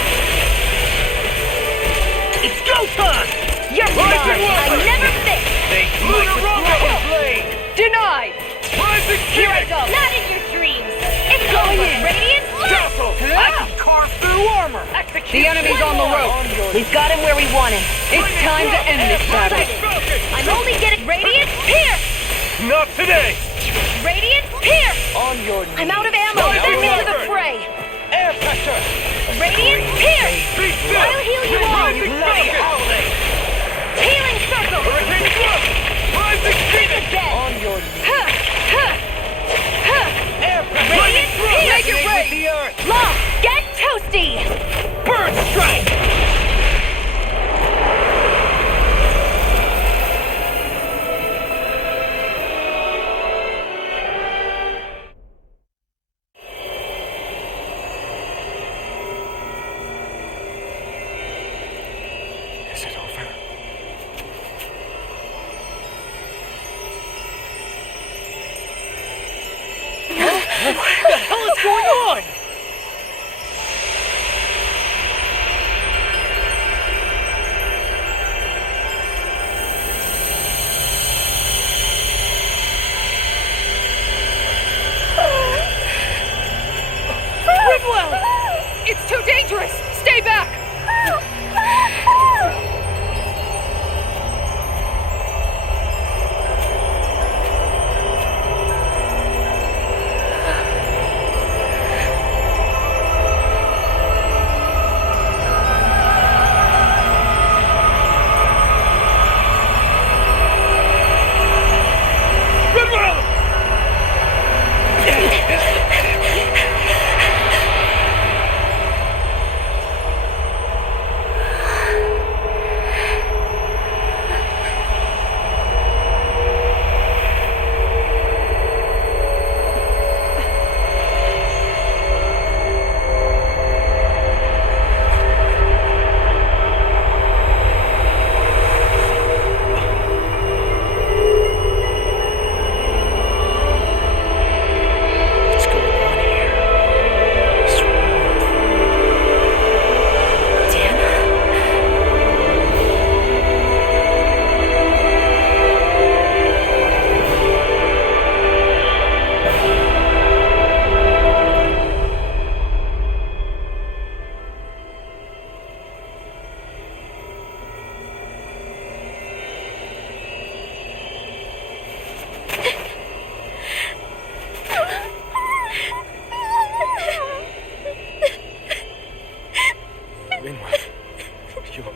It's go time! You're Rising mine! I Wyvern! never miss! They smite with blackened blade! Denied. Rising Here I Phoenix! go! Not in your dreams! It's going in! Radiant Castle! I can carve through The enemy's on the rope. We've got him where we want him. It's time to end this battle. I'm only getting Radiant Pierce! Not today! Radiant Pierce! On your knees. I'm out of ammo. Send me to the fray. Air pressure. Radiant Pierce! I'll heal you all! Bloody howling. Healing Circle! Critic dead! On your knees. Air pressure! Radiant Pierce! Make it With rain! the earth. Lock, get toasty. Bird strike. Is it over? What the hell is going on? Renewal! It's too dangerous! Stay back!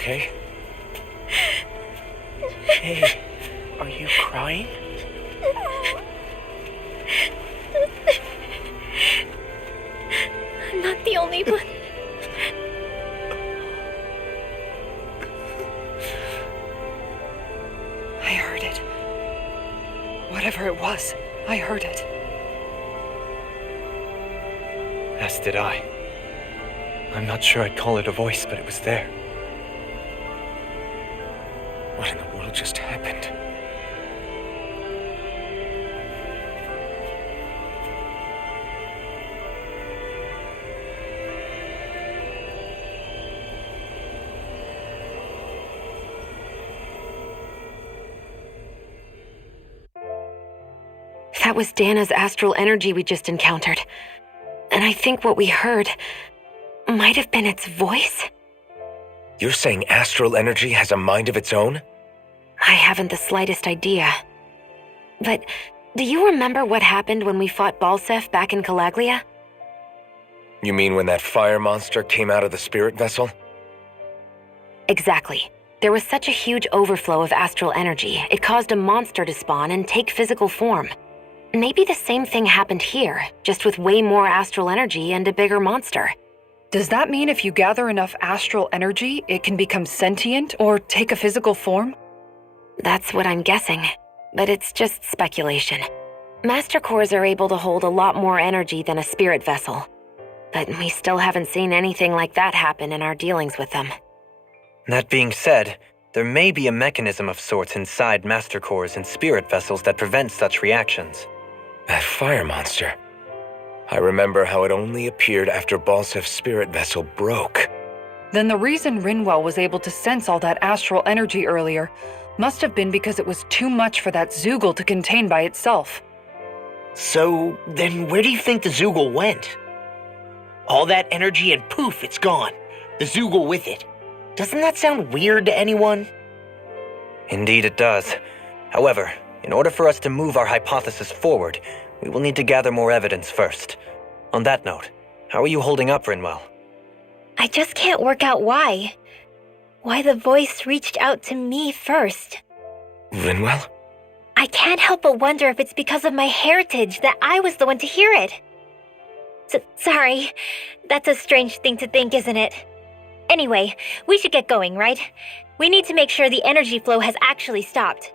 okay? Hey, are you crying? I'm not the only one. I heard it. Whatever it was, I heard it. As did I. I'm not sure I'd call it a voice, but it was there. What in the world just happened? That was Dana's astral energy we just encountered. And I think what we heard might have been its voice? You're saying astral energy has a mind of its own? I haven't the slightest idea. But do you remember what happened when we fought Balsef back in Calaglia? You mean when that fire monster came out of the spirit vessel? Exactly. There was such a huge overflow of astral energy, it caused a monster to spawn and take physical form. Maybe the same thing happened here, just with way more astral energy and a bigger monster. Does that mean if you gather enough astral energy, it can become sentient or take a physical form? That's what I'm guessing, but it's just speculation. Master cores are able to hold a lot more energy than a spirit vessel, but we still haven't seen anything like that happen in our dealings with them. That being said, there may be a mechanism of sorts inside master cores and spirit vessels that prevents such reactions. That fire monster. I remember how it only appeared after Balsef's spirit vessel broke. Then the reason Rinwell was able to sense all that astral energy earlier must have been because it was too much for that Zeugle to contain by itself. So, then where do you think the Zeugle went? All that energy and poof, it's gone. The Zeugle with it. Doesn't that sound weird to anyone? Indeed it does. However, in order for us to move our hypothesis forward, we will need to gather more evidence first. On that note, how are you holding up, Renewal? I just can't work out why. Why the voice reached out to me first. Renewal? I can't help but wonder if it's because of my heritage that I was the one to hear it. Sorry. That's a strange thing to think, isn't it? Anyway, we should get going, right? We need to make sure the energy flow has actually stopped.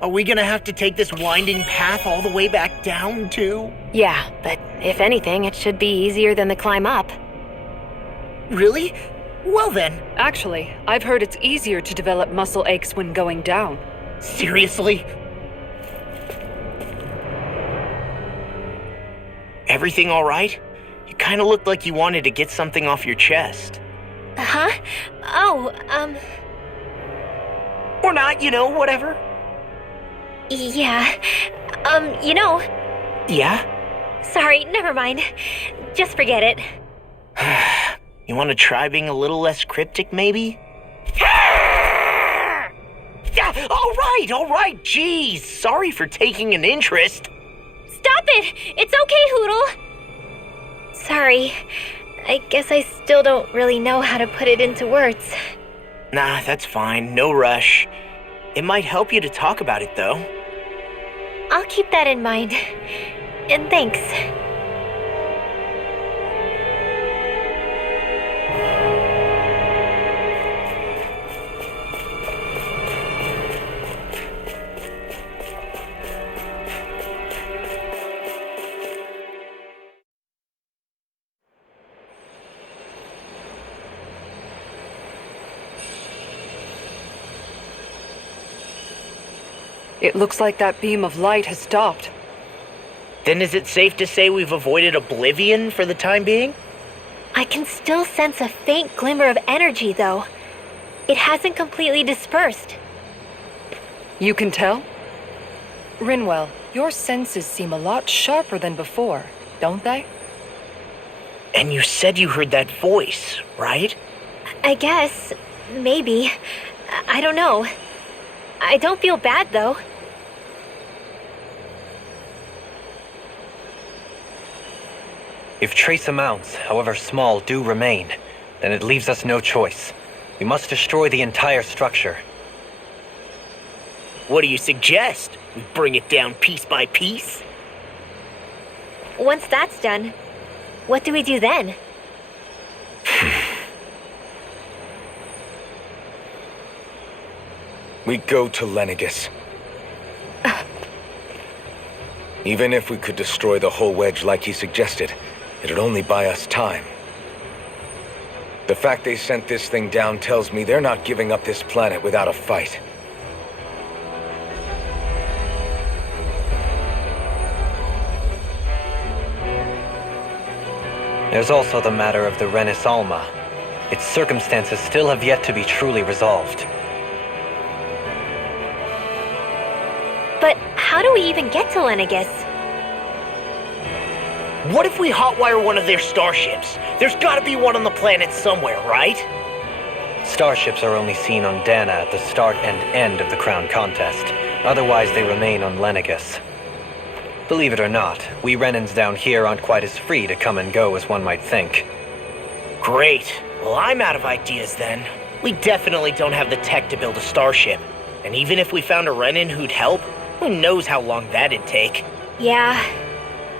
Are we gonna have to take this winding path all the way back down, too? Yeah, but if anything, it should be easier than the climb up. Really? Well then. Actually, I've heard it's easier to develop muscle aches when going down. Seriously? Everything all right? You kinda looked like you wanted to get something off your chest. Huh? Oh, Or not, whatever. yeah. Yeah? Sorry, never mind. Just forget it. You wanna try being a little less cryptic, maybe? All right, jeez. Sorry for taking an interest. Stop it! It's okay, Hootle! Sorry. I guess I still don't really know how to put it into words. Nah, that's fine. No rush. It might help you to talk about it, though. I'll keep that in mind. And thanks. It looks like that beam of light has stopped. Then is it safe to say we've avoided oblivion for the time being? I can still sense a faint glimmer of energy, though. It hasn't completely dispersed. You can tell? Renewal, your senses seem a lot sharper than before, don't they? And you said you heard that voice, right? I guess. Maybe. I don't know. I don't feel bad, though. If trace amounts, however small, do remain, then it leaves us no choice. We must destroy the entire structure. What do you suggest? We bring it down piece by piece? Once that's done, what do we do then? We go to Lenegis. Even if we could destroy the whole wedge like he suggested, it'd only buy us time. The fact they sent this thing down tells me they're not giving up this planet without a fight. There's also the matter of the Renis Alma. Its circumstances still have yet to be truly resolved. But how do we even get to Lenegis? What if we hotwire one of their starships? There's gotta be one on the planet somewhere, right? Starships are only seen on Dana at the start and end of the Crown Contest. Otherwise, they remain on Lenegis. Believe it or not, we Renins down here aren't quite as free to come and go as one might think. Great. Well, I'm out of ideas then. We definitely don't have the tech to build a starship. And even if we found a Renin who'd help, who knows how long that'd take? Yeah.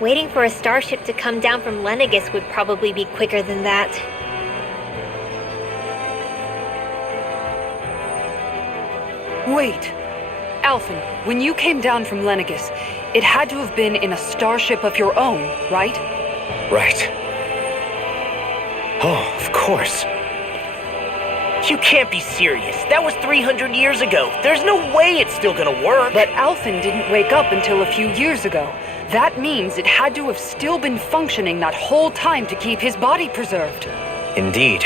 Waiting for a starship to come down from Lenegis would probably be quicker than that. Wait. Alphen, when you came down from Lenegis, it had to have been in a starship of your own, right? Right. Oh, of course. You can't be serious. That was 300 years ago. There's no way it's still gonna work. But Alphen didn't wake up until a few years ago. That means it had to have still been functioning that whole time to keep his body preserved. Indeed.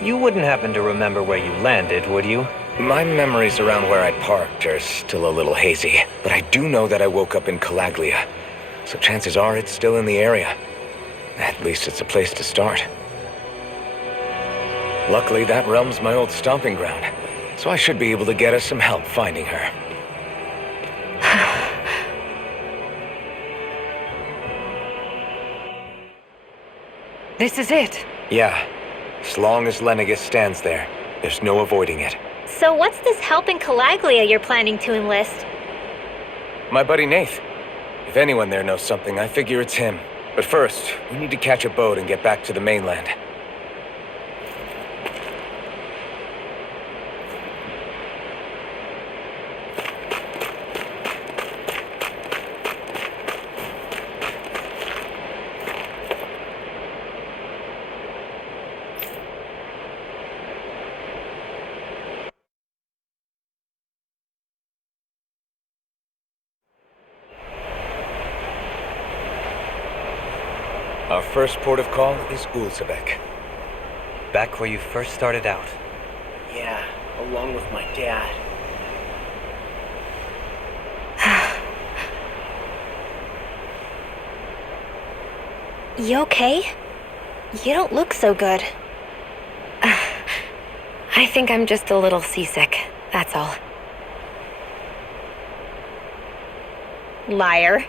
You wouldn't happen to remember where you landed, would you? My memories around where I parked are still a little hazy, but I do know that I woke up in Calaglia. so chances are it's still in the area. At least it's a place to start. Luckily, that realm's my old stomping ground, so I should be able to get us some help finding her. This is it. Yeah. As long as Lenegis stands there, there's no avoiding it. So what's this help in Calaglia you're planning to enlist? My buddy Nath. If anyone there knows something, I figure it's him. But first, we need to catch a boat and get back to the mainland. Our first port of call is Ulzebek. Back where you first started out. Yeah, along with my dad. You okay? You don't look so good. I think I'm just a little seasick, that's all. Liar.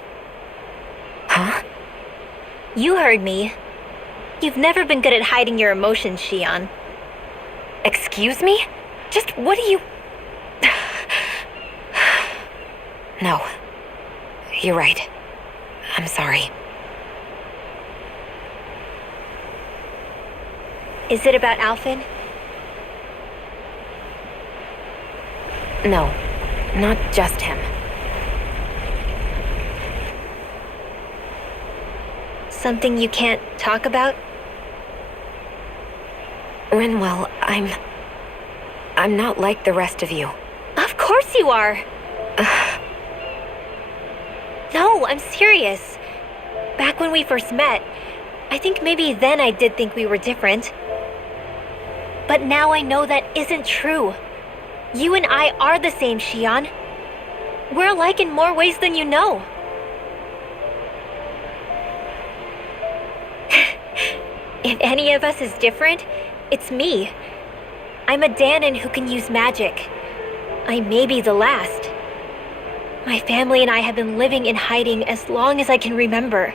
Huh? You heard me. You've never been good at hiding your emotions, Shionne. Excuse me? Just what do you... No. You're right. I'm sorry. Is it about Alphen? No. Not just him. Something you can't talk about? Renwell, I'm not like the rest of you. Of course you are! No, I'm serious. Back when we first met, I think maybe then I did think we were different. But now I know that isn't true. You and I are the same, Shionne. We're alike in more ways than you know. If any of us is different, it's me. I'm a Danon who can use magic. I may be the last. My family and I have been living in hiding as long as I can remember.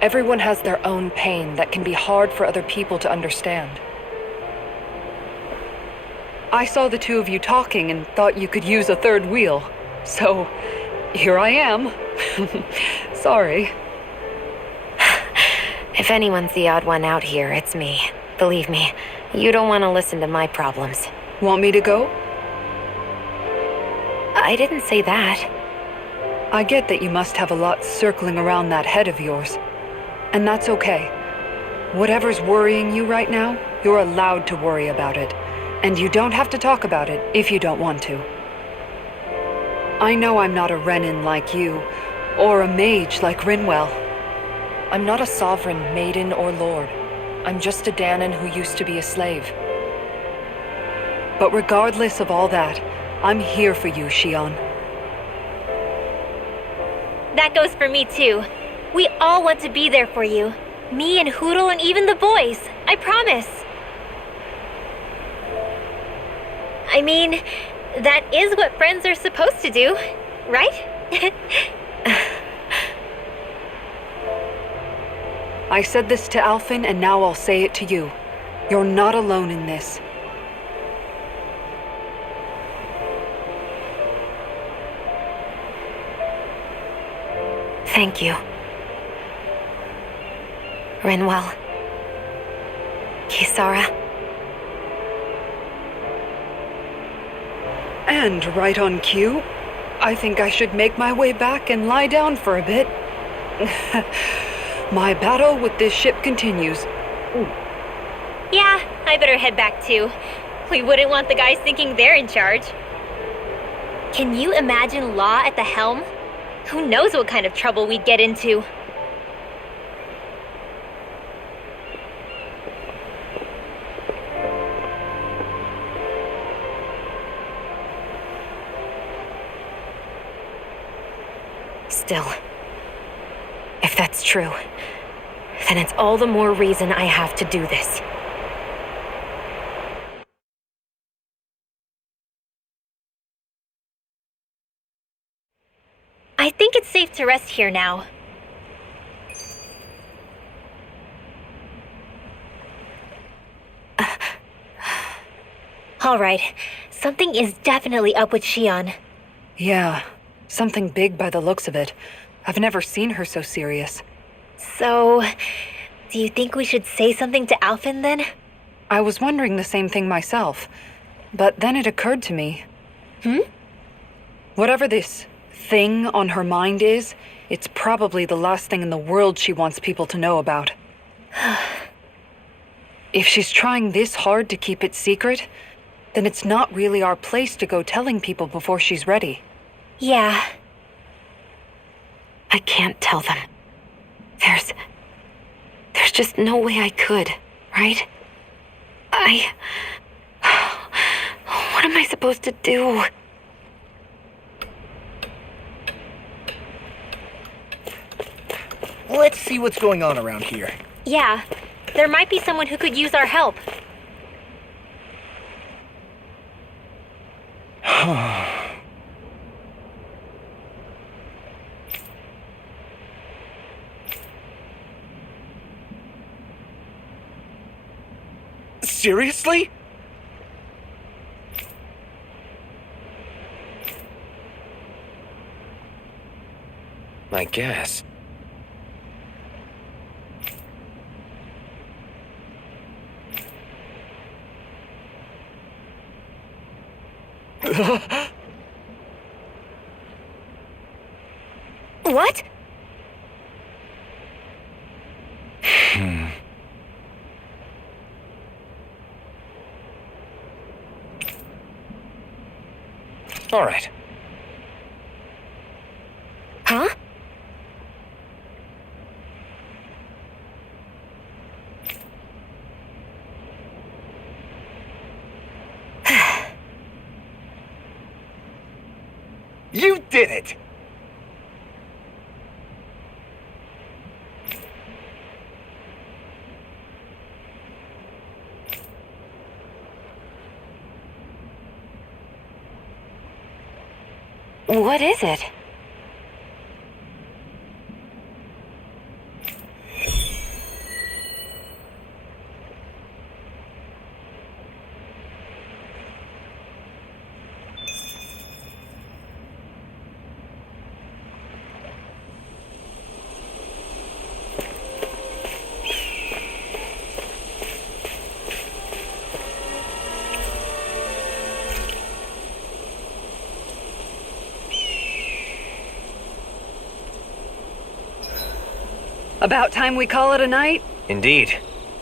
Everyone has their own pain that can be hard for other people to understand. I saw the two of you talking and thought you could use a third wheel. So, here I am. Sorry. If anyone's the odd one out here, it's me. Believe me, you don't want to listen to my problems. Want me to go? I didn't say that. I get that you must have a lot circling around that head of yours. And that's okay. Whatever's worrying you right now, you're allowed to worry about it. And you don't have to talk about it if you don't want to. I know I'm not a Renin like you, or a mage like Renwell. I'm not a sovereign, maiden, or lord. I'm just a Danon who used to be a slave. But regardless of all that, I'm here for you, Shionne. That goes for me too. We all want to be there for you. Me and Hootle and even the boys. I promise. I mean, that is what friends are supposed to do, right? I said this to Alphen, and now I'll say it to you. You're not alone in this. Thank you. Renwell. Kisara. And right on cue, I think I should make my way back and lie down for a bit. My battle with this ship continues. Yeah, I better head back too. We wouldn't want the guys thinking they're in charge. Can you imagine Law at the helm? Who knows what kind of trouble we'd get into? Still, if that's true, then it's all the more reason I have to do this. I think it's safe to rest here now. All right, something is definitely up with Shionne. Yeah, something big by the looks of it. I've never seen her so serious. So, do you think we should say something to Alphen then? I was wondering the same thing myself, but then it occurred to me. Whatever this thing on her mind is, it's probably the last thing in the world she wants people to know about. If she's trying this hard to keep it secret, then it's not really our place to go telling people before she's ready. Yeah. I can't tell them. There's just no way I could, right? What am I supposed to do? Let's see what's going on around here. Yeah, there might be someone who could use our help. Seriously? I guess. What? All right. Huh? You did it! What is it? About time we call it a night? Indeed.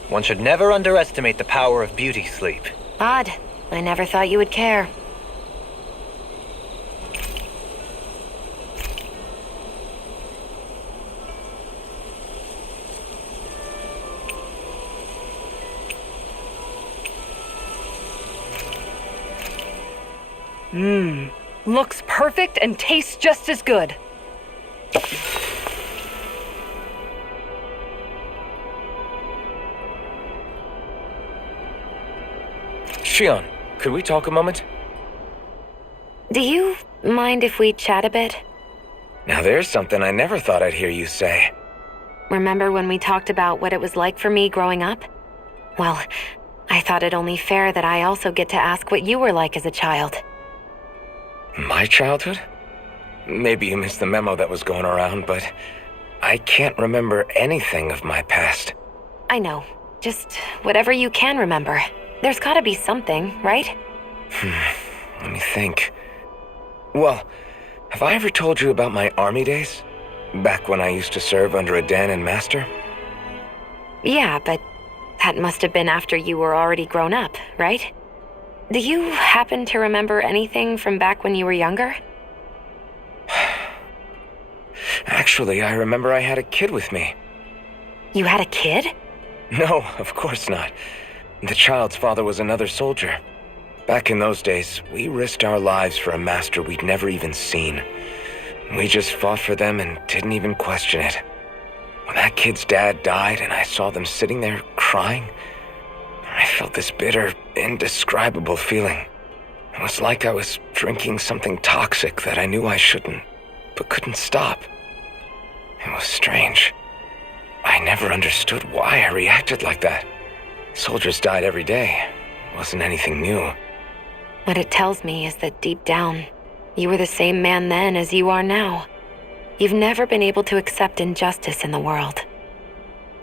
One should never underestimate the power of beauty sleep. Odd. I never thought you would care. Looks perfect and tastes just as good. Shionne, could we talk a moment? Do you mind if we chat a bit? Now there's something I never thought I'd hear you say. Remember when we talked about what it was like for me growing up? Well, I thought it only fair that I also get to ask what you were like as a child. My childhood? Maybe you missed the memo that was going around, but I can't remember anything of my past. I know. Just whatever you can remember. There's gotta be something, right? Let me think. Well, have I ever told you about my army days? Back when I used to serve under a Danon master? Yeah, but that must have been after you were already grown up, right? Do you happen to remember anything from back when you were younger? Actually, I remember I had a kid with me. You had a kid? No, of course not. The child's father was another soldier. Back in those days, we risked our lives for a master we'd never even seen. We just fought for them and didn't even question it. When that kid's dad died and I saw them sitting there crying, I felt this bitter, indescribable feeling. It was like I was drinking something toxic that I knew I shouldn't, but couldn't stop. It was strange. I never understood why I reacted like that. Soldiers died every day. It wasn't anything new. What it tells me is that deep down, you were the same man then as you are now. You've never been able to accept injustice in the world.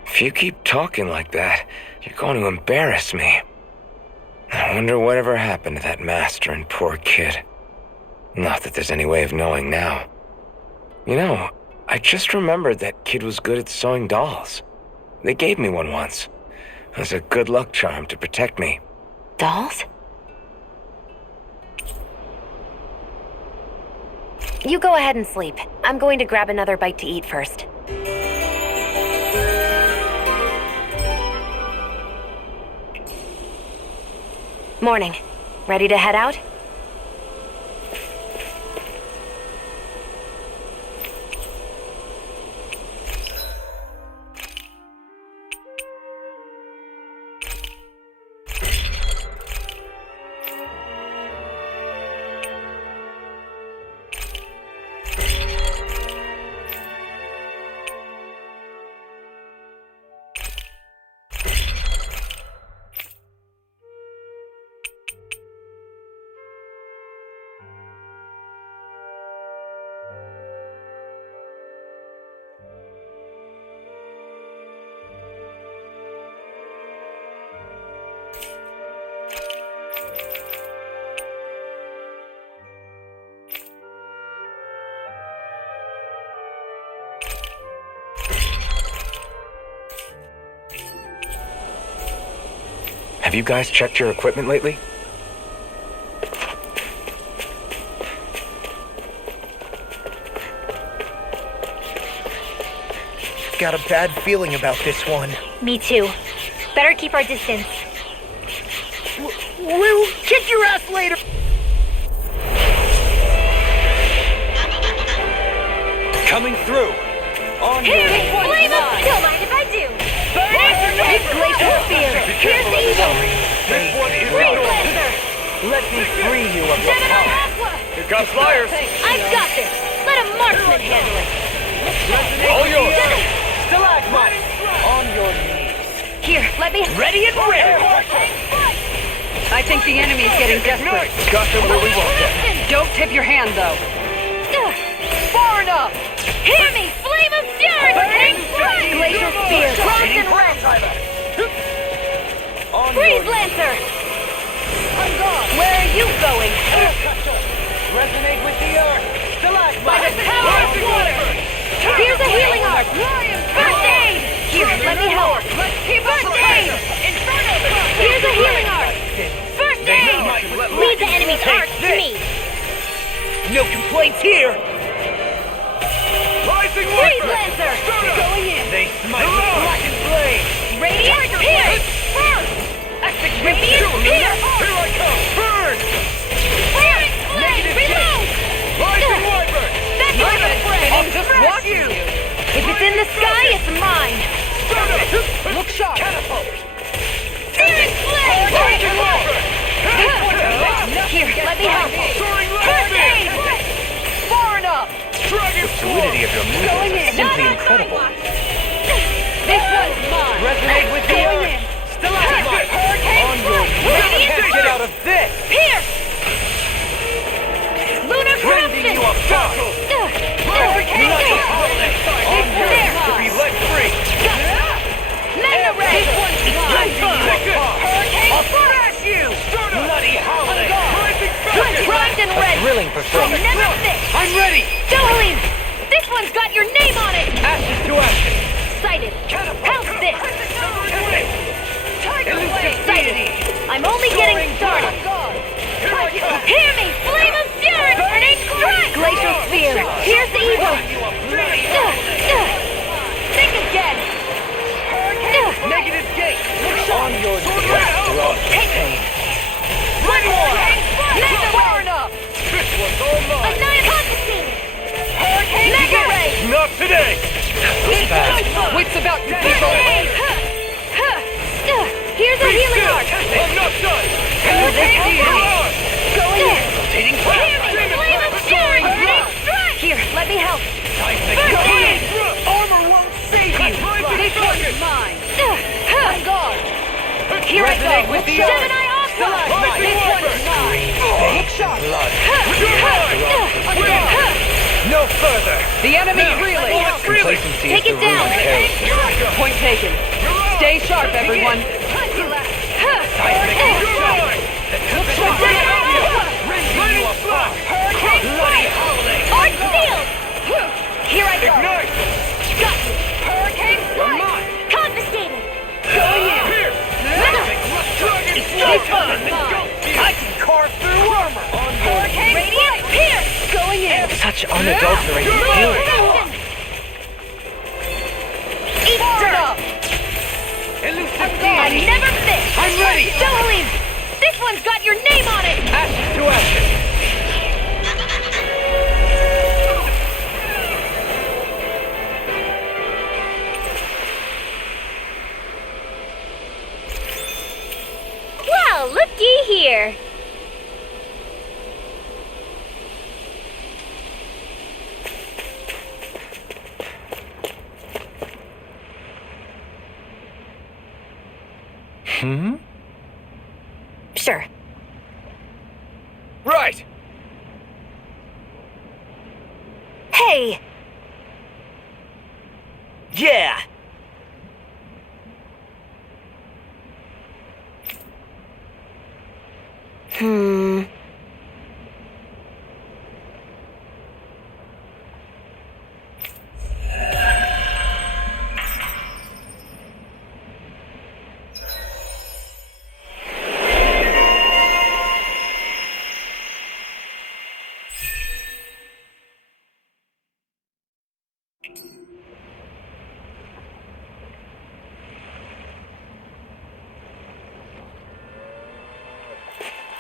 If you keep talking like that, you're going to embarrass me. I wonder whatever happened to that master and poor kid. Not that there's any way of knowing now. You know, I just remembered that kid was good at sewing dolls. They gave me one once. It was a good luck charm to protect me. Dolls? You go ahead and sleep. I'm going to grab another bite to eat first. Morning. Ready to head out? Have you guys checked your equipment lately? Got a bad feeling about this one. Me too. Better keep our distance. We'll kick your ass later! Coming through. On Here, your flame up! Don't mind if I do. Glacial Spear! Here's the evil! This one is Freeze yours. Lancer! Let me free you of your Gemini power. Aqua! Here comes flyers. I've got this! Let a marksman handle it! All yours. Stalagmite. On your knees. Here, let me... Ready and ready! I think the enemy's getting desperate. Got them where we want them. Don't tip your hand, though. Far enough! Hear me! Flame of Fury! Glacial Spear! Frost and Rend! Freeze Lancer! I'm gone! Where are you going? Resonate with the earth. By the power of water! Here's a healing art! First aid! Here, let me help! First aid! Here's a healing art! First aid! Lead the enemy's art to me! No complaints here! Rising Freeze Wiper. Lancer! Going in! They smite with blackened blade! Radiant Pierce! Radiant Pierce! Here I come. Burn. Fire Blade! Reload! Rising Wiper. That's like a friend! I'll just watch you. If it's in the sky, it's mine! Look sharp. Catapult. Searing Blade! Rising Wiper. Here, let me help! Soaring First Lightning. aid! Far enough! Dragon Fluidity of your movements is simply incredible. This one's mine! Resonate with the Going earth. in! Stalagmite. On your knees. Get out of this. Pierce! Lunar Rending you Corruption! apart. On your There. to be let free. Mega Ray! I'll thrash you. Bloody howling. Rising Falcon. Primed and red! Thrilling I'll performance. never fit! I'm ready. Zeugle! This one's got your name on it! Ashes to ashes. Sighted! How's this? Sighted! I'm only getting started! Hear me! Flame of Fury! Burning Strike! Glacial Spear! Here's the evil! Think again! Negative gate. On your knees. Take it! Mega Far enough! This one's all mine. Annihilate! Not today! Wits about you people! Here's a healing arc! I'm not done! Going in! Rotating Flame of Fury! Here, let me help! Armor won't save you! This one's mine! I'm gone! Here I go! with the Gemini Oxide! This one's mine! Take shot! I'm gone! No further! The enemy reeling! Complacency Take is it the root down. of heresy. Point taken. Stay sharp, everyone. Arc field! Here I go. Ignite! Got you. Hurricane strike. Confiscated! Going in. Here! This one's mine. I can carve through armor! Hurricane Radiant strike. Pierce! Going in. Such unadulterated feeling. Eat dirt! I never miss! I'm ready! Zeugle! This one's got your name on it! Ashes to ashes. Well, looky here! Sure. Right! Hey! Yeah!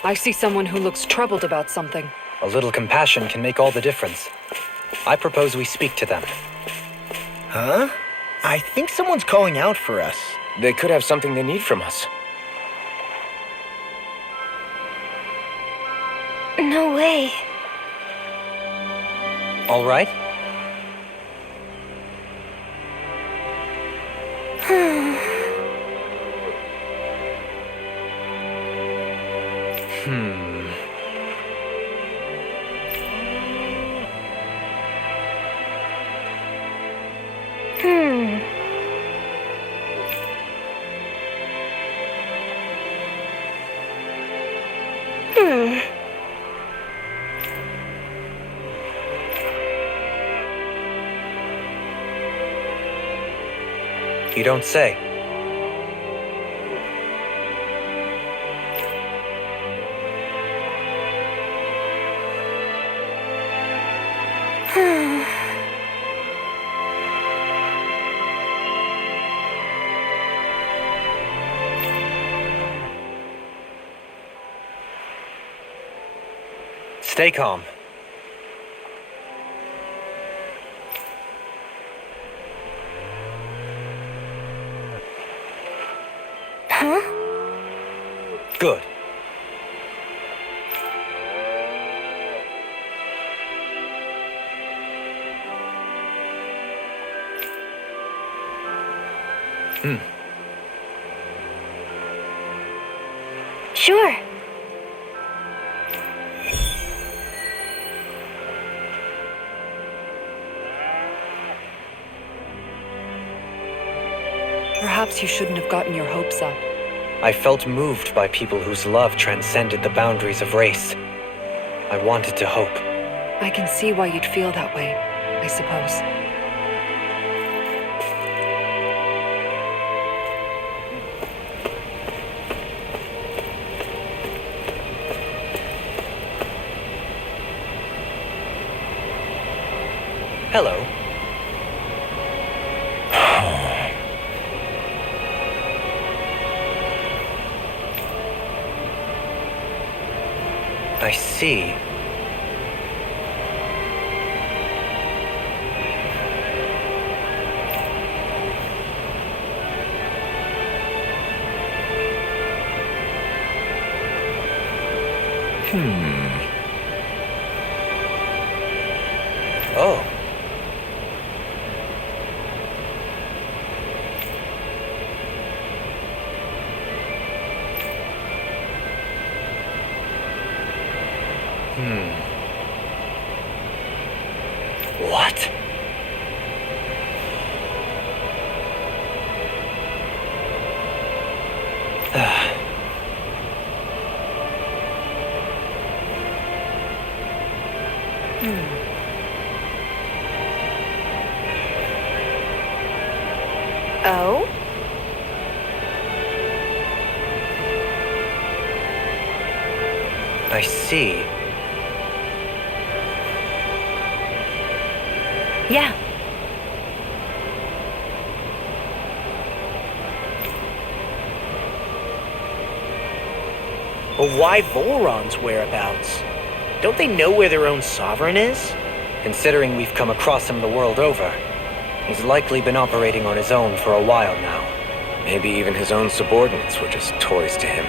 I see someone who looks troubled about something. A little compassion can make all the difference. I propose we speak to them. Huh? I think someone's calling out for us. They could have something they need from us. No way. All right? You don't say. Stay calm. Huh? Good. Sure. Perhaps you shouldn't have gotten your hopes up. I felt moved by people whose love transcended the boundaries of race. I wanted to hope. I can see why you'd feel that way, I suppose. Hello. I see. Oh. What? Oh? I see. Yeah. But why Volron's whereabouts? Don't they know where their own sovereign is? Considering we've come across him the world over, he's likely been operating on his own for a while now. Maybe even his own subordinates were just toys to him.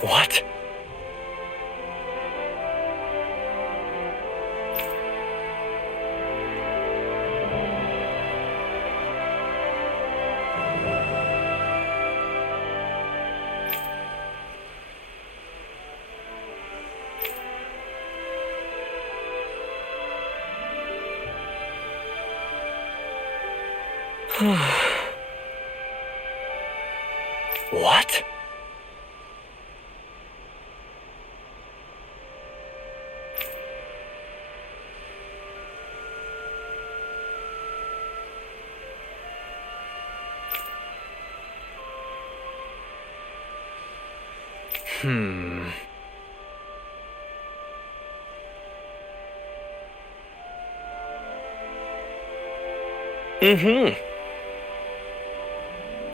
What? What?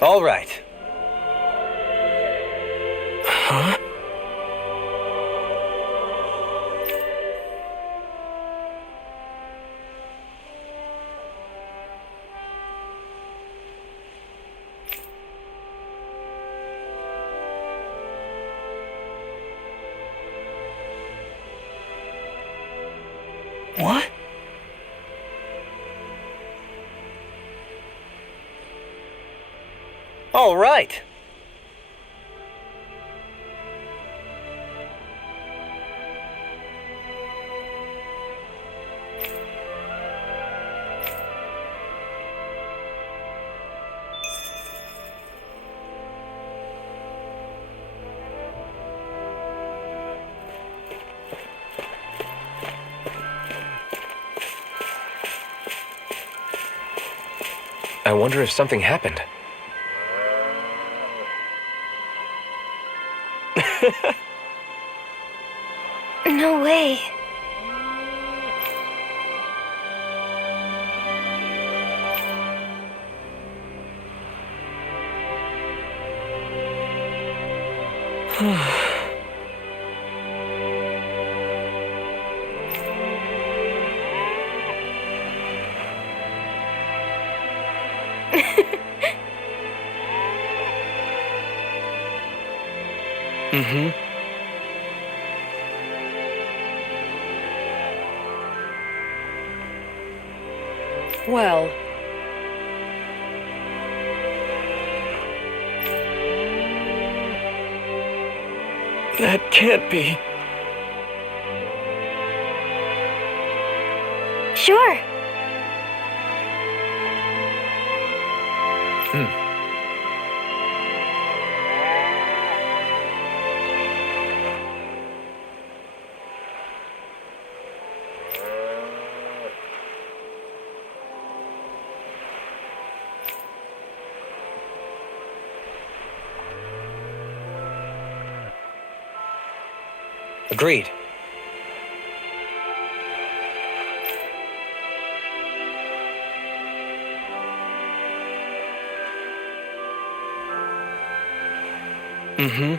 All right. Huh? What? All right. I wonder if something happened. No way. Well, That can't be. Sure. Agreed. Mm-hmm.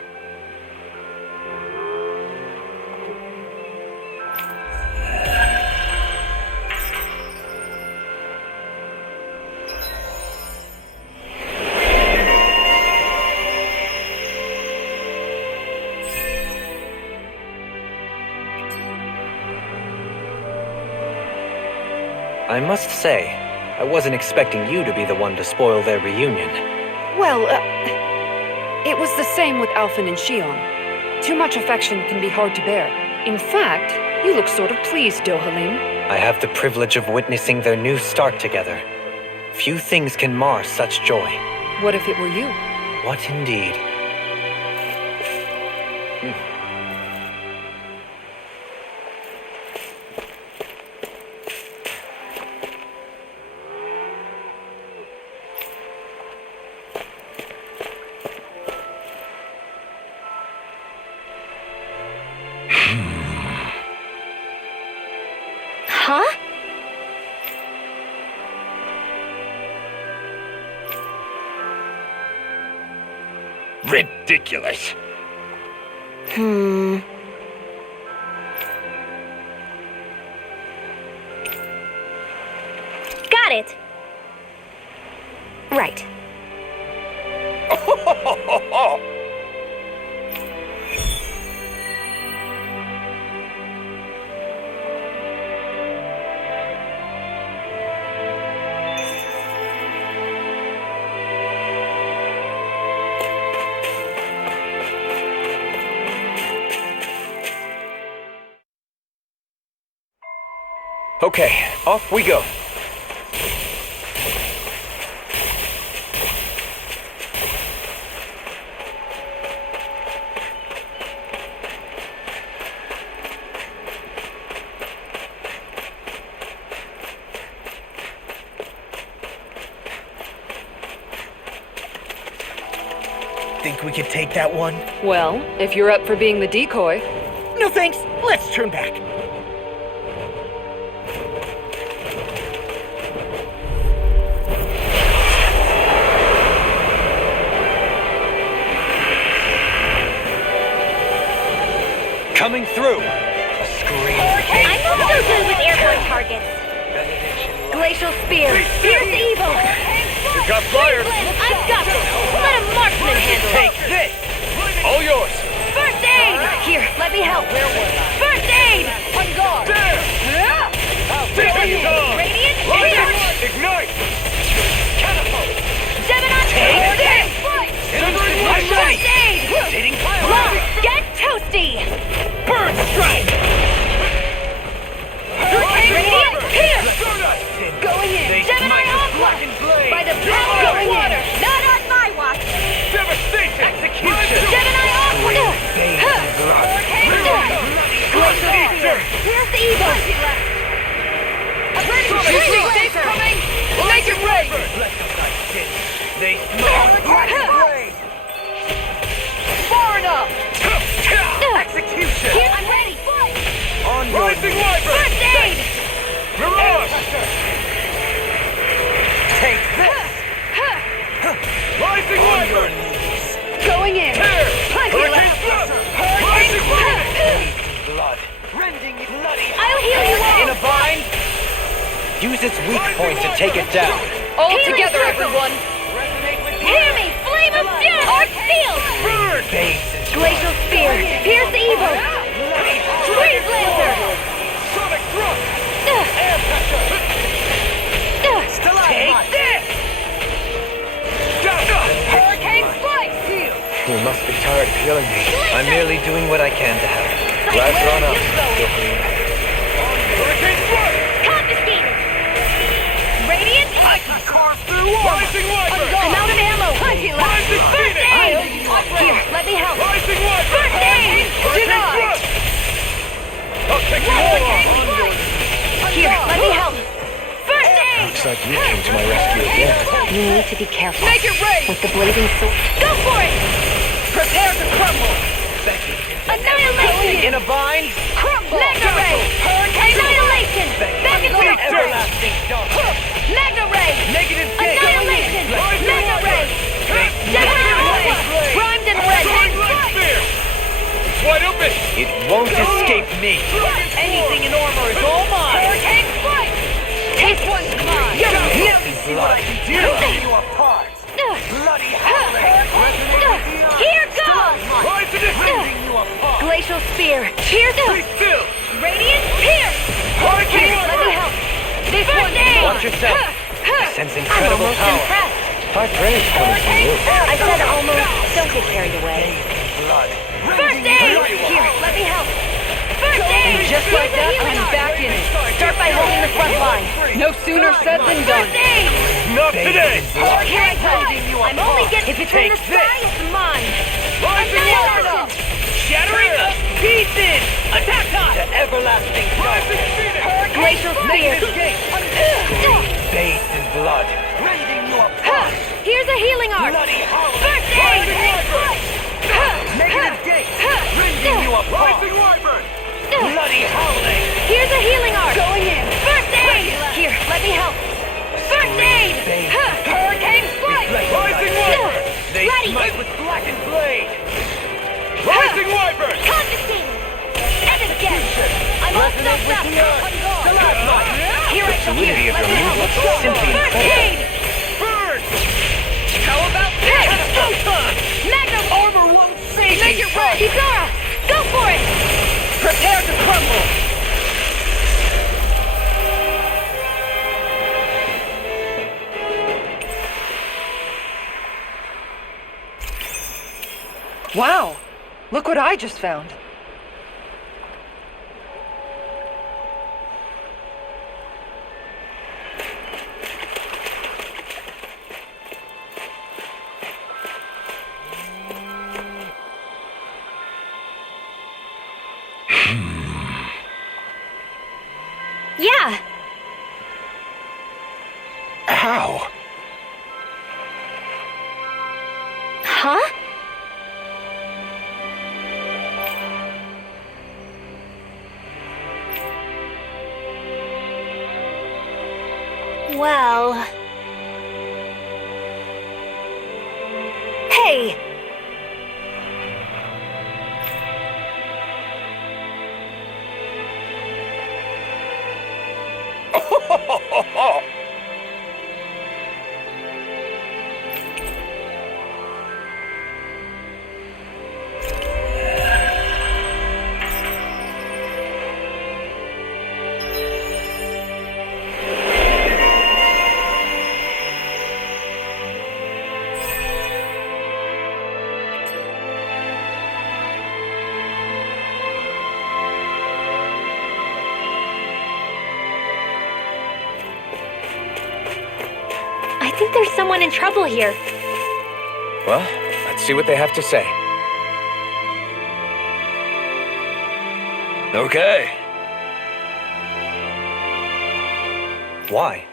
I must say, I wasn't expecting you to be the one to spoil their reunion. Well, it was the same with Alphen and Shionne. Too much affection can be hard to bear. In fact, you look sort of pleased, Dohalim. I have the privilege of witnessing their new start together. Few things can mar such joy. What if it were you? What indeed? Huh? Ridiculous. Got it. Right. Okay, off we go. Think we could take that one? Well, if you're up for being the decoy. No thanks. Let's turn back. Coming through! A scream. I'm not so good with airborne targets. Glacial Spear! Here's evil! We got fire! I've got this. Let a marksman handle it. Take this! All yours! First aid! Here, let me help. First aid! On guard! There! Radiant! Here! Ignite! Gemini! Take this! I'm ready! First aid! Hitting fire! Long, get toasty! Bird strike! Radiant! Here! Going in! They Gemini smite with Aqua! blackened blade! By the power of water! Not on my watch! Devastation! Execution! Gemini Aqua! Glacial Spear! Here's the evil! Ready! Coming! We'll make it rain! They smite with blackened blade! Far enough! Execution! Here, I'm ready! On Rising Wyvern! First aid! Mirage! Take this! Rising Wyvern! Going in! Tear! Plenty Hurricane left! Thrust! Hurricane Rising Wyvern! Blood. Rending bloody. I'll heal you all! In a bind? Use its weak point to take it down. All Healing together, circle. everyone! Hear me! Flame of Doom! Arc Field! Burn! Glacial Spear! Here's the evil! Freeze Lancer! Sonic Thrust! Air pressure! Take this! Hurricane Slice! You must be tired of healing me. I'm merely doing what I can to help. Glad you're on up. Hurricane Thrust! Confiscate! Rising Wyvern! I'm out of ammo! Plenty left! Rising First Phoenix! aid! Here, let me help! Rising Wyvern! First aid! Denied! I'll take you all on! Here, let me help! First aid! Looks like you came to my rescue again. You need to be careful. Make it rain! With the blazing sword. Go for it! Prepare to crumble! Annihilation! In a bind? Crumble! Magna Ray! Annihilation! Back into the Everlasting dark. Magna Ray! Negative gate. Annihilation! Magna Ray! Primed and red! It's wide open! It won't escape me. Anything in armor is all mine. Hurricane strike! This one's mine! Blood. Tearing you apart! Bloody howling. Here goes! Rise to this! Glacial spear! Pierce! Be still! Radiant pierce! Rising Here, let me Wyvern! help! This one's mine! Watch yourself. I sense incredible Almost power. impressed. My praise coming from you. I said almost. Don't get carried away. Blood. First aid! Here, let me help! First aid! And just like that, I'm back in it. Start by holding the front line. No sooner said than done. First aid! Not today! Here I come! I'm only getting if it's in the sky, it's mine! Rising Wyvern! Shattering the pieces. Attack on. To everlasting dark. Rising Phoenix! Glacial spear! Bathed in blood. Rending you apart. Here's a healing art! Bloody howling. First aid! Negative gate. Rending you apart. Rising Wyvern! Bloody howling. Here's a healing art! Going in! First aid! Here, let me help! First aid! Hurricane strike! Rising Wyvern! They Ready! smite with blackened blade. Rising Wyvern! Confiscating! And again! I'm all stuffed up! Here I come! Fluidity of your movement is simply First incredible. aid! Burn! How about this? Magnum! Armor won't save Make it right! Kisara! Go for it! Prepare to crumble! Wow! Look what I just found. Yeah. How? Huh? Well... Hey! I think there's someone in trouble here. Well, let's see what they have to say. Okay. Why?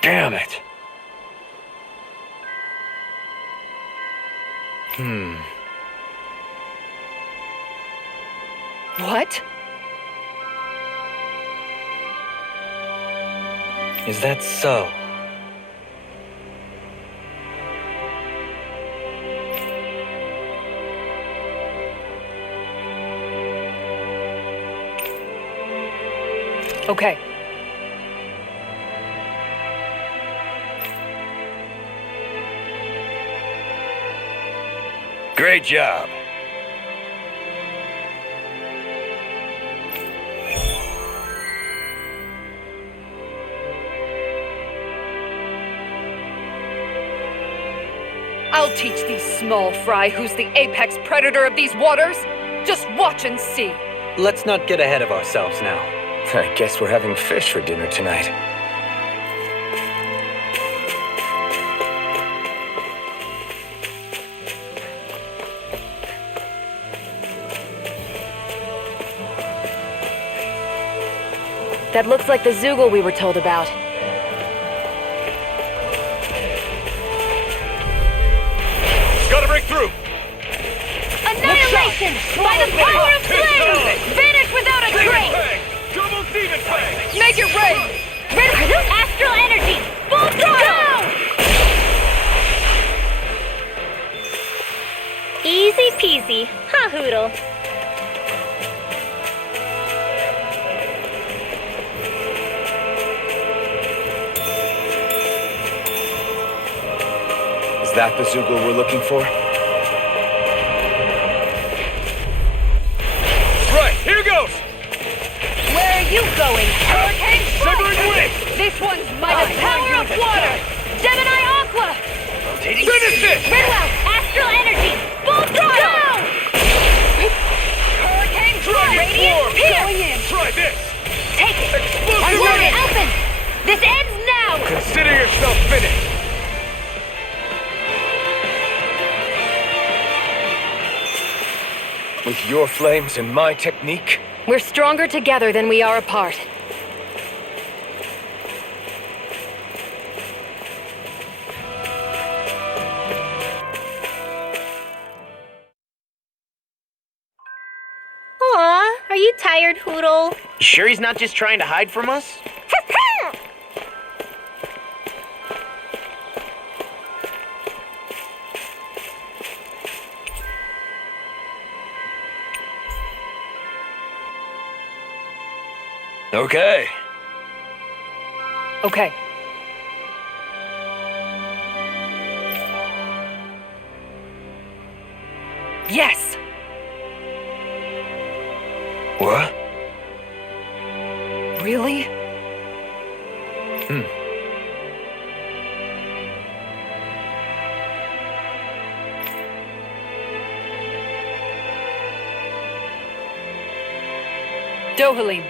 Damn it. What? Is that so? Okay. Great job. I'll teach these small fry who's the apex predator of these waters. Just watch and see. Let's not get ahead of ourselves now. I guess we're having fish for dinner tonight. That looks like the Zeugle we were told about. Gotta break through! Annihilation! By the power of flame! Vanish without a trace! Double demon fang! Make it rain! Astral energy! Full throttle! Easy peasy. Ha hoodle. Is that the Zeugle we're looking for? Right, here goes! Where are you going? Hurricane Severing wing! This one's By the mine! power of water! Gemini Aqua! Finish it! Redwell, astral energy! Full throttle! Hurricane Dragon Swarm! Pierce! Try this! Take it! Explosive Armor rain! open! This ends now! Consider yourself finished! With your flames and my technique? We're stronger together than we are apart. Aw, are you tired, Hoodle? You sure he's not just trying to hide from us? Okay. Okay. Yes! What? Really? Dohalim.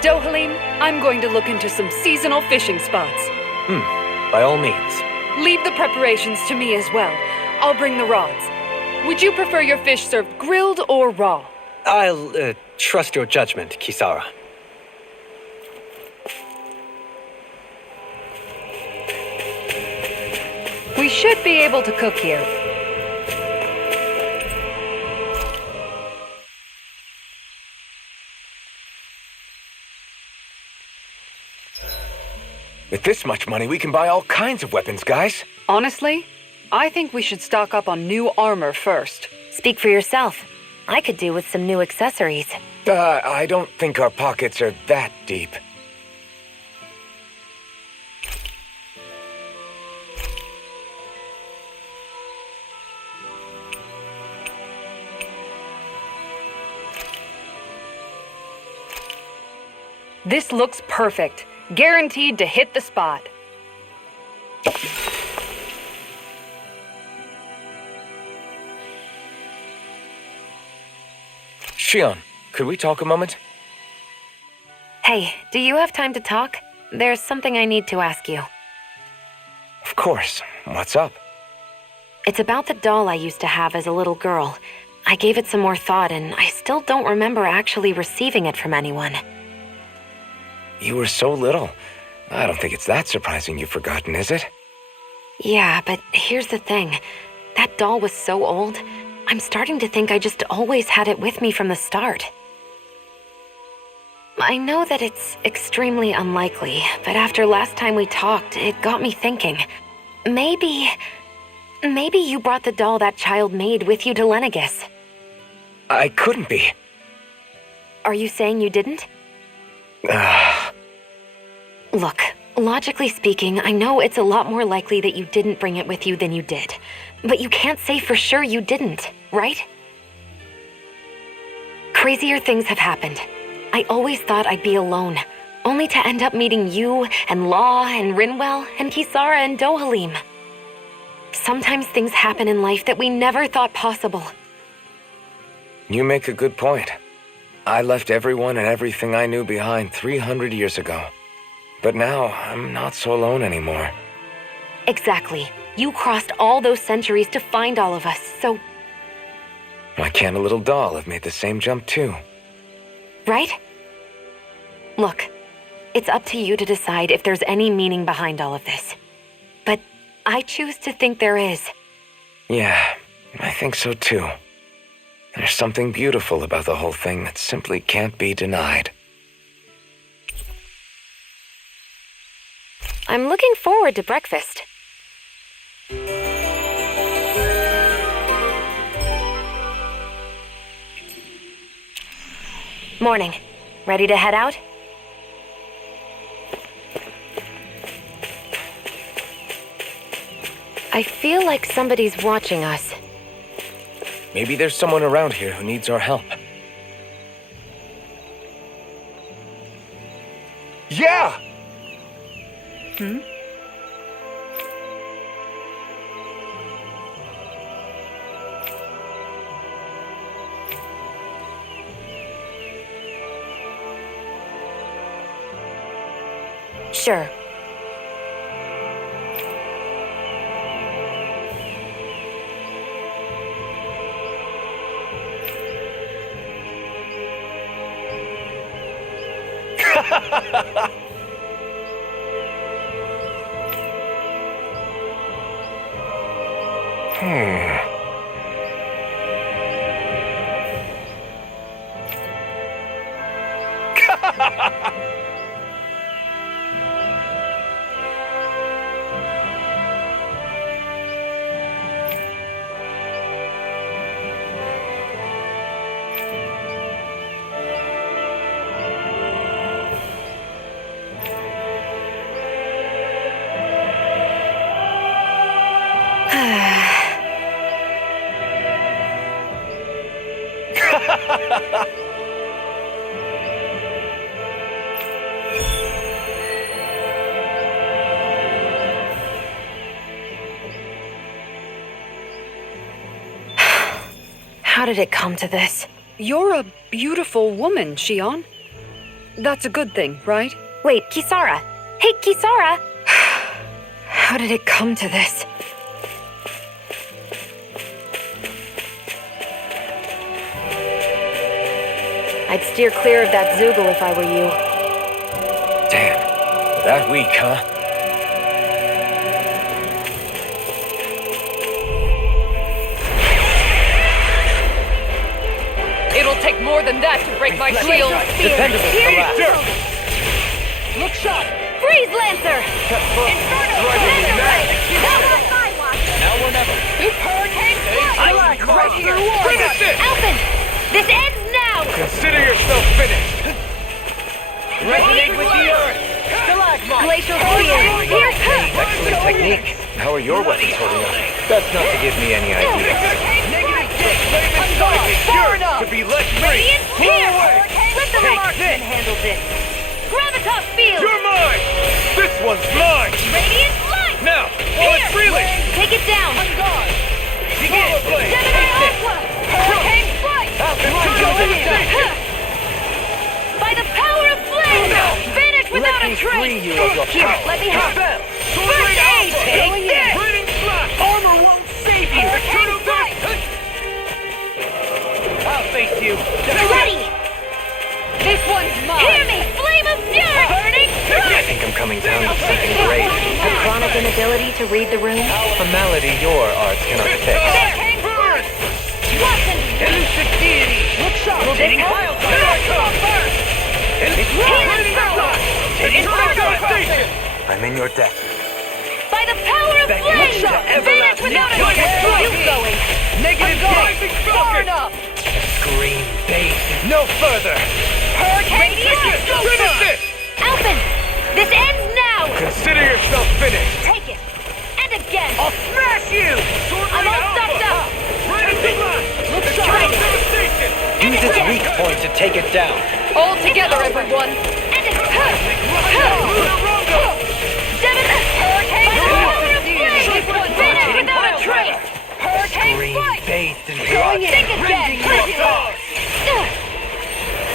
Dohalim, I'm going to look into some seasonal fishing spots. By all means. Leave the preparations to me as well. I'll bring the rods. Would you prefer your fish served grilled or raw? I'll trust your judgment, Kisara. We should be able to cook here. With this much money, we can buy all kinds of weapons, guys. Honestly, I think we should stock up on new armor first. Speak for yourself. I could do with some new accessories. I don't think our pockets are that deep. This looks perfect. Guaranteed to hit the spot. Shionne, could we talk a moment? Hey, do you have time to talk? There's something I need to ask you. Of course. What's up? It's about the doll I used to have as a little girl. I gave it some more thought, and I still don't remember actually receiving it from anyone. You were so little. I don't think it's that surprising you've forgotten, is it? Yeah, but here's the thing. That doll was so old, I'm starting to think I just always had it with me from the start. I know that it's extremely unlikely, but after last time we talked, it got me thinking. Maybe you brought the doll that child made with you to Lenegis. I couldn't be. Are you saying you didn't? Look, Logically speaking, I know it's a lot more likely that you didn't bring it with you than you did. But you can't say for sure you didn't, right? Crazier things have happened. I always thought I'd be alone, only to end up meeting you and Law and Rinwell and Kisara and Dohalim. Sometimes things happen in life that we never thought possible. You make a good point. I left everyone and everything I knew behind 300 years ago. But now, I'm not so alone anymore. Exactly. You crossed all those centuries to find all of us, so... Why can't a little doll have made the same jump too? Right? Look, it's up to you to decide if there's any meaning behind all of this. But I choose to think there is. Yeah, I think so too. There's something beautiful about the whole thing that simply can't be denied. I'm looking forward to breakfast. Morning. Ready to head out? I feel like somebody's watching us. Maybe there's someone around here who needs our help. Yeah! Sure. How did it come to this? You're a beautiful woman, Shionne. That's a good thing, right? Wait, Kisara! Hey, Kisara! How did it come to this? I'd steer clear of that Zeugle if I were you. Damn, that weak, huh? It'll take more than that to break my shield. Dependable collapse. Look sharp! Freeze, Lancer! Now or never. Hurricane I'm right here! Finish it! Alphen! This ends now! Consider yourself finished. Resonate with the earth. Glacial Spear! Pierce her! Excellent technique. How are your weapons holding up? That's not to give me any idea. To be let free. Radiant Pierce! Let the Take marksman this. handle this! Gravitas Field! You're mine. This one's mine. Radiant Light! Now, while it's reeling. Take it down! Begin. Gemini Aqua! Hurricane Flight! By the power of flame! Vanish without a trace! Here, let me have it! First aid! Take this! Burning flash. Armor won't save you. Hurricane Flight! I'll face you. Ready! This one's mine! Hear me! Flame of Fury! Burning I think I'm coming down with something great. A chronic inability to read the room? A malady your arts cannot fix. There! Burn. Watson! Elusive deity. Look sharp. This Wild first. I'm in your debt. By the power of flame! Vanish without a trace! You going! Negative Far enough! Scream base. No further. Hurricane Flight! Finish it. Alphen! This ends now! take it down. All together, everyone! Finish without a trace! Hurricane Green strike! bathed in blood. Think again!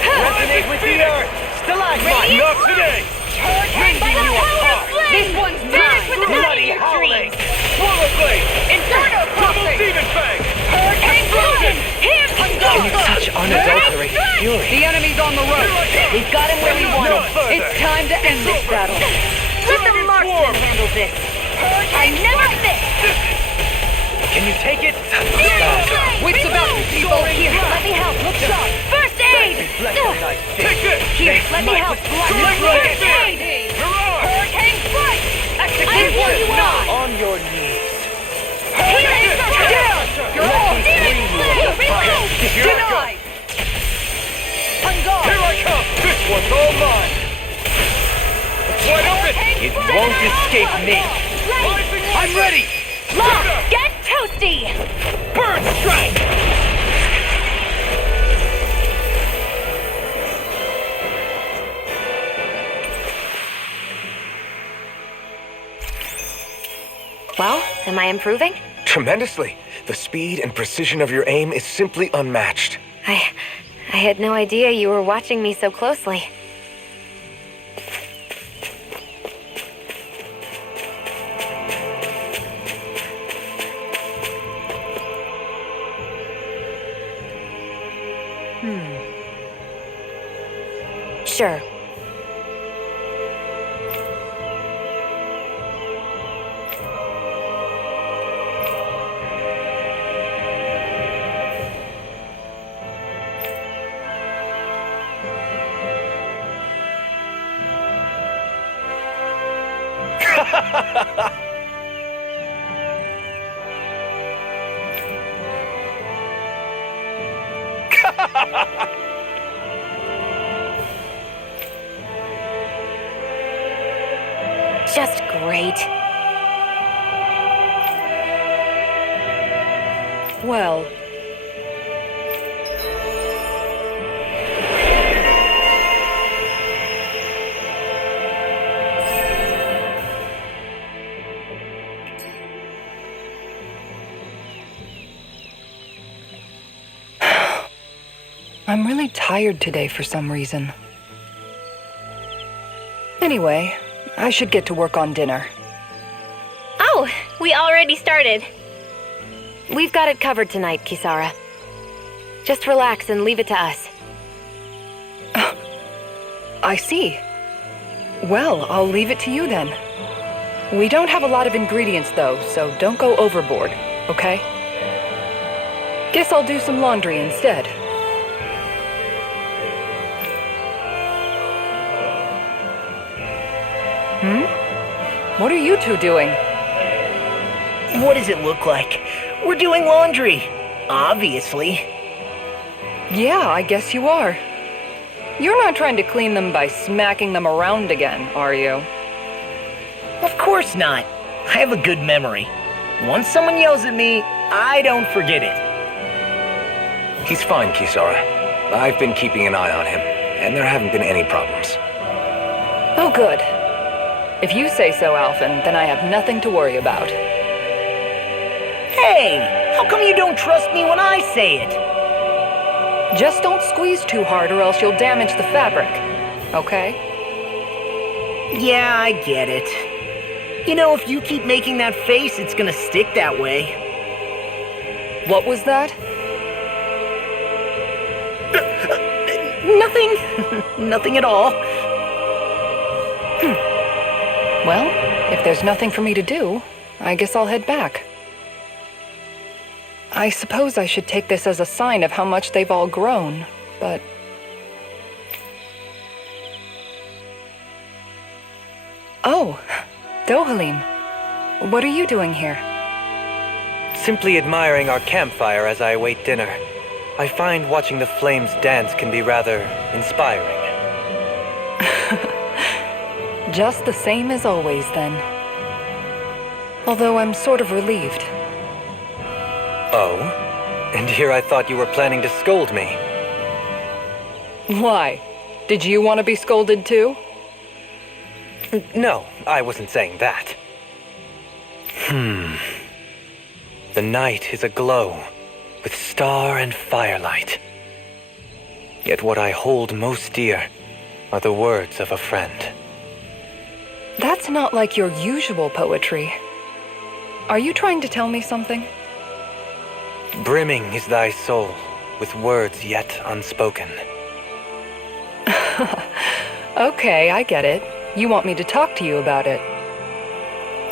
Resonate with the earth. Stalagmite. Not today! Hurricane by the power of flame! This one's Finish with the Bloody your howling. dreams! Swallow blade! Inferno Double crossing! demon fang! Hurricane Fusion! Here we go! In such unadulterated fury. The enemy's on the road! We've got him where we want him! It's time to end this battle! Let the marksman handle this! I never miss! Can you take it? Wits about you, people! Here, let me help! Look sharp! First aid! Take this! Here, let me help! First aid! Hurricane strike! I want you on! On your knees. Healing down! You're all demon flame! Reload! Denied! On guard! Here I come! This one's all mine! It's wide open! It won't escape me. I'm ready! Lock! Get toasty! Burn strike! Well, am I improving? Tremendously. The speed and precision of your aim is simply unmatched. I had no idea you were watching me so closely. Sure. Just great. Well... I'm really tired today for some reason. Anyway, I should get to work on dinner. Oh, we already started. We've got it covered tonight, Kisara. Just relax and leave it to us. I see. Well, I'll leave it to you then. We don't have a lot of ingredients though, so don't go overboard, okay? Guess I'll do some laundry instead. What are you two doing? What does it look like? We're doing laundry. Obviously. Yeah, I guess you are. You're not trying to clean them by smacking them around again, are you? Of course not. I have a good memory. Once someone yells at me, I don't forget it. He's fine, Kisara. I've been keeping an eye on him, and there haven't been any problems. Oh, good. If you say so, Alphen, then I have nothing to worry about. Hey, how come you don't trust me when I say it? Just don't squeeze too hard or else you'll damage the fabric, okay? Yeah, I get it. You know, if you keep making that face, it's gonna stick that way. What was that? Nothing. Nothing at all. Well, if there's nothing for me to do, I guess I'll head back. I suppose I should take this as a sign of how much they've all grown, but... Oh, Dohalim. What are you doing here? Simply admiring our campfire as I await dinner. I find watching the flames dance can be rather inspiring. Just the same as always, then. Although I'm sort of relieved. Oh? And here I thought you were planning to scold me. Why? Did you want to be scolded too? No, I wasn't saying that. The night is aglow with star and firelight. Yet what I hold most dear are the words of a friend. That's not like your usual poetry. Are you trying to tell me something? Brimming is thy soul with words yet unspoken. Okay, I get it. You want me to talk to you about it.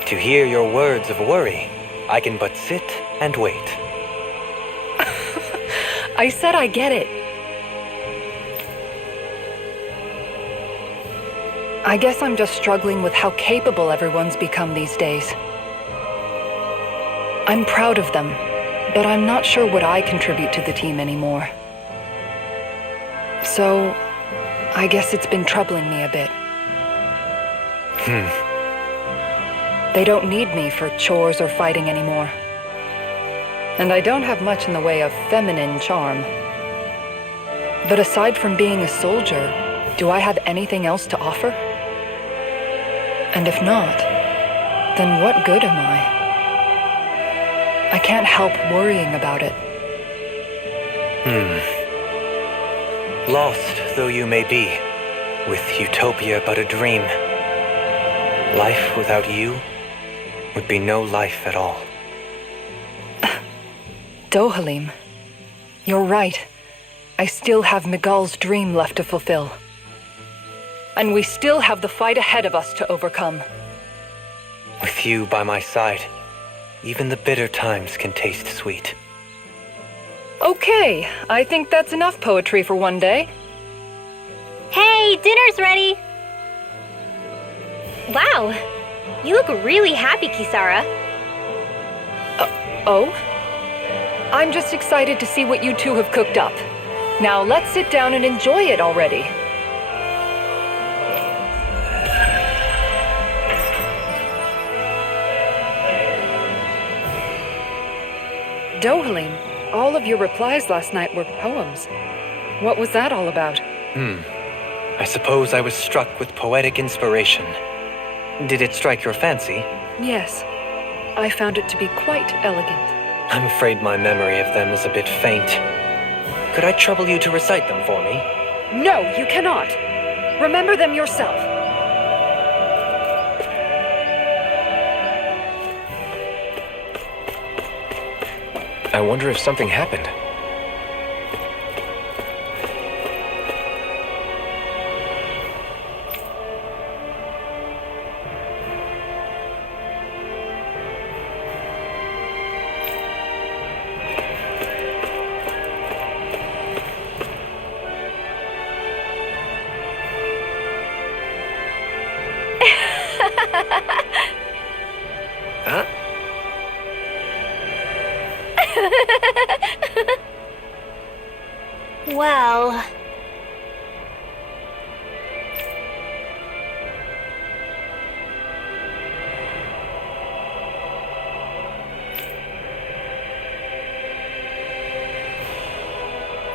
To hear your words of worry, I can but sit and wait. I said I get it. I guess I'm just struggling with how capable everyone's become these days. I'm proud of them, but I'm not sure what I contribute to the team anymore. So, I guess it's been troubling me a bit. They don't need me for chores or fighting anymore. And I don't have much in the way of feminine charm. But aside from being a soldier, do I have anything else to offer? And if not, then what good am I? I can't help worrying about it. Lost though you may be, with utopia but a dream, life without you would be no life at all. Dohalim, you're right. I still have Miguel's dream left to fulfill. And we still have the fight ahead of us to overcome. With you by my side, even the bitter times can taste sweet. Okay, I think that's enough poetry for one day. Hey, dinner's ready! Wow, you look really happy, Kisara. Oh? I'm just excited to see what you two have cooked up. Now let's sit down and enjoy it already. Dohalim, all of your replies last night were poems. What was that all about? I suppose I was struck with poetic inspiration. Did it strike your fancy? Yes, I found it to be quite elegant. I'm afraid my memory of them is a bit faint. Could I trouble you to recite them for me? No, you cannot. Remember them yourself. I wonder if something happened. Huh? Well...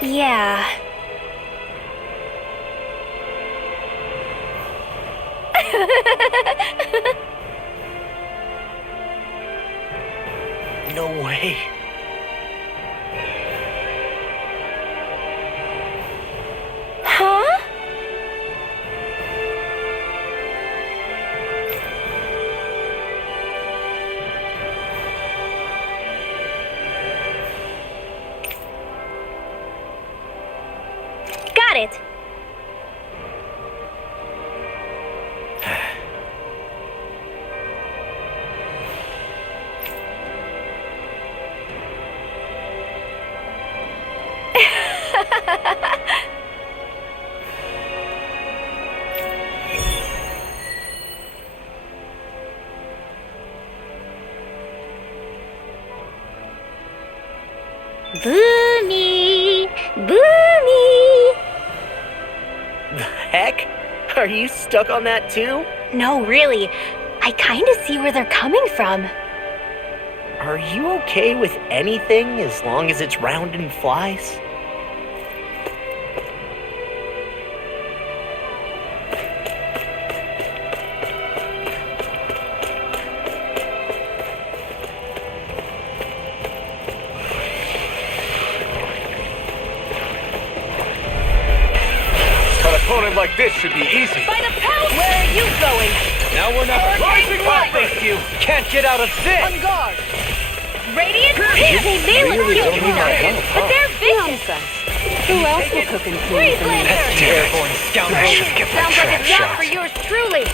yeah. No way. Huh? Got it. Boomy! Boomy! The heck? Are you stuck on that too? No, really. I kind of see where they're coming from. Are you okay with anything as long as it's round and flies? opponent like this should be easy. By the power! Where are you going? Now we're never Rising Viper! you. Can't get out of this. On guard! Radiant Pierce! They would kill you, but they're vicious. Who else will cook and clean for me? That Airborne scoundrel should get my sounds like trap a job shot. for yours truly.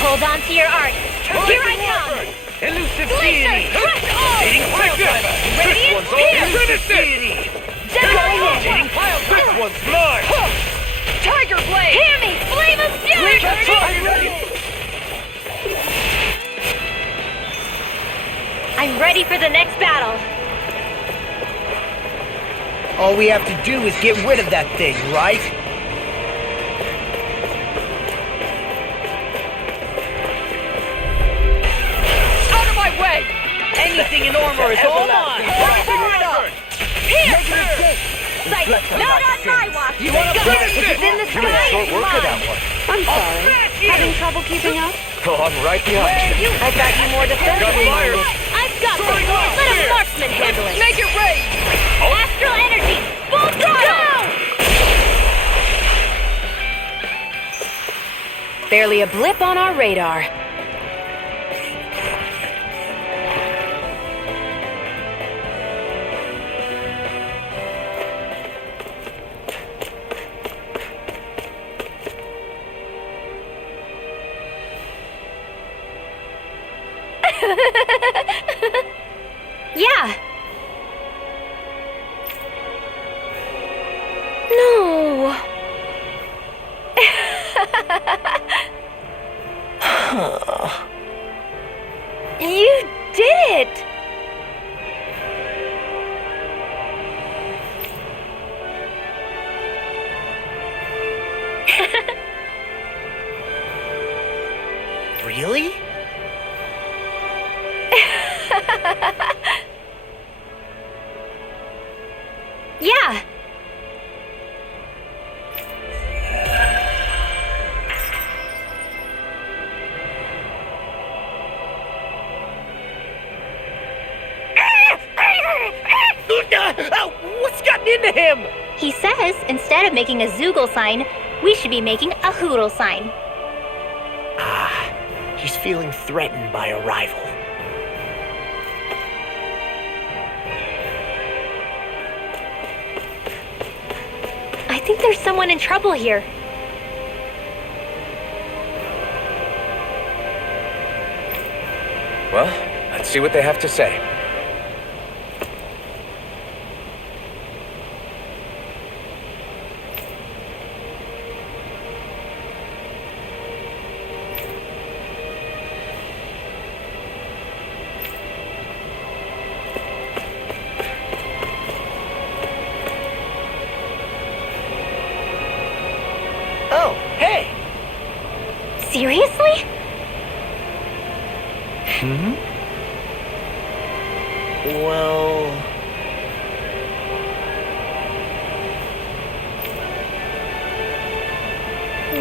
Hold on to your arc. Here I come. Elusive Glacier, deity. crush all! Eating wildfire. Radiant Pierce! Eating wildfire. This one's mine! Tiger Blade! Hear me! Flame of Fury! I'm ready for the next battle. All we have to do is get rid of that thing, right? Out of my way! Anything in armor is all mine! Here! Sight! Not on my watch! You want to finish it? It's in the sky! Short work of that one. I'm sorry. Having trouble keeping up? Oh, I'm right behind you. I've got you more defensively minded. I've got this! Let a marksman handle it! Make it rain! Astral energy! Full throttle! Barely a blip on our radar. Yeah. No. You did it. Really? Yeah. What's gotten into him? He says instead of making a Zeugle sign, we should be making a Hoodle sign. He's feeling threatened by a rival. I think there's someone in trouble here. Well, let's see what they have to say. Oh, hey! Seriously? Well...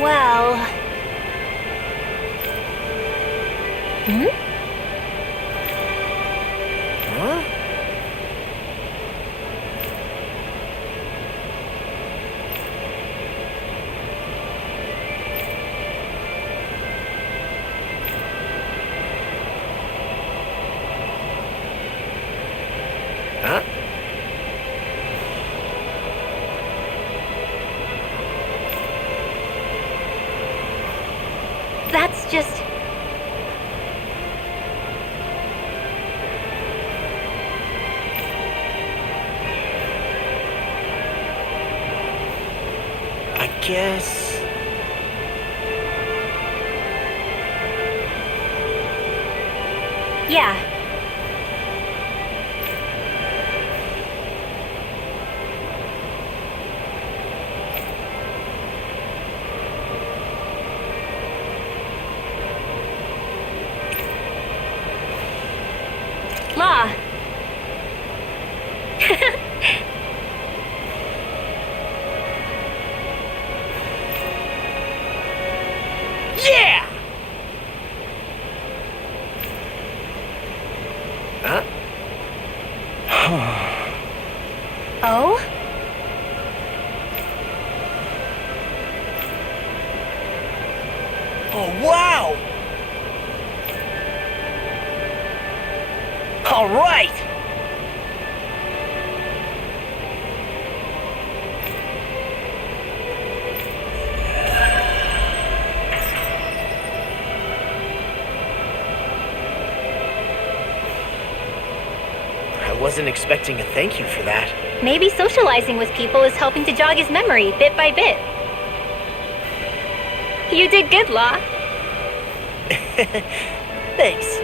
Well... Huh? Huh? That's just... I guess... Yeah. Law. Yeah! Huh? Oh? right! I wasn't expecting a thank you for that. Maybe socializing with people is helping to jog his memory bit by bit. You did good, Law. Thanks.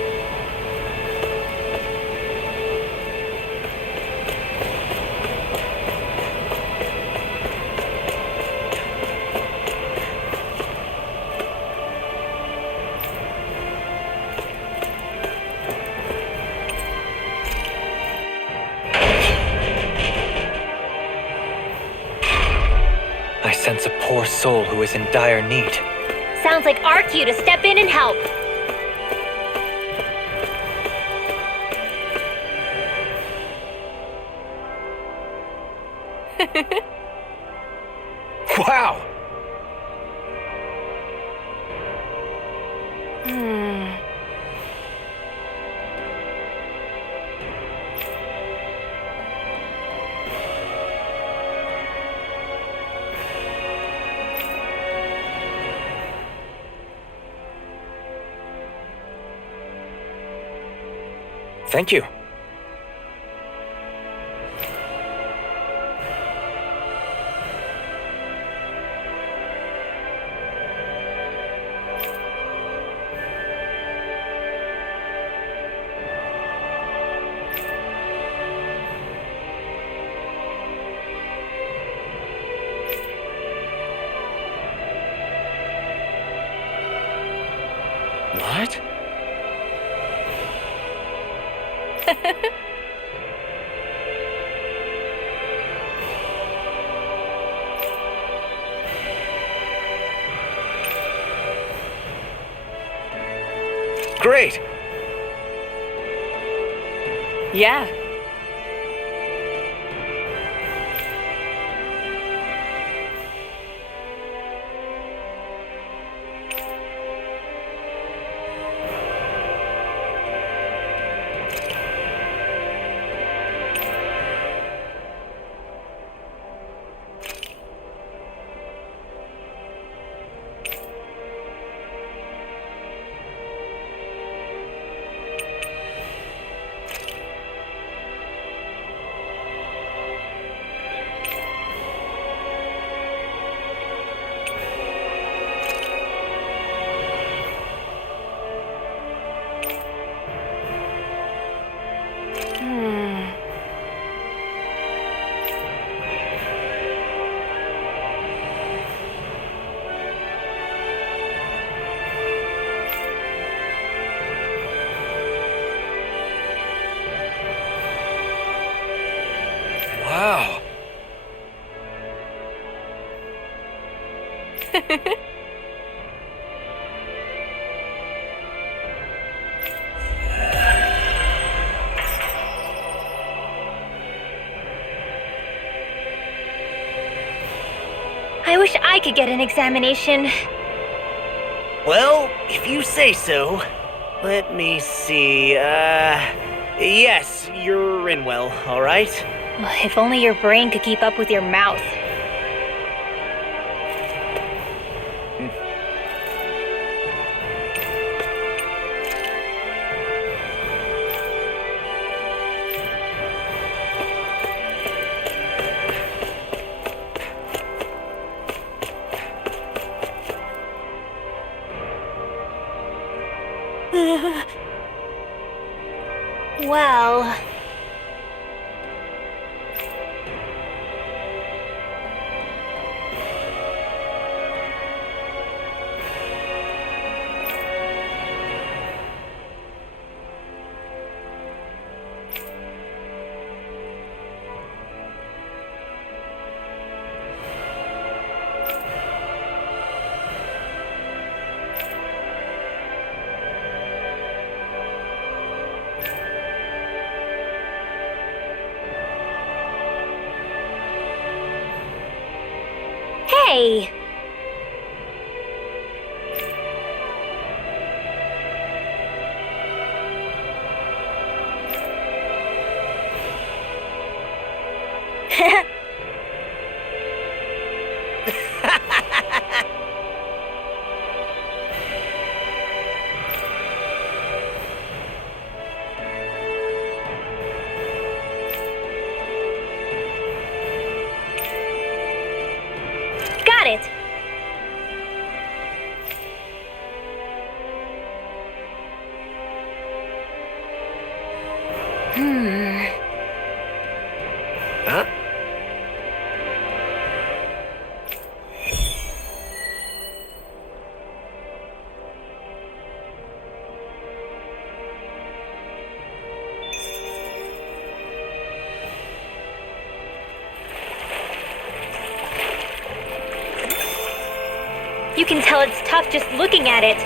I sense a poor soul who is in dire need. Sounds like our cue to step in and help. Wow! Thank you. What? Great! Yeah. Wow. I wish I could get an examination. Well, if you say so. Let me see, yes, you're in well, alright? If only your brain could keep up with your mouth. Well... Hey! Got it. Huh? You can tell it's tough just looking at it.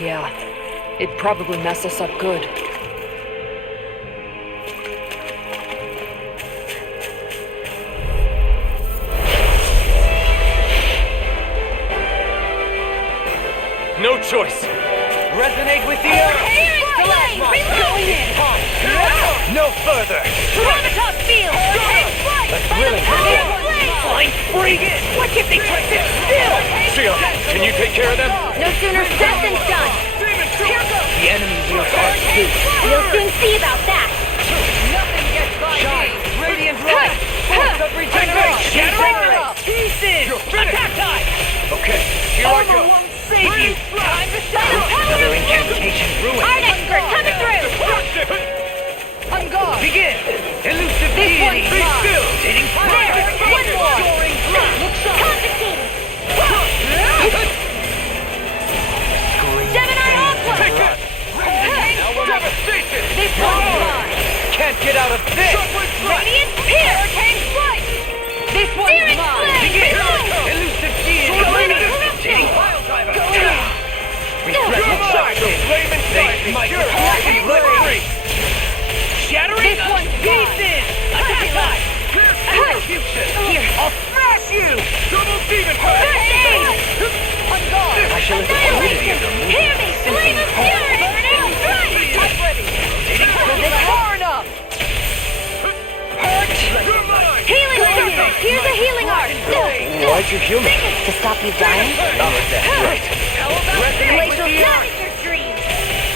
Yeah, it'd probably mess us up good. No choice. Resonate with the earth! Going in! No further! Gravitas field! Let's really Flying free! What if they try to sit still? Shionne, can you take care of them? No sooner said than done. The enemy wields our suit. We'll soon see about that. Nothing gets by me! Radiant light! Force of regeneration! Shattering Pieces! Attack time! Okay, here I go! Save you! Another incantation ruined! Art expert coming through! On guard! Begin! Elusive deity! Be still! Sitting fire! One more! Soaring through! Look sharp! Constantine! Gemini Aqua! Devastation! This one's mine! Can't get out of this! Radiant Pierce! Hurricane Flight! This one's Begin! mine! Elusive deity! Sitting pile driver! Reflected substance! Flame and they might be let free! Shattering This one's pieces! Attack light! Execution! Here! I'll smash you! Double demon First aid! On guard! I shall have the fluidity of your movement. Hear me! Flame of Fury! Burning strike! I'm ready! Far enough! Healing circle! Here's a healing art! Why'd you heal me? To stop you dying? Right. Glacial not in your dreams!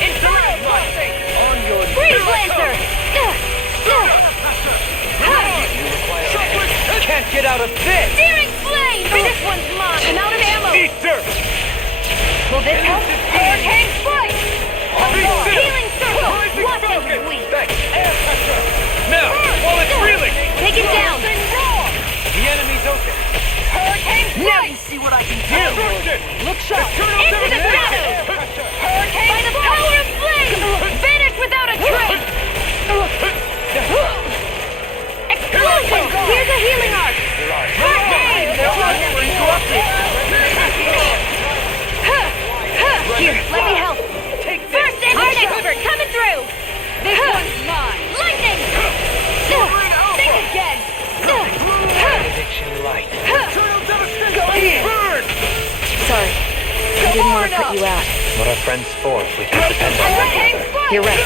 Insurrect crossing! On your Freeze Lancer! Can't get out of this! Searing flame! This one's mine! I'm out of ammo! Eat dirt! Will this help? Hurricane Strike! Healing circle! What is weak? Air pressure! Now, while it's reeling! Take it down! The enemy's open! Hurricane Now Strike! you see what I can do! Look sharp! Into the shadows! Hurricane by the power of flame! Vanish without a trace! Explosion! Here's a healing arc! First aid! Here, let me help! First aid art expert coming through! This one's mine! Lightning! Think again! Addiction light! Go in! Burn! Sorry. I didn't want to put you out. What are friends for if we can't depend on them? Hurricane Strike! You're right.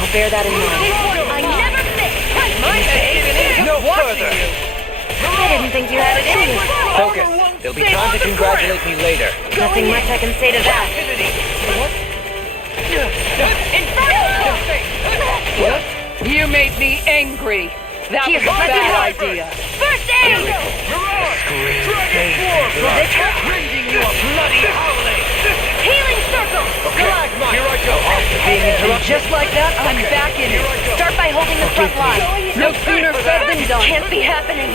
I'll bear that in mind. I never miss! My aid! No further! I didn't think you had it in you. Focus. There'll be time to congratulate me later. Nothing much I can say to that. You made me angry. That was a bad idea. First aid! Rending you a bloody howling! Healing circle! Stalagmite! Here I go! After being interrupted. Just like that, I'm back in it. Start by holding the front line. No sooner said than done. Can't be happening.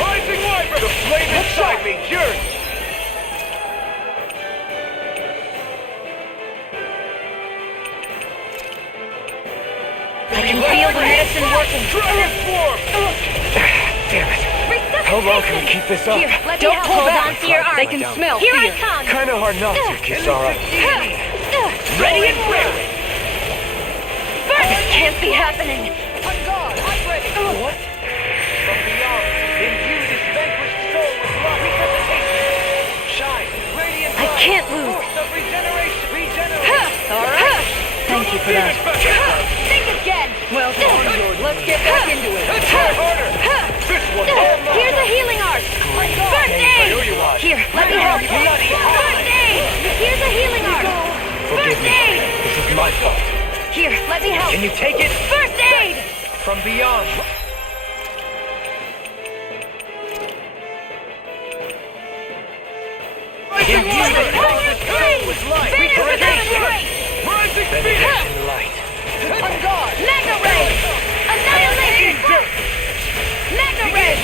Rising Wyvern! The flame inside me yearns! I can feel the medicine working. Dragon Swarm! Damn it. How long can we keep this up? Here, let me Don't help. pull Hold back. on to your arm. They can smell Here I fear. come. Kinda hard not to, Kisara. Ready and ready! This can't be happening. On guard! I'm ready! What? From beyond, imbue this vanquished soul with love resuscitation! Shine! Radiant I light! can't lose. Force of regeneration! Regenerate! All right. Thank you for that. Think again. Well, let's get back into it. Let's try harder. This one. Here's a healing art. First aid. Here, let me help. First aid. Here's a healing art. Forgive me. This is my fault. Here, let me help. Can you take it? First aid. From beyond. Finish Light. Mega Ray! Annihilation! Mega Ray!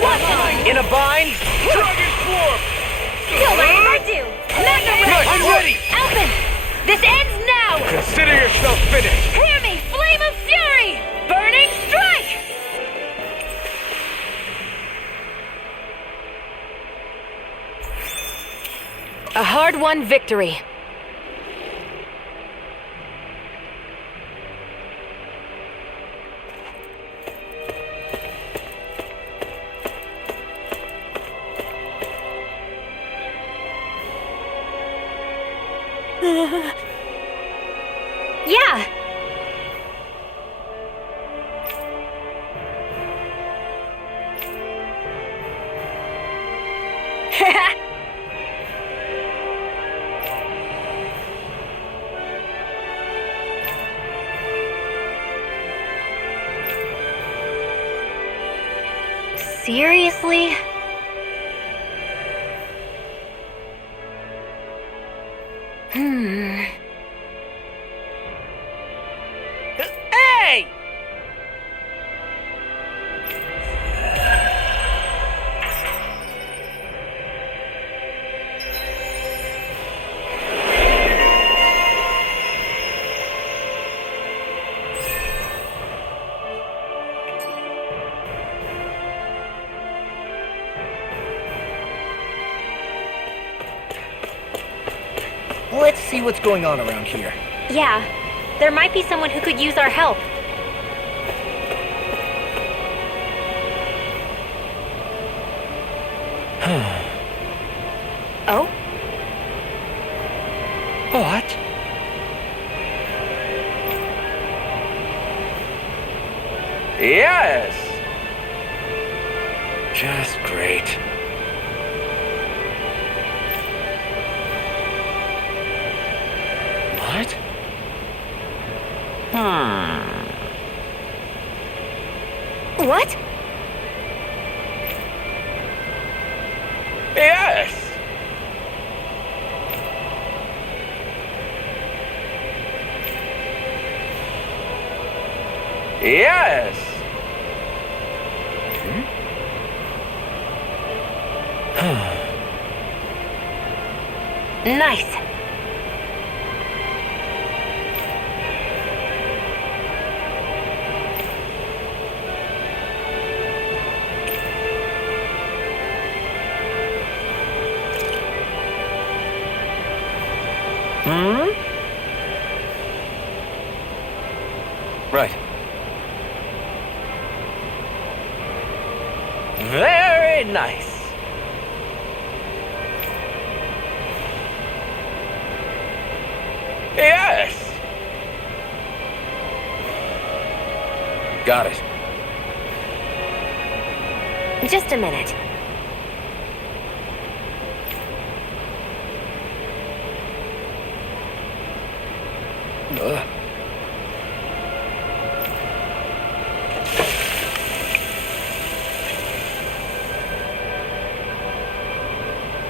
One In a bind? Dragon Swarm! Kill whatever I do! Mega Ray! I'm ready! Alpin! This ends now! Consider yourself finished! Hear me! Flame of Fury! Burning Strike! A hard-won victory. Yeah. Seriously? Hey! Let's see what's going on around here. Yeah. There might be someone who could use our help. Oh? What? Yes! Just great. What? What? Yes! Yes! Nice. Right. Very nice. Yes! Got it. Just a minute.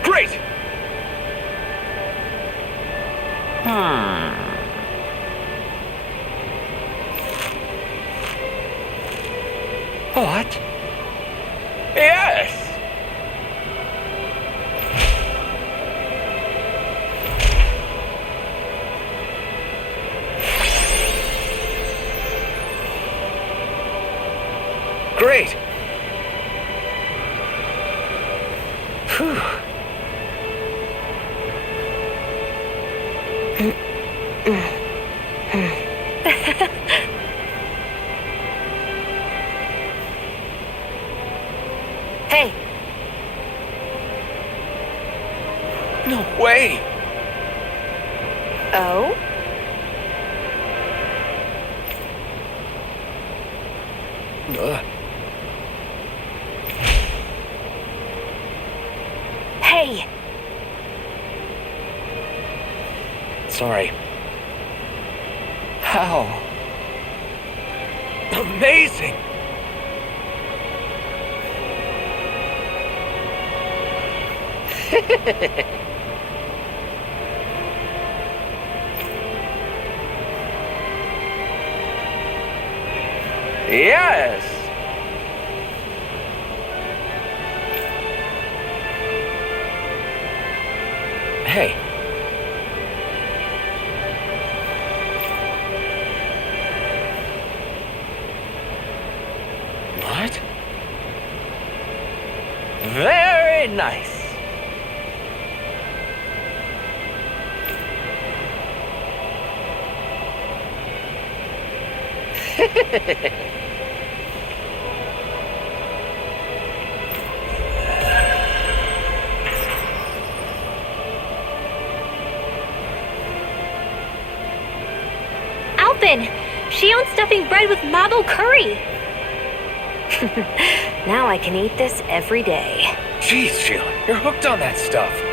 Great! What? Yes! Great! Hey, No way! oh? Hey! Sorry. How? Amazing! Yes! Hey. What? Very nice. Alvin! Shionne stuffing bread with marble curry! Now I can eat this every day. Jeez, Shionne, you're hooked on that stuff.